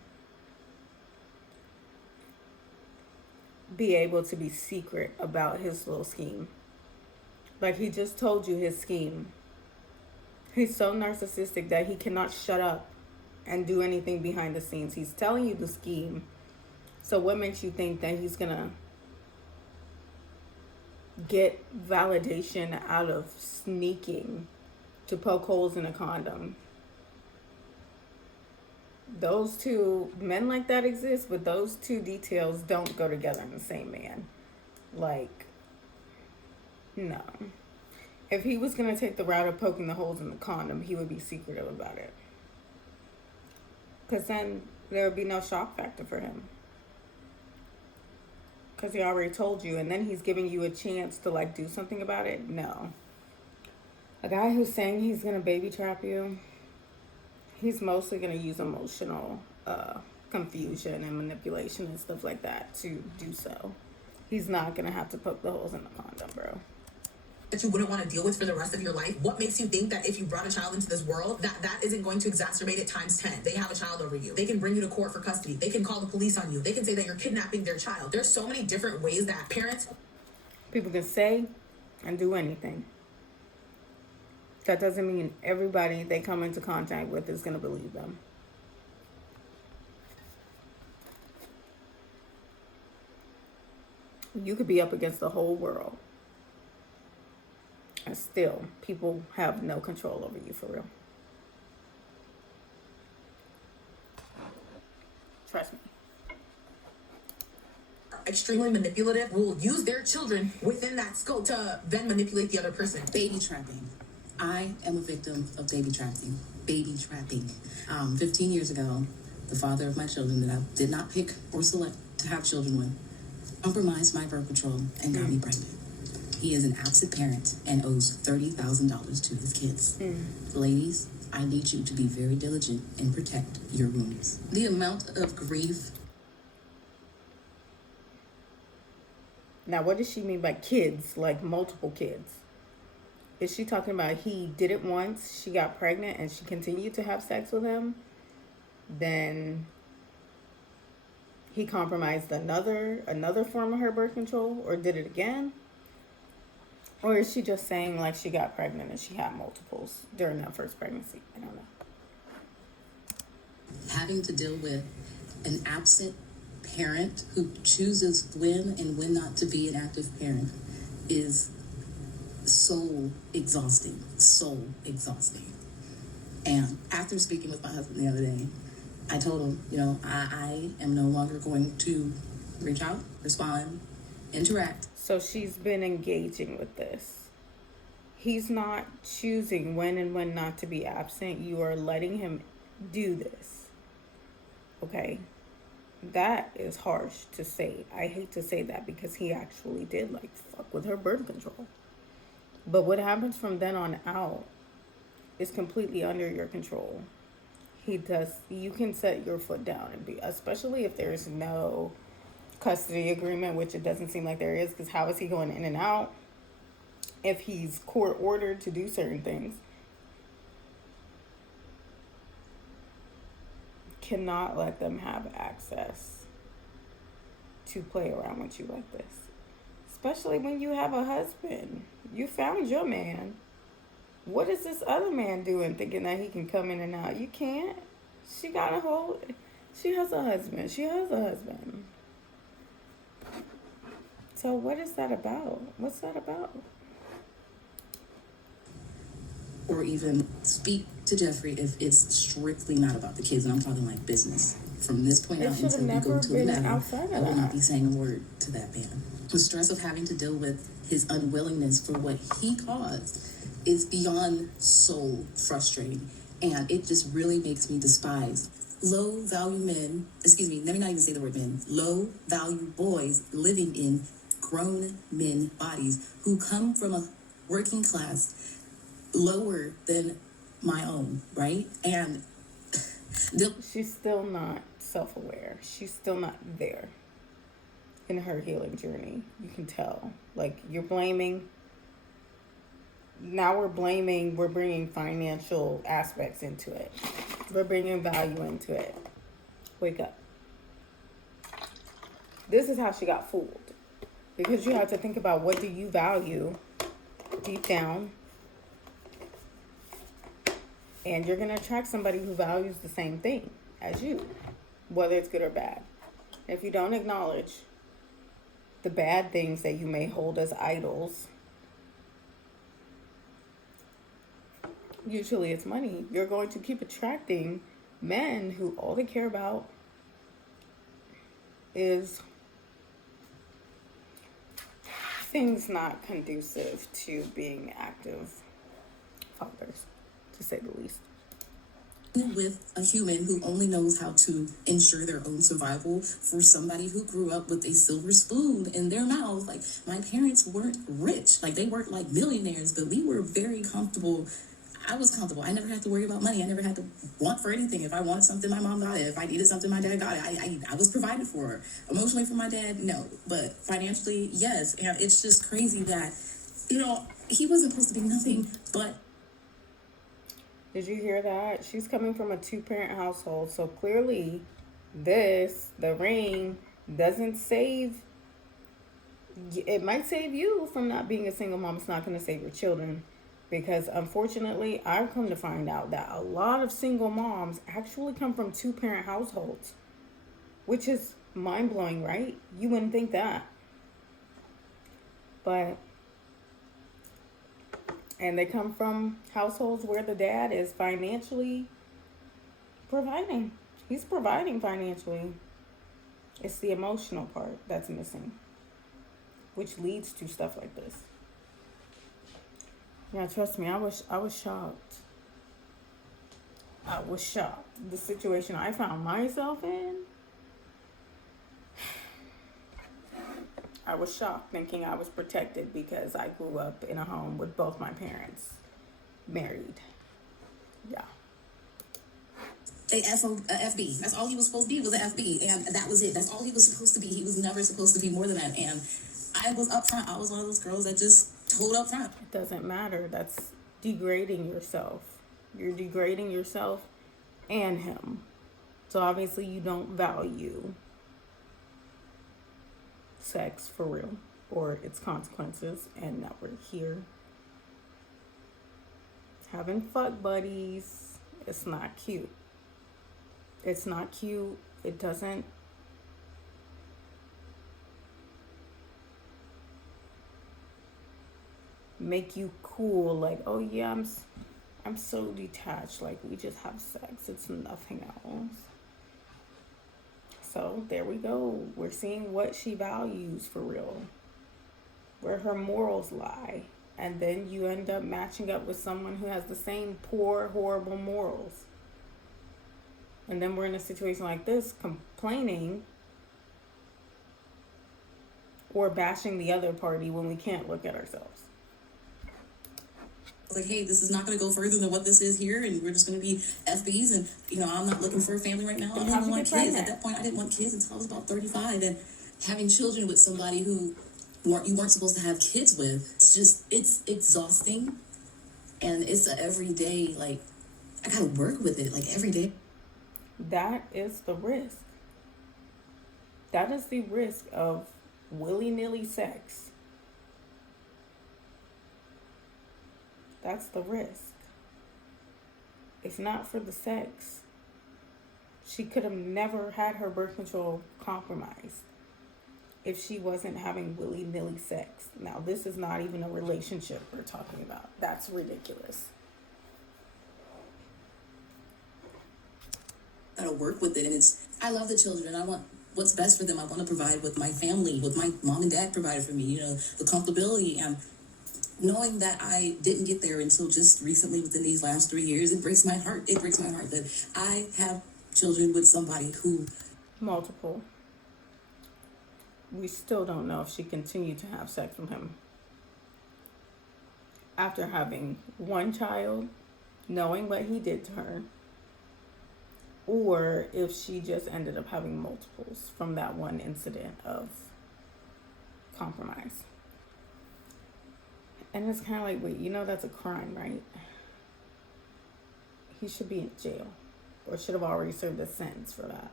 be able to be secret about his little scheme. Like, he just told you his scheme. He's so narcissistic that he cannot shut up and do anything behind the scenes. He's telling you the scheme. So what makes you think that he's gonna get validation out of sneaking to poke holes in a condom? Those two, men like that exist, but those two details don't go together in the same man. Like, no. If he was gonna take the route of poking the holes in the condom, he would be secretive about it. Because then there would be no shock factor for him. Because he already told you, and then he's giving you a chance to, like, do something about it? No. A guy who's saying he's going to baby trap you, he's mostly going to use emotional confusion and manipulation and stuff like that to do so. He's not going to have to poke the holes in the condom, bro. That you wouldn't want to deal with for the rest of your life? What makes you think that if you brought a child into this world, that isn't going to exacerbate it times 10? They have a child over you. They can bring you to court for custody. They can call the police on you. They can say that you're kidnapping their child. There's so many different ways that parents... People can say and do anything. That doesn't mean everybody they come into contact with is going to believe them. You could be up against the whole world, and still, people have no control over you, for real. Trust me. Extremely manipulative will use their children within that scope to then manipulate the other person. Baby trapping. I am a victim of baby trapping. Baby trapping. 15 years ago, the father of my children that I did not pick or select to have children with compromised my birth control and got me pregnant. He is an absent parent and owes $30,000 to his kids. Ladies, I need you to be very diligent and protect your wounds. The amount of grief Now, what does she mean by kids? Like multiple kids? Is she talking about he did it once, she got pregnant, and she continued to have sex with him? Then he compromised another form of her birth control, or did it again? Or is she just saying like she got pregnant and she had multiples during that first pregnancy? I don't know. Having to deal with an absent parent who chooses when and when not to be an active parent is soul exhausting. And after speaking with my husband the other day, I told him, I am no longer going to reach out, respond, interact. So she's been engaging with this. He's not choosing when and when not to be absent. You are letting him do this. Okay? That is harsh to say. I hate to say that because he actually did like fuck with her birth control. But what happens from then on out is completely under your control. You can set your foot down and be, especially if there's no custody agreement, which it doesn't seem like there is, because how is he going in and out if he's court ordered to do certain things? Cannot let them have access to play around with you like this, especially when you have a husband. You found your man. What is this other man doing thinking that he can come in and out? You can't. She has a husband. So what is that about? What's that about? Or even speak to Jeffrey if it's strictly not about the kids, and I'm talking like business. From this point out until we go to 11, I will not be saying a word to that man. The stress of having to deal with his unwillingness for what he caused is beyond soul frustrating, and it just really makes me despise low value men, let me not even say the word men, low value boys living in grown men bodies who come from a working class lower than my own, right? And she's still not self-aware. She's still not there in her healing journey. You can tell. Like, you're blaming. Now we're bringing financial aspects into it. We're bringing value into it. Wake up. This is how she got fooled. Because you have to think about, what do you value deep down? And you're going to attract somebody who values the same thing as you, whether it's good or bad. If you don't acknowledge the bad things that you may hold as idols, usually it's money, you're going to keep attracting men who all they care about is things not conducive to being active fathers, to say the least. With a human who only knows how to ensure their own survival, for somebody who grew up with a silver spoon in their mouth. Like, my parents weren't rich, like they weren't like millionaires, but we were very comfortable. I was comfortable. I never had to worry about money. I never had to want for anything. If I wanted something, my mom got it. If I needed something, my dad got it. I was provided for. Emotionally for my dad, no. But financially, yes. And it's just crazy that, he wasn't supposed to be nothing but. Did you hear that? She's coming from a 2-parent household. So clearly the ring doesn't save. It might save you from not being a single mom. It's not going to save your children. Because unfortunately, I've come to find out that a lot of single moms actually come from 2-parent households. Which is mind-blowing, right? You wouldn't think that. And they come from households where the dad is financially providing. He's providing financially. It's the emotional part that's missing, which leads to stuff like this. Yeah, trust me, I was shocked. I was shocked. The situation I found myself in, I was shocked, thinking I was protected because I grew up in a home with both my parents married. Yeah. A FB. That's all he was supposed to be, was an FB. And that was it. That's all he was supposed to be. He was never supposed to be more than that. And I was upfront. I was one of those girls that just told up front. It doesn't matter. That's degrading yourself. You're degrading yourself and him. So obviously you don't value sex for real or its consequences, and that we're here having fuck buddies. It's not cute. It's not cute. It doesn't make you cool. Like, oh yeah, I'm so detached. Like, we just have sex. It's nothing else. So there we go. We're seeing what she values for real, where her morals lie. And then you end up matching up with someone who has the same poor, horrible morals. And then we're in a situation like this, complaining or bashing the other party when we can't look at ourselves. Like, hey, this is not going to go further than what this is here, and we're just going to be FBs, and, I'm not looking for a family right now. I don't want kids. At that point, I didn't want kids until I was about 35, and having children with somebody who you weren't supposed to have kids with, it's exhausting, and it's a everyday, like, I got to work with it, like, every day. That is the risk. That is the risk of willy-nilly sex. That's the risk. If not for the sex, she could have never had her birth control compromised if she wasn't having willy-nilly sex. Now, this is not even a relationship we're talking about. That's ridiculous. Gotta work with it, and I love the children. I want what's best for them. I want to provide what my family, what my mom and dad provided for me, the comfortability, and knowing that I didn't get there until just recently within these last 3 years, it breaks my heart. It breaks my heart that I have children with somebody who... Multiple. We still don't know if she continued to have sex with him after having one child, knowing what he did to her, or if she just ended up having multiples from that one incident of compromise. And it's kind of like, wait, that's a crime, right? He should be in jail, or should have already served a sentence for that.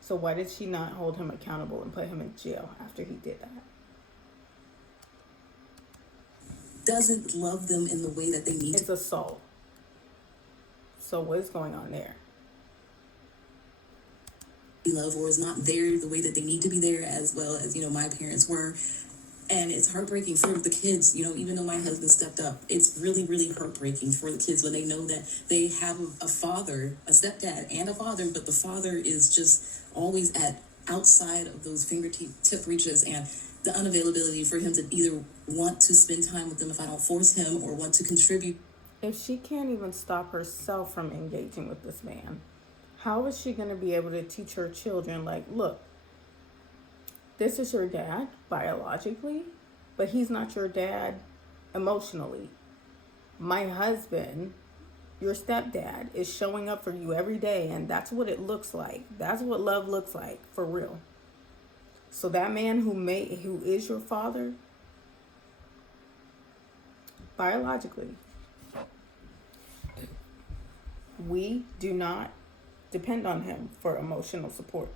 So why did she not hold him accountable and put him in jail after he did that? Doesn't love them in the way that they need. It's assault. So what is going on there? Love, or is not there the way that they need to be there, as well as, my parents were. And it's heartbreaking for the kids, even though my husband stepped up. It's really, really heartbreaking for the kids when they know that they have a father, a stepdad, and a father, but the father is just always outside of those fingertip reaches, and the unavailability for him to either want to spend time with them if I don't force him, or want to contribute. If she can't even stop herself from engaging with this man, how is she going to be able to teach her children, like, look, this is your dad biologically, but he's not your dad emotionally. My husband, your stepdad, is showing up for you every day, and that's what it looks like. That's what love looks like, for real. So that man who is your father, biologically, we do not depend on him for emotional support.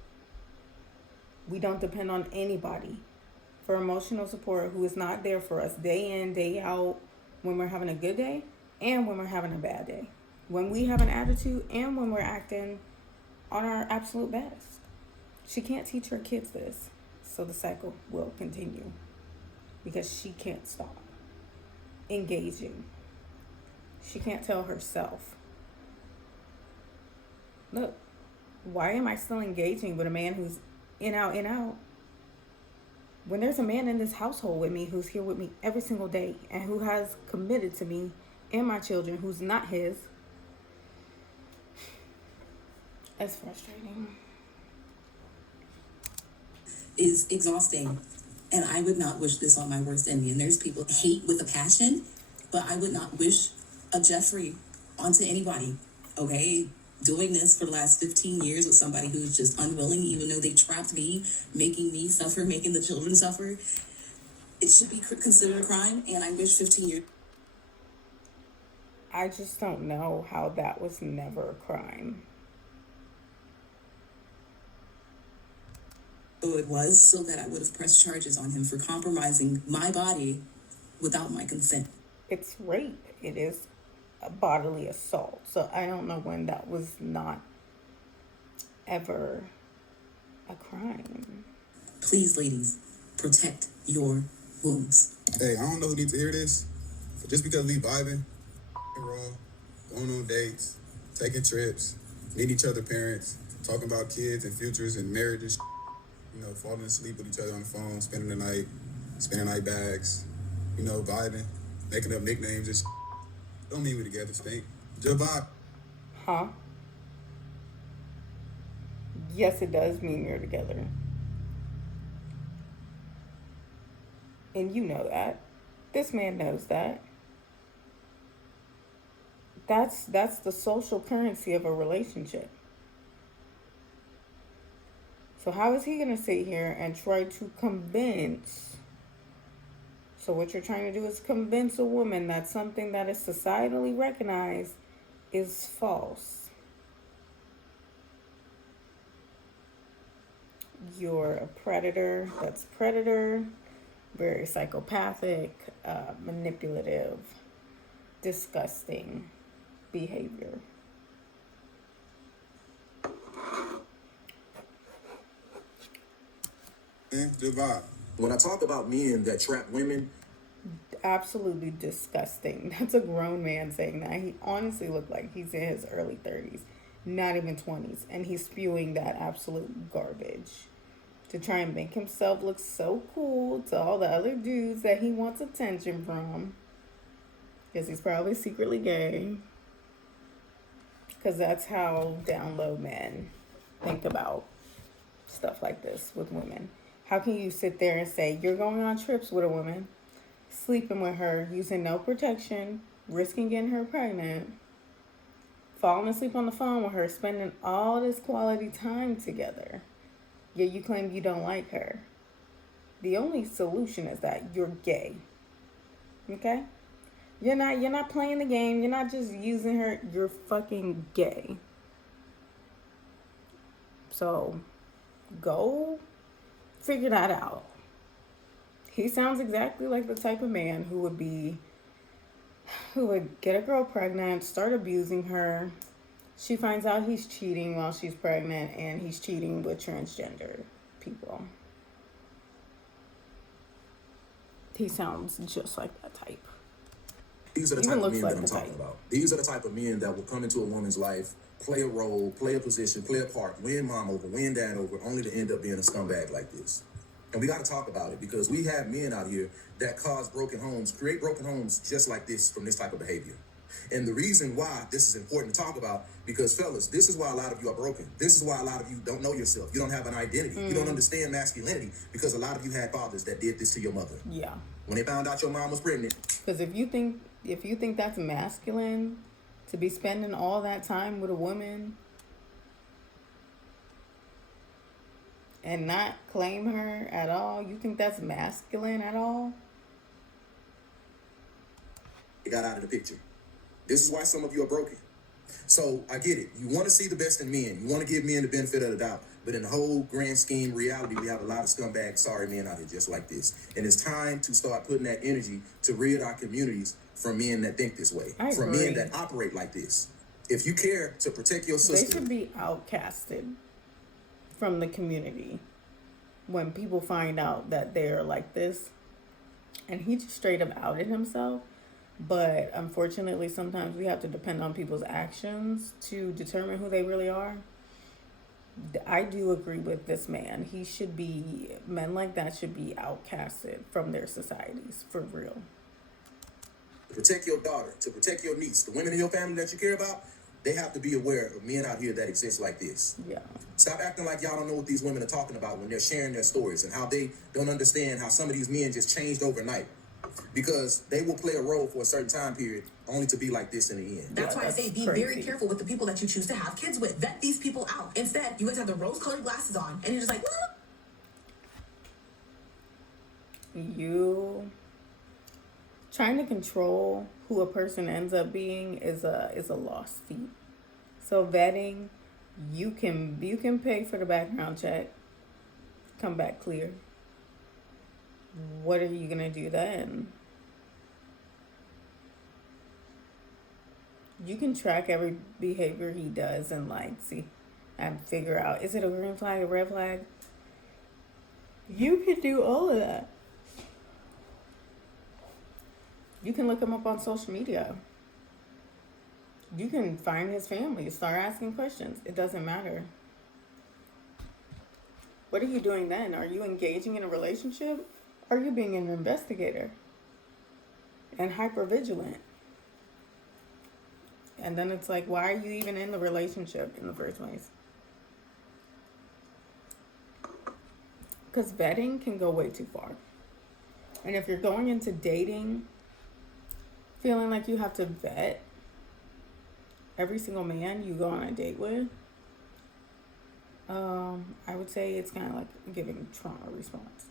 We don't depend on anybody for emotional support who is not there for us day in, day out, when we're having a good day and when we're having a bad day. When we have an attitude and when we're acting on our absolute best. She can't teach her kids this, so the cycle will continue because she can't stop engaging. She can't tell herself, look, why am I still engaging with a man who's in, out, when there's a man in this household with me who's here with me every single day and who has committed to me and my children, who's not his? It's frustrating. Is exhausting, and I would not wish this on my worst enemy. And there's people hate with a passion, but I would not wish a Jeffrey onto anybody. Okay, doing this for the last 15 years with somebody who's just unwilling, even though they trapped me, making me suffer, making the children suffer, it should be considered a crime, and I wish 15 years. I just don't know how that was never a crime. So it was, so that I would have pressed charges on him for compromising my body without my consent. It's rape. It is a bodily assault. So I don't know when that was not ever a crime. Please, ladies, protect your wombs. Hey, I don't know who needs to hear this, but just because we vibing, raw, going on dates, taking trips, meeting each other parents, talking about kids and futures and marriages, falling asleep with each other on the phone, spending night bags, vibing, making up nicknames and don't mean we together, stink. Just vibe. Huh? Yes, it does mean you're together. And you know that. This man knows that. That's the social currency of a relationship. So how is he going to sit here and try to convince? So what you're trying to do is convince a woman that something that is societally recognized is false. You're a predator. That's predator. Very psychopathic, manipulative, disgusting behavior. Just vibe. When I talk about men that trap women, Absolutely disgusting. That's a grown man saying that. He honestly looked like he's in his early 30s, not even 20s, and he's spewing that absolute garbage to try and make himself look so cool to all the other dudes that he wants attention from, because he's probably secretly gay, because that's how down low men think about stuff like this with women. How can you sit there and say you're going on trips with a woman, sleeping with her, using no protection, risking getting her pregnant, falling asleep on the phone with her, spending all this quality time together, yet you claim you don't like her? The only solution is that you're gay. Okay? You're not playing the game. You're not just using her. You're fucking gay. So go figure that out. He sounds exactly like the type of man who would get a girl pregnant, start abusing her. She finds out he's cheating while she's pregnant, and he's cheating with transgender people. He sounds just like that type. these are the type of men that I'm talking about. These are the type of men that will come into a woman's life, play a role, play a position, play a part, win mom over, win dad over, only to end up being a scumbag like this. And we got to talk about it, because we have men out here that cause broken homes, create broken homes just like this from this type of behavior. And the reason why this is important to talk about, because fellas, this is why a lot of you are broken. This is why a lot of you don't know yourself. You don't have an identity. You don't understand masculinity, because a lot of you had fathers that did this to your mother. Yeah. When they found out your mom was pregnant. Because if you think that's masculine, to be spending all that time with a woman and not claim her at all, you think that's masculine at all? It got out of the picture. This is why some of you are broken. So I get it. You want to see the best in men. You want to give men the benefit of the doubt. But in the whole grand scheme reality, we have a lot of scumbag, sorry men out here just like this. And it's time to start putting that energy to rid our communities from men that think this way. From men that operate like this. If you care to protect your sister. They should be outcasted from the community when people find out that they're like this. And he just straight up outed himself. But unfortunately, sometimes we have to depend on people's actions to determine who they really are. I do agree with this man. Men like that should be outcasted from their societies, for real. To protect your daughter, to protect your niece, the women in your family that you care about, they have to be aware of men out here that exist like this. Yeah. Stop acting like y'all don't know what these women are talking about when they're sharing their stories, and how they don't understand how some of these men just changed overnight. because they will play a role for a certain time period only to be like this in the end. That's why I say be very careful with the people that you choose to have kids with. Vet these people out. Instead, you guys have the rose-colored glasses on, and you're just like, you trying to control who a person ends up being is a lost feat. So vetting, you can pay for the background check, come back clear. What are you gonna do then? You can track every behavior he does and like see and figure out, is it a green flag, a red flag? You can do all of that. You can look him up on social media. You can find his family, start asking questions. It doesn't matter. What are you doing then? Are you engaging in a relationship? Are you being an investigator and hypervigilant? And then it's like, why are you even in the relationship in the first place? Because vetting can go way too far. And if you're going into dating feeling like you have to vet every single man you go on a date with, I would say it's kind of like giving trauma response.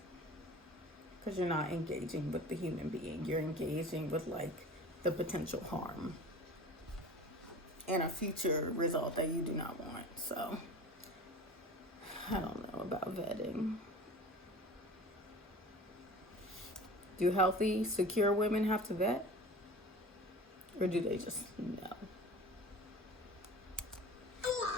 Because you're not engaging with the human being. You're engaging with like the potential harm and a future result that you do not want. So I don't know about vetting. Do healthy, secure women have to vet? Or do they just know?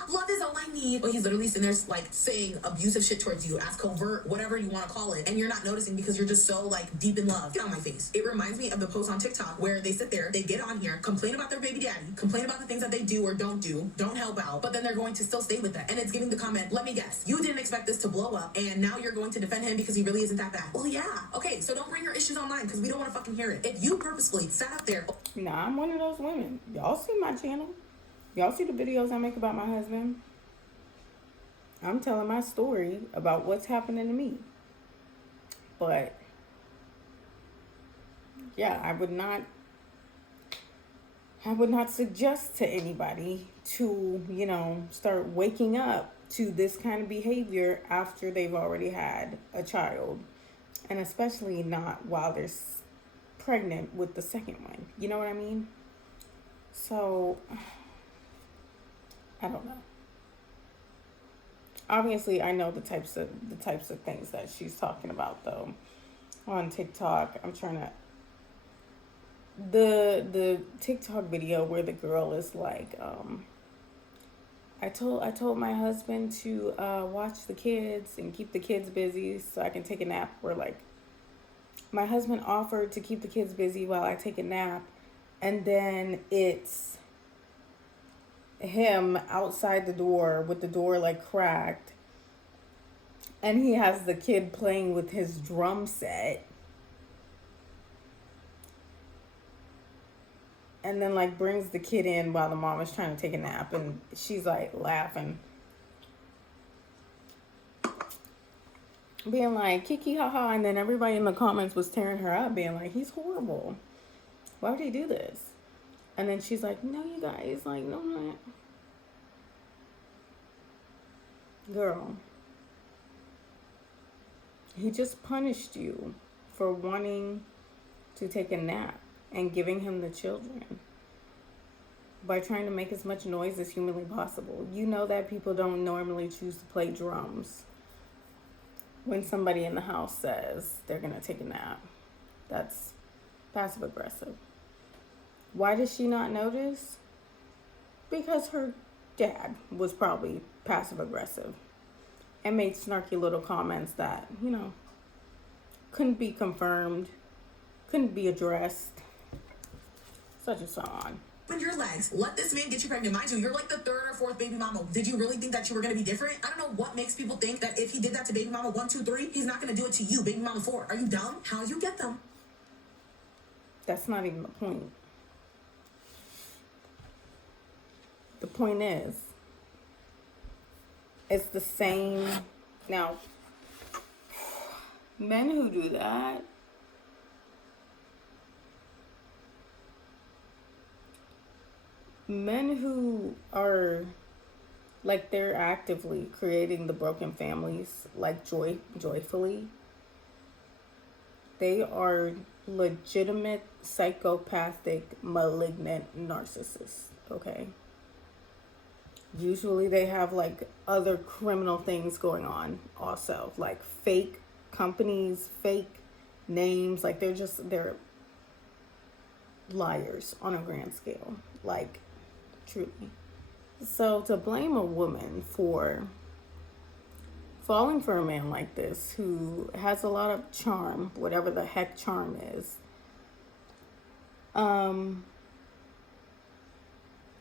love is all I need. But he's literally sitting there like saying abusive shit towards you, as covert, whatever you want to call it, and you're not noticing because you're just so like deep in love. Get on my face. It reminds me of the post on TikTok where they sit there, they get on here, complain about their baby daddy, complain about the things that they do or don't do, don't help out, but then they're going to still stay with that. And it's giving the comment, let me guess, you didn't expect this to blow up, and now you're going to defend him because he really isn't that bad. Well, yeah. Okay, so don't bring your issues online because we don't want to fucking hear it. If you purposefully sat up there. Nah, I'm one of those women. Y'all see my channel. Y'all see the videos I make about my husband. I'm telling my story about what's happening to me. But yeah, I would not suggest to anybody to, start waking up to this kind of behavior after they've already had a child. And especially not while they're pregnant with the second one. You know what I mean? So I don't know. Obviously, I know the types of things that she's talking about though on TikTok. I'm trying to the TikTok video where the girl is like, I told my husband to watch the kids and keep the kids busy so I can take a nap. Or like, my husband offered to keep the kids busy while I take a nap, and then it's him outside the door with the door like cracked, and he has the kid playing with his drum set, and then like brings the kid in while the mom is trying to take a nap, and she's like laughing, being like kiki haha, and then everybody in the comments was tearing her up, being like, he's horrible, why would he do this? And then she's like, no, you guys, like, no, not. Girl, he just punished you for wanting to take a nap and giving him the children by trying to make as much noise as humanly possible. You know that people don't normally choose to play drums when somebody in the house says they're going to take a nap. That's passive aggressive. Why does she not notice? Because her dad was probably passive aggressive and made snarky little comments that, couldn't be confirmed, couldn't be addressed, such and so on. Open your legs. Let this man get you pregnant. Mind you, you're like the third or fourth baby mama. Did you really think that you were going to be different? I don't know what makes people think that if he did that to baby mama 1, 2, 3, he's not going to do it to you, baby mama 4. Are you dumb? How you get them? That's not even the point. The point is, it's the same. Now, men who do that, men who are like, they're actively creating the broken families, like joyfully, they are legitimate psychopathic malignant narcissists, okay? Usually they have like other criminal things going on also, like fake companies, fake names, like they're liars on a grand scale, like, truly. So to blame a woman for falling for a man like this who has a lot of charm, whatever the heck charm is,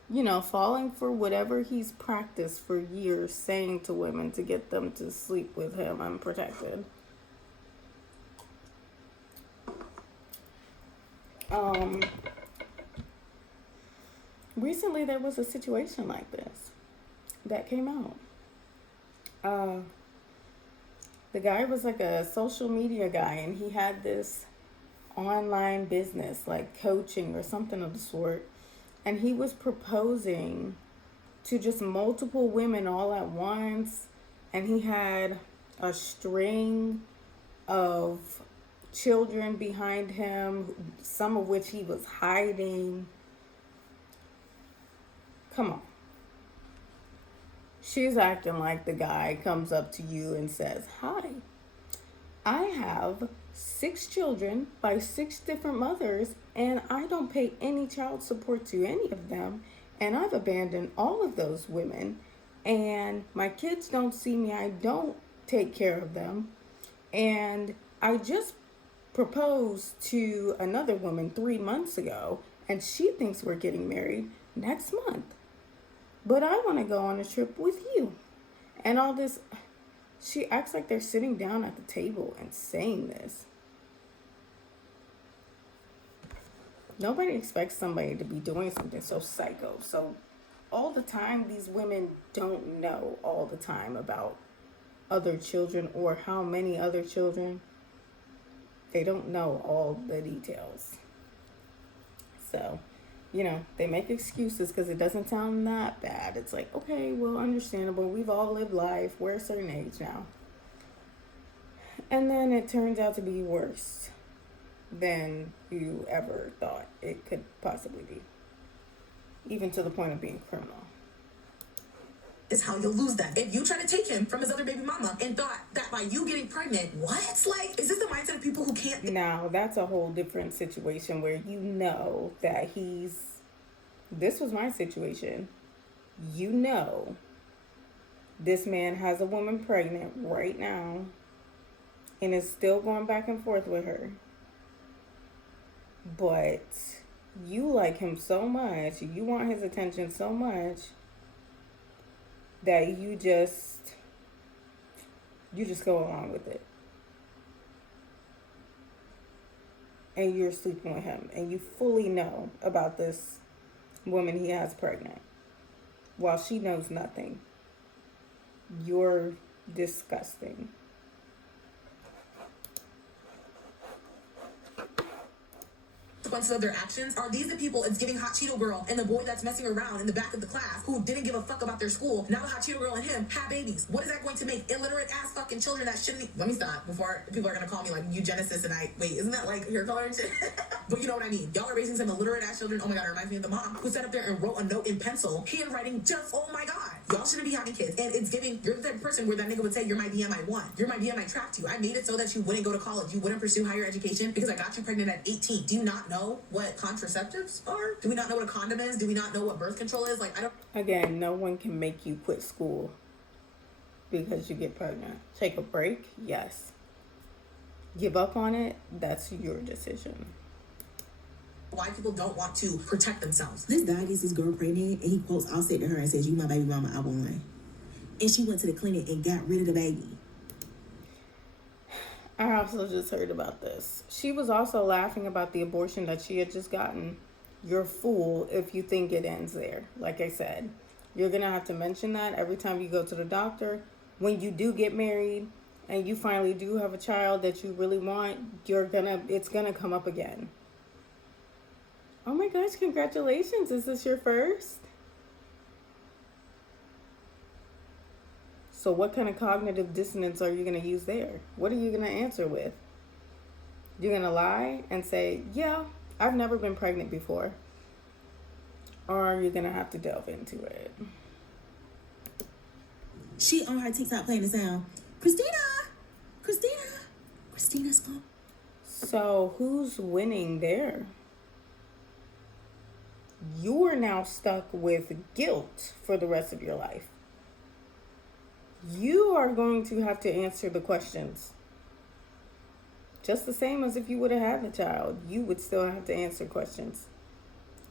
you know, falling for whatever he's practiced for years, saying to women to get them to sleep with him unprotected. Recently there was a situation like this that came out. The guy was like a social media guy, and he had this online business, like coaching or something of the sort. And he was proposing to just multiple women all at once. And he had a string of children behind him, some of which he was hiding. Come on. She's acting like the guy comes up to you and says, "Hi, I have 6 children by 6 different mothers, and I don't pay any child support to any of them, and I've abandoned all of those women, and my kids don't see me, I don't take care of them, and I just proposed to another woman 3 months ago, and she thinks we're getting married next month. But I want to go on a trip with you." And all this. She acts like they're sitting down at the table and saying this. Nobody expects somebody to be doing something so psycho. So all the time, these women don't know all the time about other children or how many other children. They don't know all the details. So, you know, they make excuses because it doesn't sound that bad. It's like, okay, well, understandable. We've all lived life. We're a certain age now. And then it turns out to be worse than you ever thought it could possibly be. Even to the point of being criminal. Is how you'll lose them. If you try to take him from his other baby mama and thought that by you getting pregnant, what? Like, is this the mindset of people who can't? Now, that's a whole different situation where you know that this was my situation. You know, this man has a woman pregnant right now and is still going back and forth with her. But you like him so much, you want his attention so much, that you just go along with it. And you're sleeping with him. And you fully know about this woman he has pregnant, while she knows nothing. You're disgusting. Consequences of their actions? Are these the people it's giving hot Cheeto girl and the boy that's messing around in the back of the class who didn't give a fuck about their school? Now the hot Cheeto girl and him have babies. What is that going to make? Illiterate ass fucking children that shouldn't. Let me stop before people are gonna call me like eugenicist and wait, isn't that like hair color and shit? But you know what I mean. Y'all are raising some illiterate ass children. Oh my god, it reminds me of the mom who sat up there and wrote a note in pencil, handwriting just, oh my god. Y'all shouldn't be having kids. And it's giving, you're the type of person where that nigga would say, "You're my DM, I won. You're my DM, I trapped you. I made it so that you wouldn't go to college. You wouldn't pursue higher education because I got you pregnant at 18. Do you not know what contraceptives are? Do we not know what a condom is? Do we not know what birth control is? Like, I don't. Again, no one can make you quit school because you get pregnant. Take a break, yes. Give up on it, that's your decision. Why people don't want to protect themselves. This guy gets his girl pregnant and he quotes Offset to her and says, "You my baby mama, I won." And she went to the clinic and got rid of the baby. I also just heard about this. She was also laughing about the abortion that she had just gotten. You're a fool if you think it ends there. Like I said, you're going to have to mention that every time you go to the doctor. When you do get married and you finally do have a child that you really want, it's going to come up again. Oh my gosh, congratulations. Is this your first? So what kind of cognitive dissonance are you going to use there? What are you going to answer with? You're going to lie and say, yeah, I've never been pregnant before. Or are you going to have to delve into it? She on her TikTok playing the sound, Christina's mom. So who's winning there? You're now stuck with guilt for the rest of your life. You are going to have to answer the questions. Just the same as if you would have had the child. You would still have to answer questions.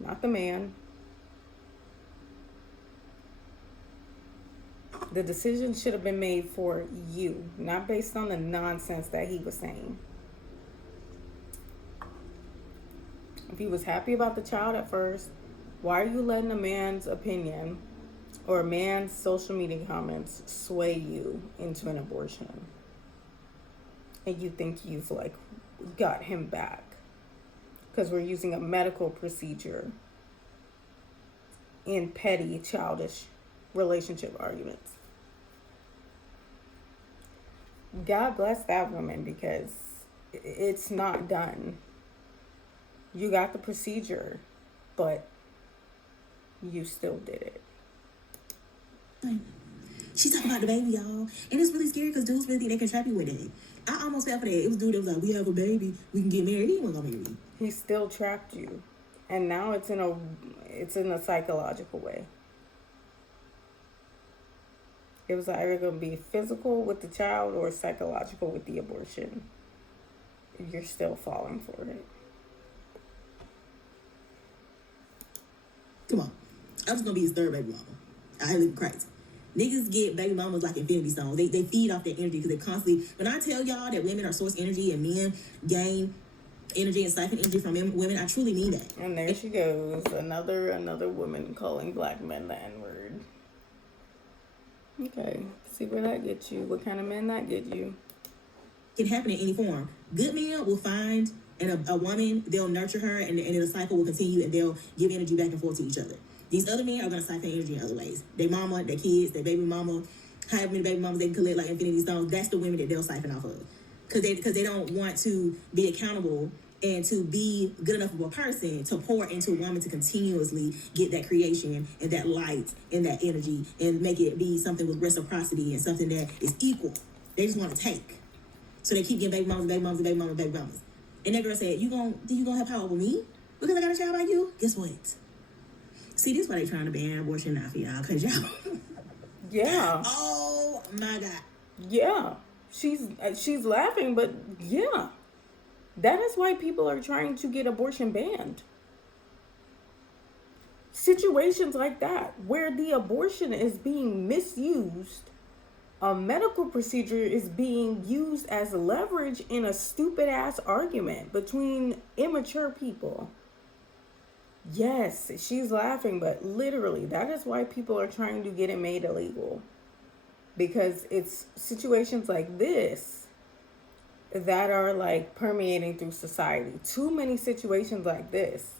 Not the man. The decision should have been made for you, not based on the nonsense that he was saying. If he was happy about the child at first, why are you letting a man's opinion or a man's social media comments sway you into an abortion? And you think you've got him back because we're using a medical procedure in petty, childish relationship arguments. God bless that woman because it's not done. You got the procedure, but you still did it. She's talking about the baby, y'all. And it's really scary because dudes really think they can trap you with it. I almost fell for that. It was dude that was like, we have a baby, we can get married. He wasn't gonna marry me. He still trapped you. And now it's in a psychological way. It was either going to be physical with the child or psychological with the abortion. You're still falling for it. Come on. I was going to be his third baby mama. I live crazy. Niggas get baby mamas like infinity stones. They feed off their energy because they constantly... When I tell y'all that women are source energy and men gain energy and siphon energy from women, I truly mean that. And there she goes. Another woman calling black men the N-word. Okay, see where that gets you. What kind of men that get you? It can happen in any form. Good men will find a woman, they'll nurture her, and the cycle will continue, and they'll give energy back and forth to each other. These other men are going to siphon energy in other ways. Their mama, their kids, their baby mama, however many baby mamas they can collect like infinity stones, that's the women that they'll siphon off of. Because they don't want to be accountable and to be good enough of a person to pour into a woman to continuously get that creation and that light and that energy and make it be something with reciprocity and something that is equal. They just want to take. So they keep getting baby mamas, baby mamas, baby mamas, baby mamas. And that girl said, you gonna have power over me? Because I got a child by you? Guess what? See, this is why they trying to ban abortion now for y'all. Because y'all... Yeah. Oh, my God. Yeah. She's laughing, but yeah. That is why people are trying to get abortion banned. Situations like that, where the abortion is being misused, a medical procedure is being used as leverage in a stupid ass argument between immature people. Yes, she's laughing, but literally, that is why people are trying to get it made illegal. Because it's situations like this that are permeating through society. Too many situations like this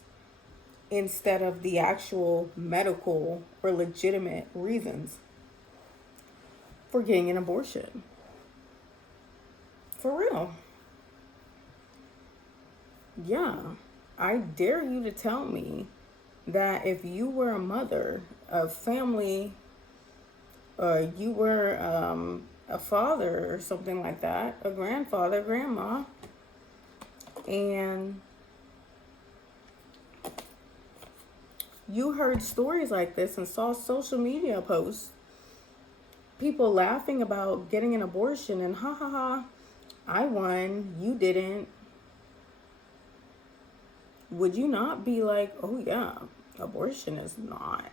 instead of the actual medical or legitimate reasons for getting an abortion. For real. Yeah. I dare you to tell me that if you were a mother, a family, or you were a father or something like that, a grandfather, grandma, and you heard stories like this and saw social media posts, people laughing about getting an abortion and ha ha ha, I won, you didn't. Would you not be like, oh yeah, abortion is not.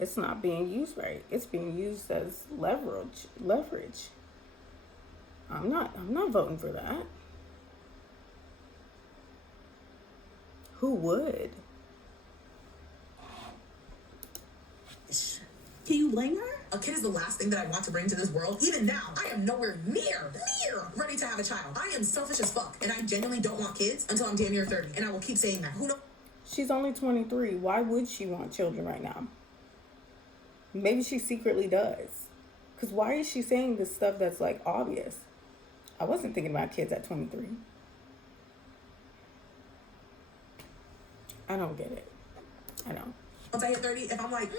It's not being used right. It's being used as leverage. I'm not voting for that. Who would? Can you blame her? A kid is the last thing that I want to bring to this world. Even now, I am nowhere near ready to have a child. I am selfish as fuck, and I genuinely don't want kids until I'm damn near 30, and I will keep saying that. Who knows? She's only 23. Why would she want children right now? Maybe she secretly does. Because why is she saying this stuff that's like obvious? I wasn't thinking about kids at 23. I don't get it. I don't. Once I hit 30, if I'm like,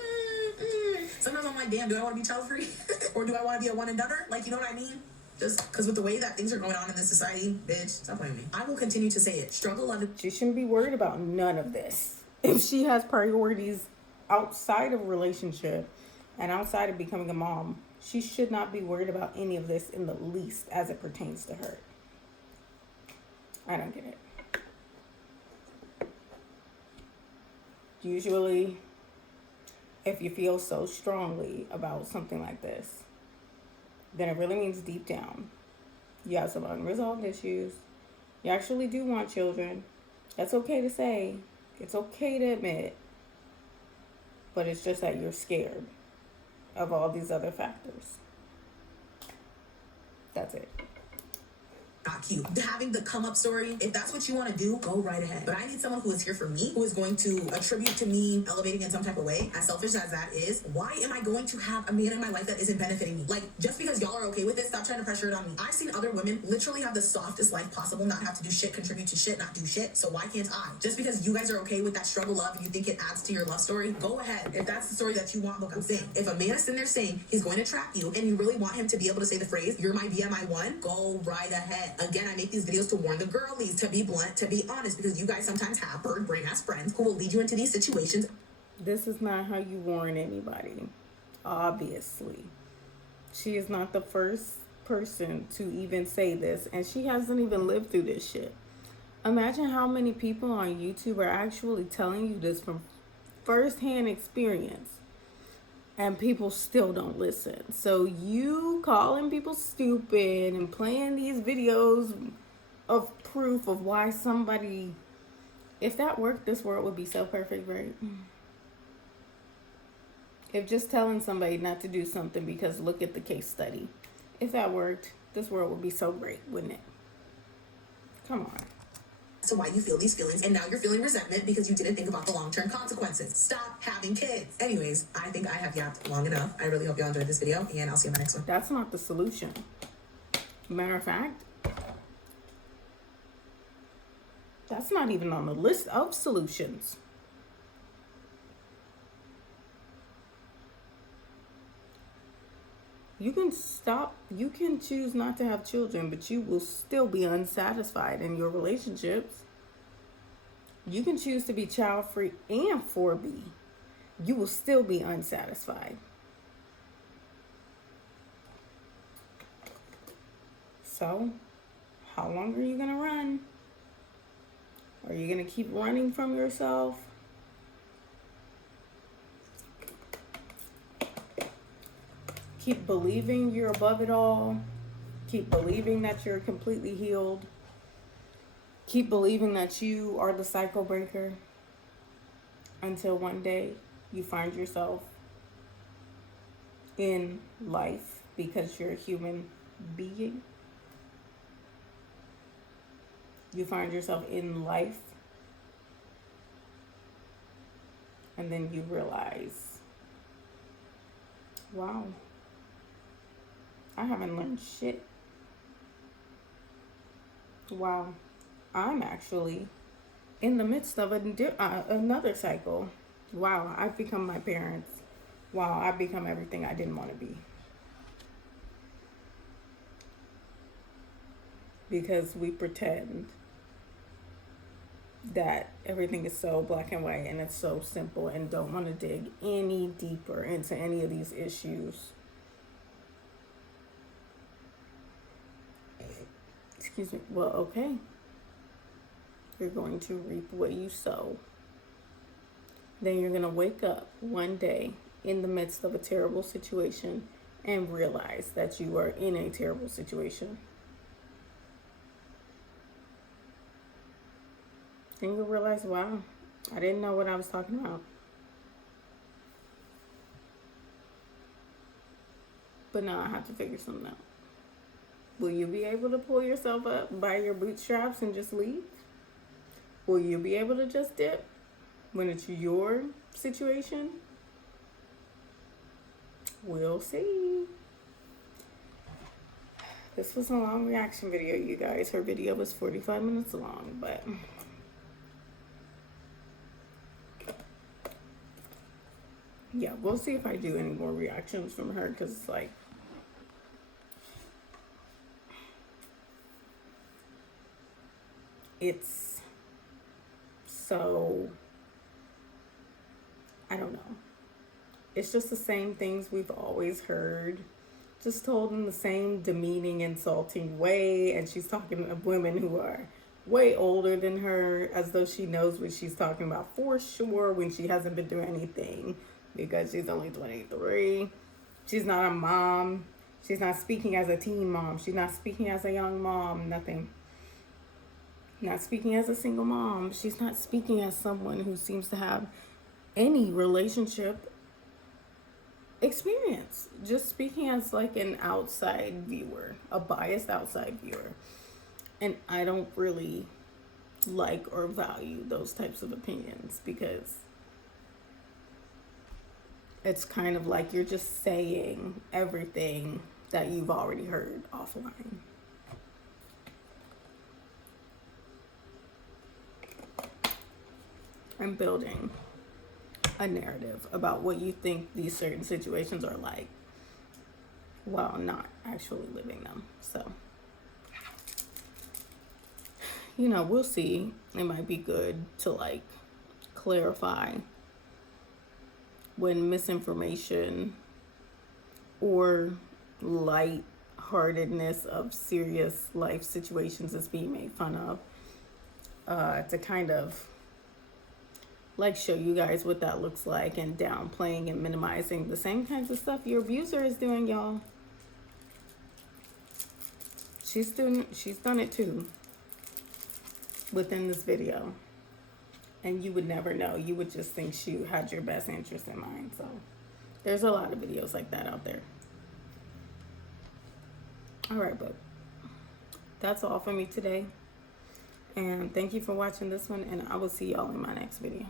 sometimes I'm like, damn, do I want to be child free? Or do I want to be a one and doneer? Like, you know what I mean? Just because with the way that things are going on in this society, bitch, stop playing with me. I will continue to say it. Struggle, love it. She shouldn't be worried about none of this. If she has priorities outside of relationship and outside of becoming a mom, she should not be worried about any of this in the least as it pertains to her. I don't get it. Usually, if you feel so strongly about something like this, then it really means deep down you have some unresolved issues. You actually do want children. That's okay to say. It's okay to admit. But it's just that you're scared of all these other factors. That's it. Not cute. Having the come up story, if that's what you want to do, go right ahead. But I need someone who is here for me, who is going to attribute to me elevating in some type of way. As selfish as that is, why am I going to have a man in my life that isn't benefiting me? Like, just because y'all are okay with it, stop trying to pressure it on me. I've seen other women literally have the softest life possible, not have to do shit, contribute to shit, not do shit. So why can't I? Just because you guys are okay with that struggle love and you think it adds to your love story, go ahead. If that's the story that you want, look, I'm saying, if a man is sitting there saying he's going to trap you and you really want him to be able to say the phrase, you're my BMI one, go right ahead. Again, I make these videos to warn the girlies, to be blunt, to be honest, because you guys sometimes have bird brain ass friends who will lead you into these situations. This is not how you warn anybody. Obviously. She is not the first person to even say this, and she hasn't even lived through this shit. Imagine how many people on YouTube are actually telling you this from firsthand experience, and people still don't listen. So you calling people stupid and playing these videos of proof of why somebody, if that worked, this world would be so perfect, right? If just telling somebody not to do something because look at the case study, if that worked, this world would be so great, wouldn't it? Come on. So why you feel these feelings, and now you're feeling resentment because you didn't think about the long-term consequences. Stop having kids. Anyways, I think I have yapped long enough. I really hope y'all enjoyed this video, and I'll see you in my next one. That's not the solution. Matter of fact, that's not even on the list of solutions. You can choose not to have children, but you will still be unsatisfied in your relationships. You can choose to be child-free and 4B. You will still be unsatisfied. So, how long are you going to run? Are you going to keep running from yourself? Keep believing you're above it all. Keep believing that you're completely healed. Keep believing that you are the cycle breaker until one day you find yourself in life because you're a human being. You find yourself in life and then you realize, wow, I haven't learned shit. Wow, I'm actually in the midst of another cycle. Wow, I've become my parents. Wow, I've become everything I didn't want to be. Because we pretend that everything is so black and white and it's so simple and don't want to dig any deeper into any of these issues. Excuse me. Well, okay. You're going to reap what you sow. Then you're going to wake up one day in the midst of a terrible situation and realize that you are in a terrible situation. And you'll realize, wow, I didn't know what I was talking about. But now I have to figure something out. Will you be able to pull yourself up by your bootstraps and just leave? Will you be able to just dip when it's your situation? We'll see. This was a long reaction video, you guys. Her video was 45 minutes long, but yeah, we'll see if I do any more reactions from her, because like, it's so, I don't know. It's just the same things we've always heard, just told in the same demeaning, insulting way. And she's talking of women who are way older than her, as though she knows what she's talking about for sure, when she hasn't been through anything, because she's only 23. She's not a mom. She's not speaking as a teen mom. She's not speaking as a young mom. Nothing. Not speaking as a single mom. She's not speaking as someone who seems to have any relationship experience. Just speaking as like an outside viewer, a biased outside viewer. And I don't really like or value those types of opinions, because it's kind of like you're just saying everything that you've already heard offline. I'm building a narrative about what you think these certain situations are like, while not actually living them. So, you know, we'll see. It might be good to like clarify when misinformation or light-heartedness of serious life situations is being made fun of, to kind of like show you guys what that looks like, and downplaying and minimizing the same kinds of stuff your abuser is doing, y'all. She's done it too within this video. And you would never know. You would just think she had your best interest in mind. So there's a lot of videos like that out there. All right, but that's all for me today. And thank you for watching this one, and I will see y'all in my next video.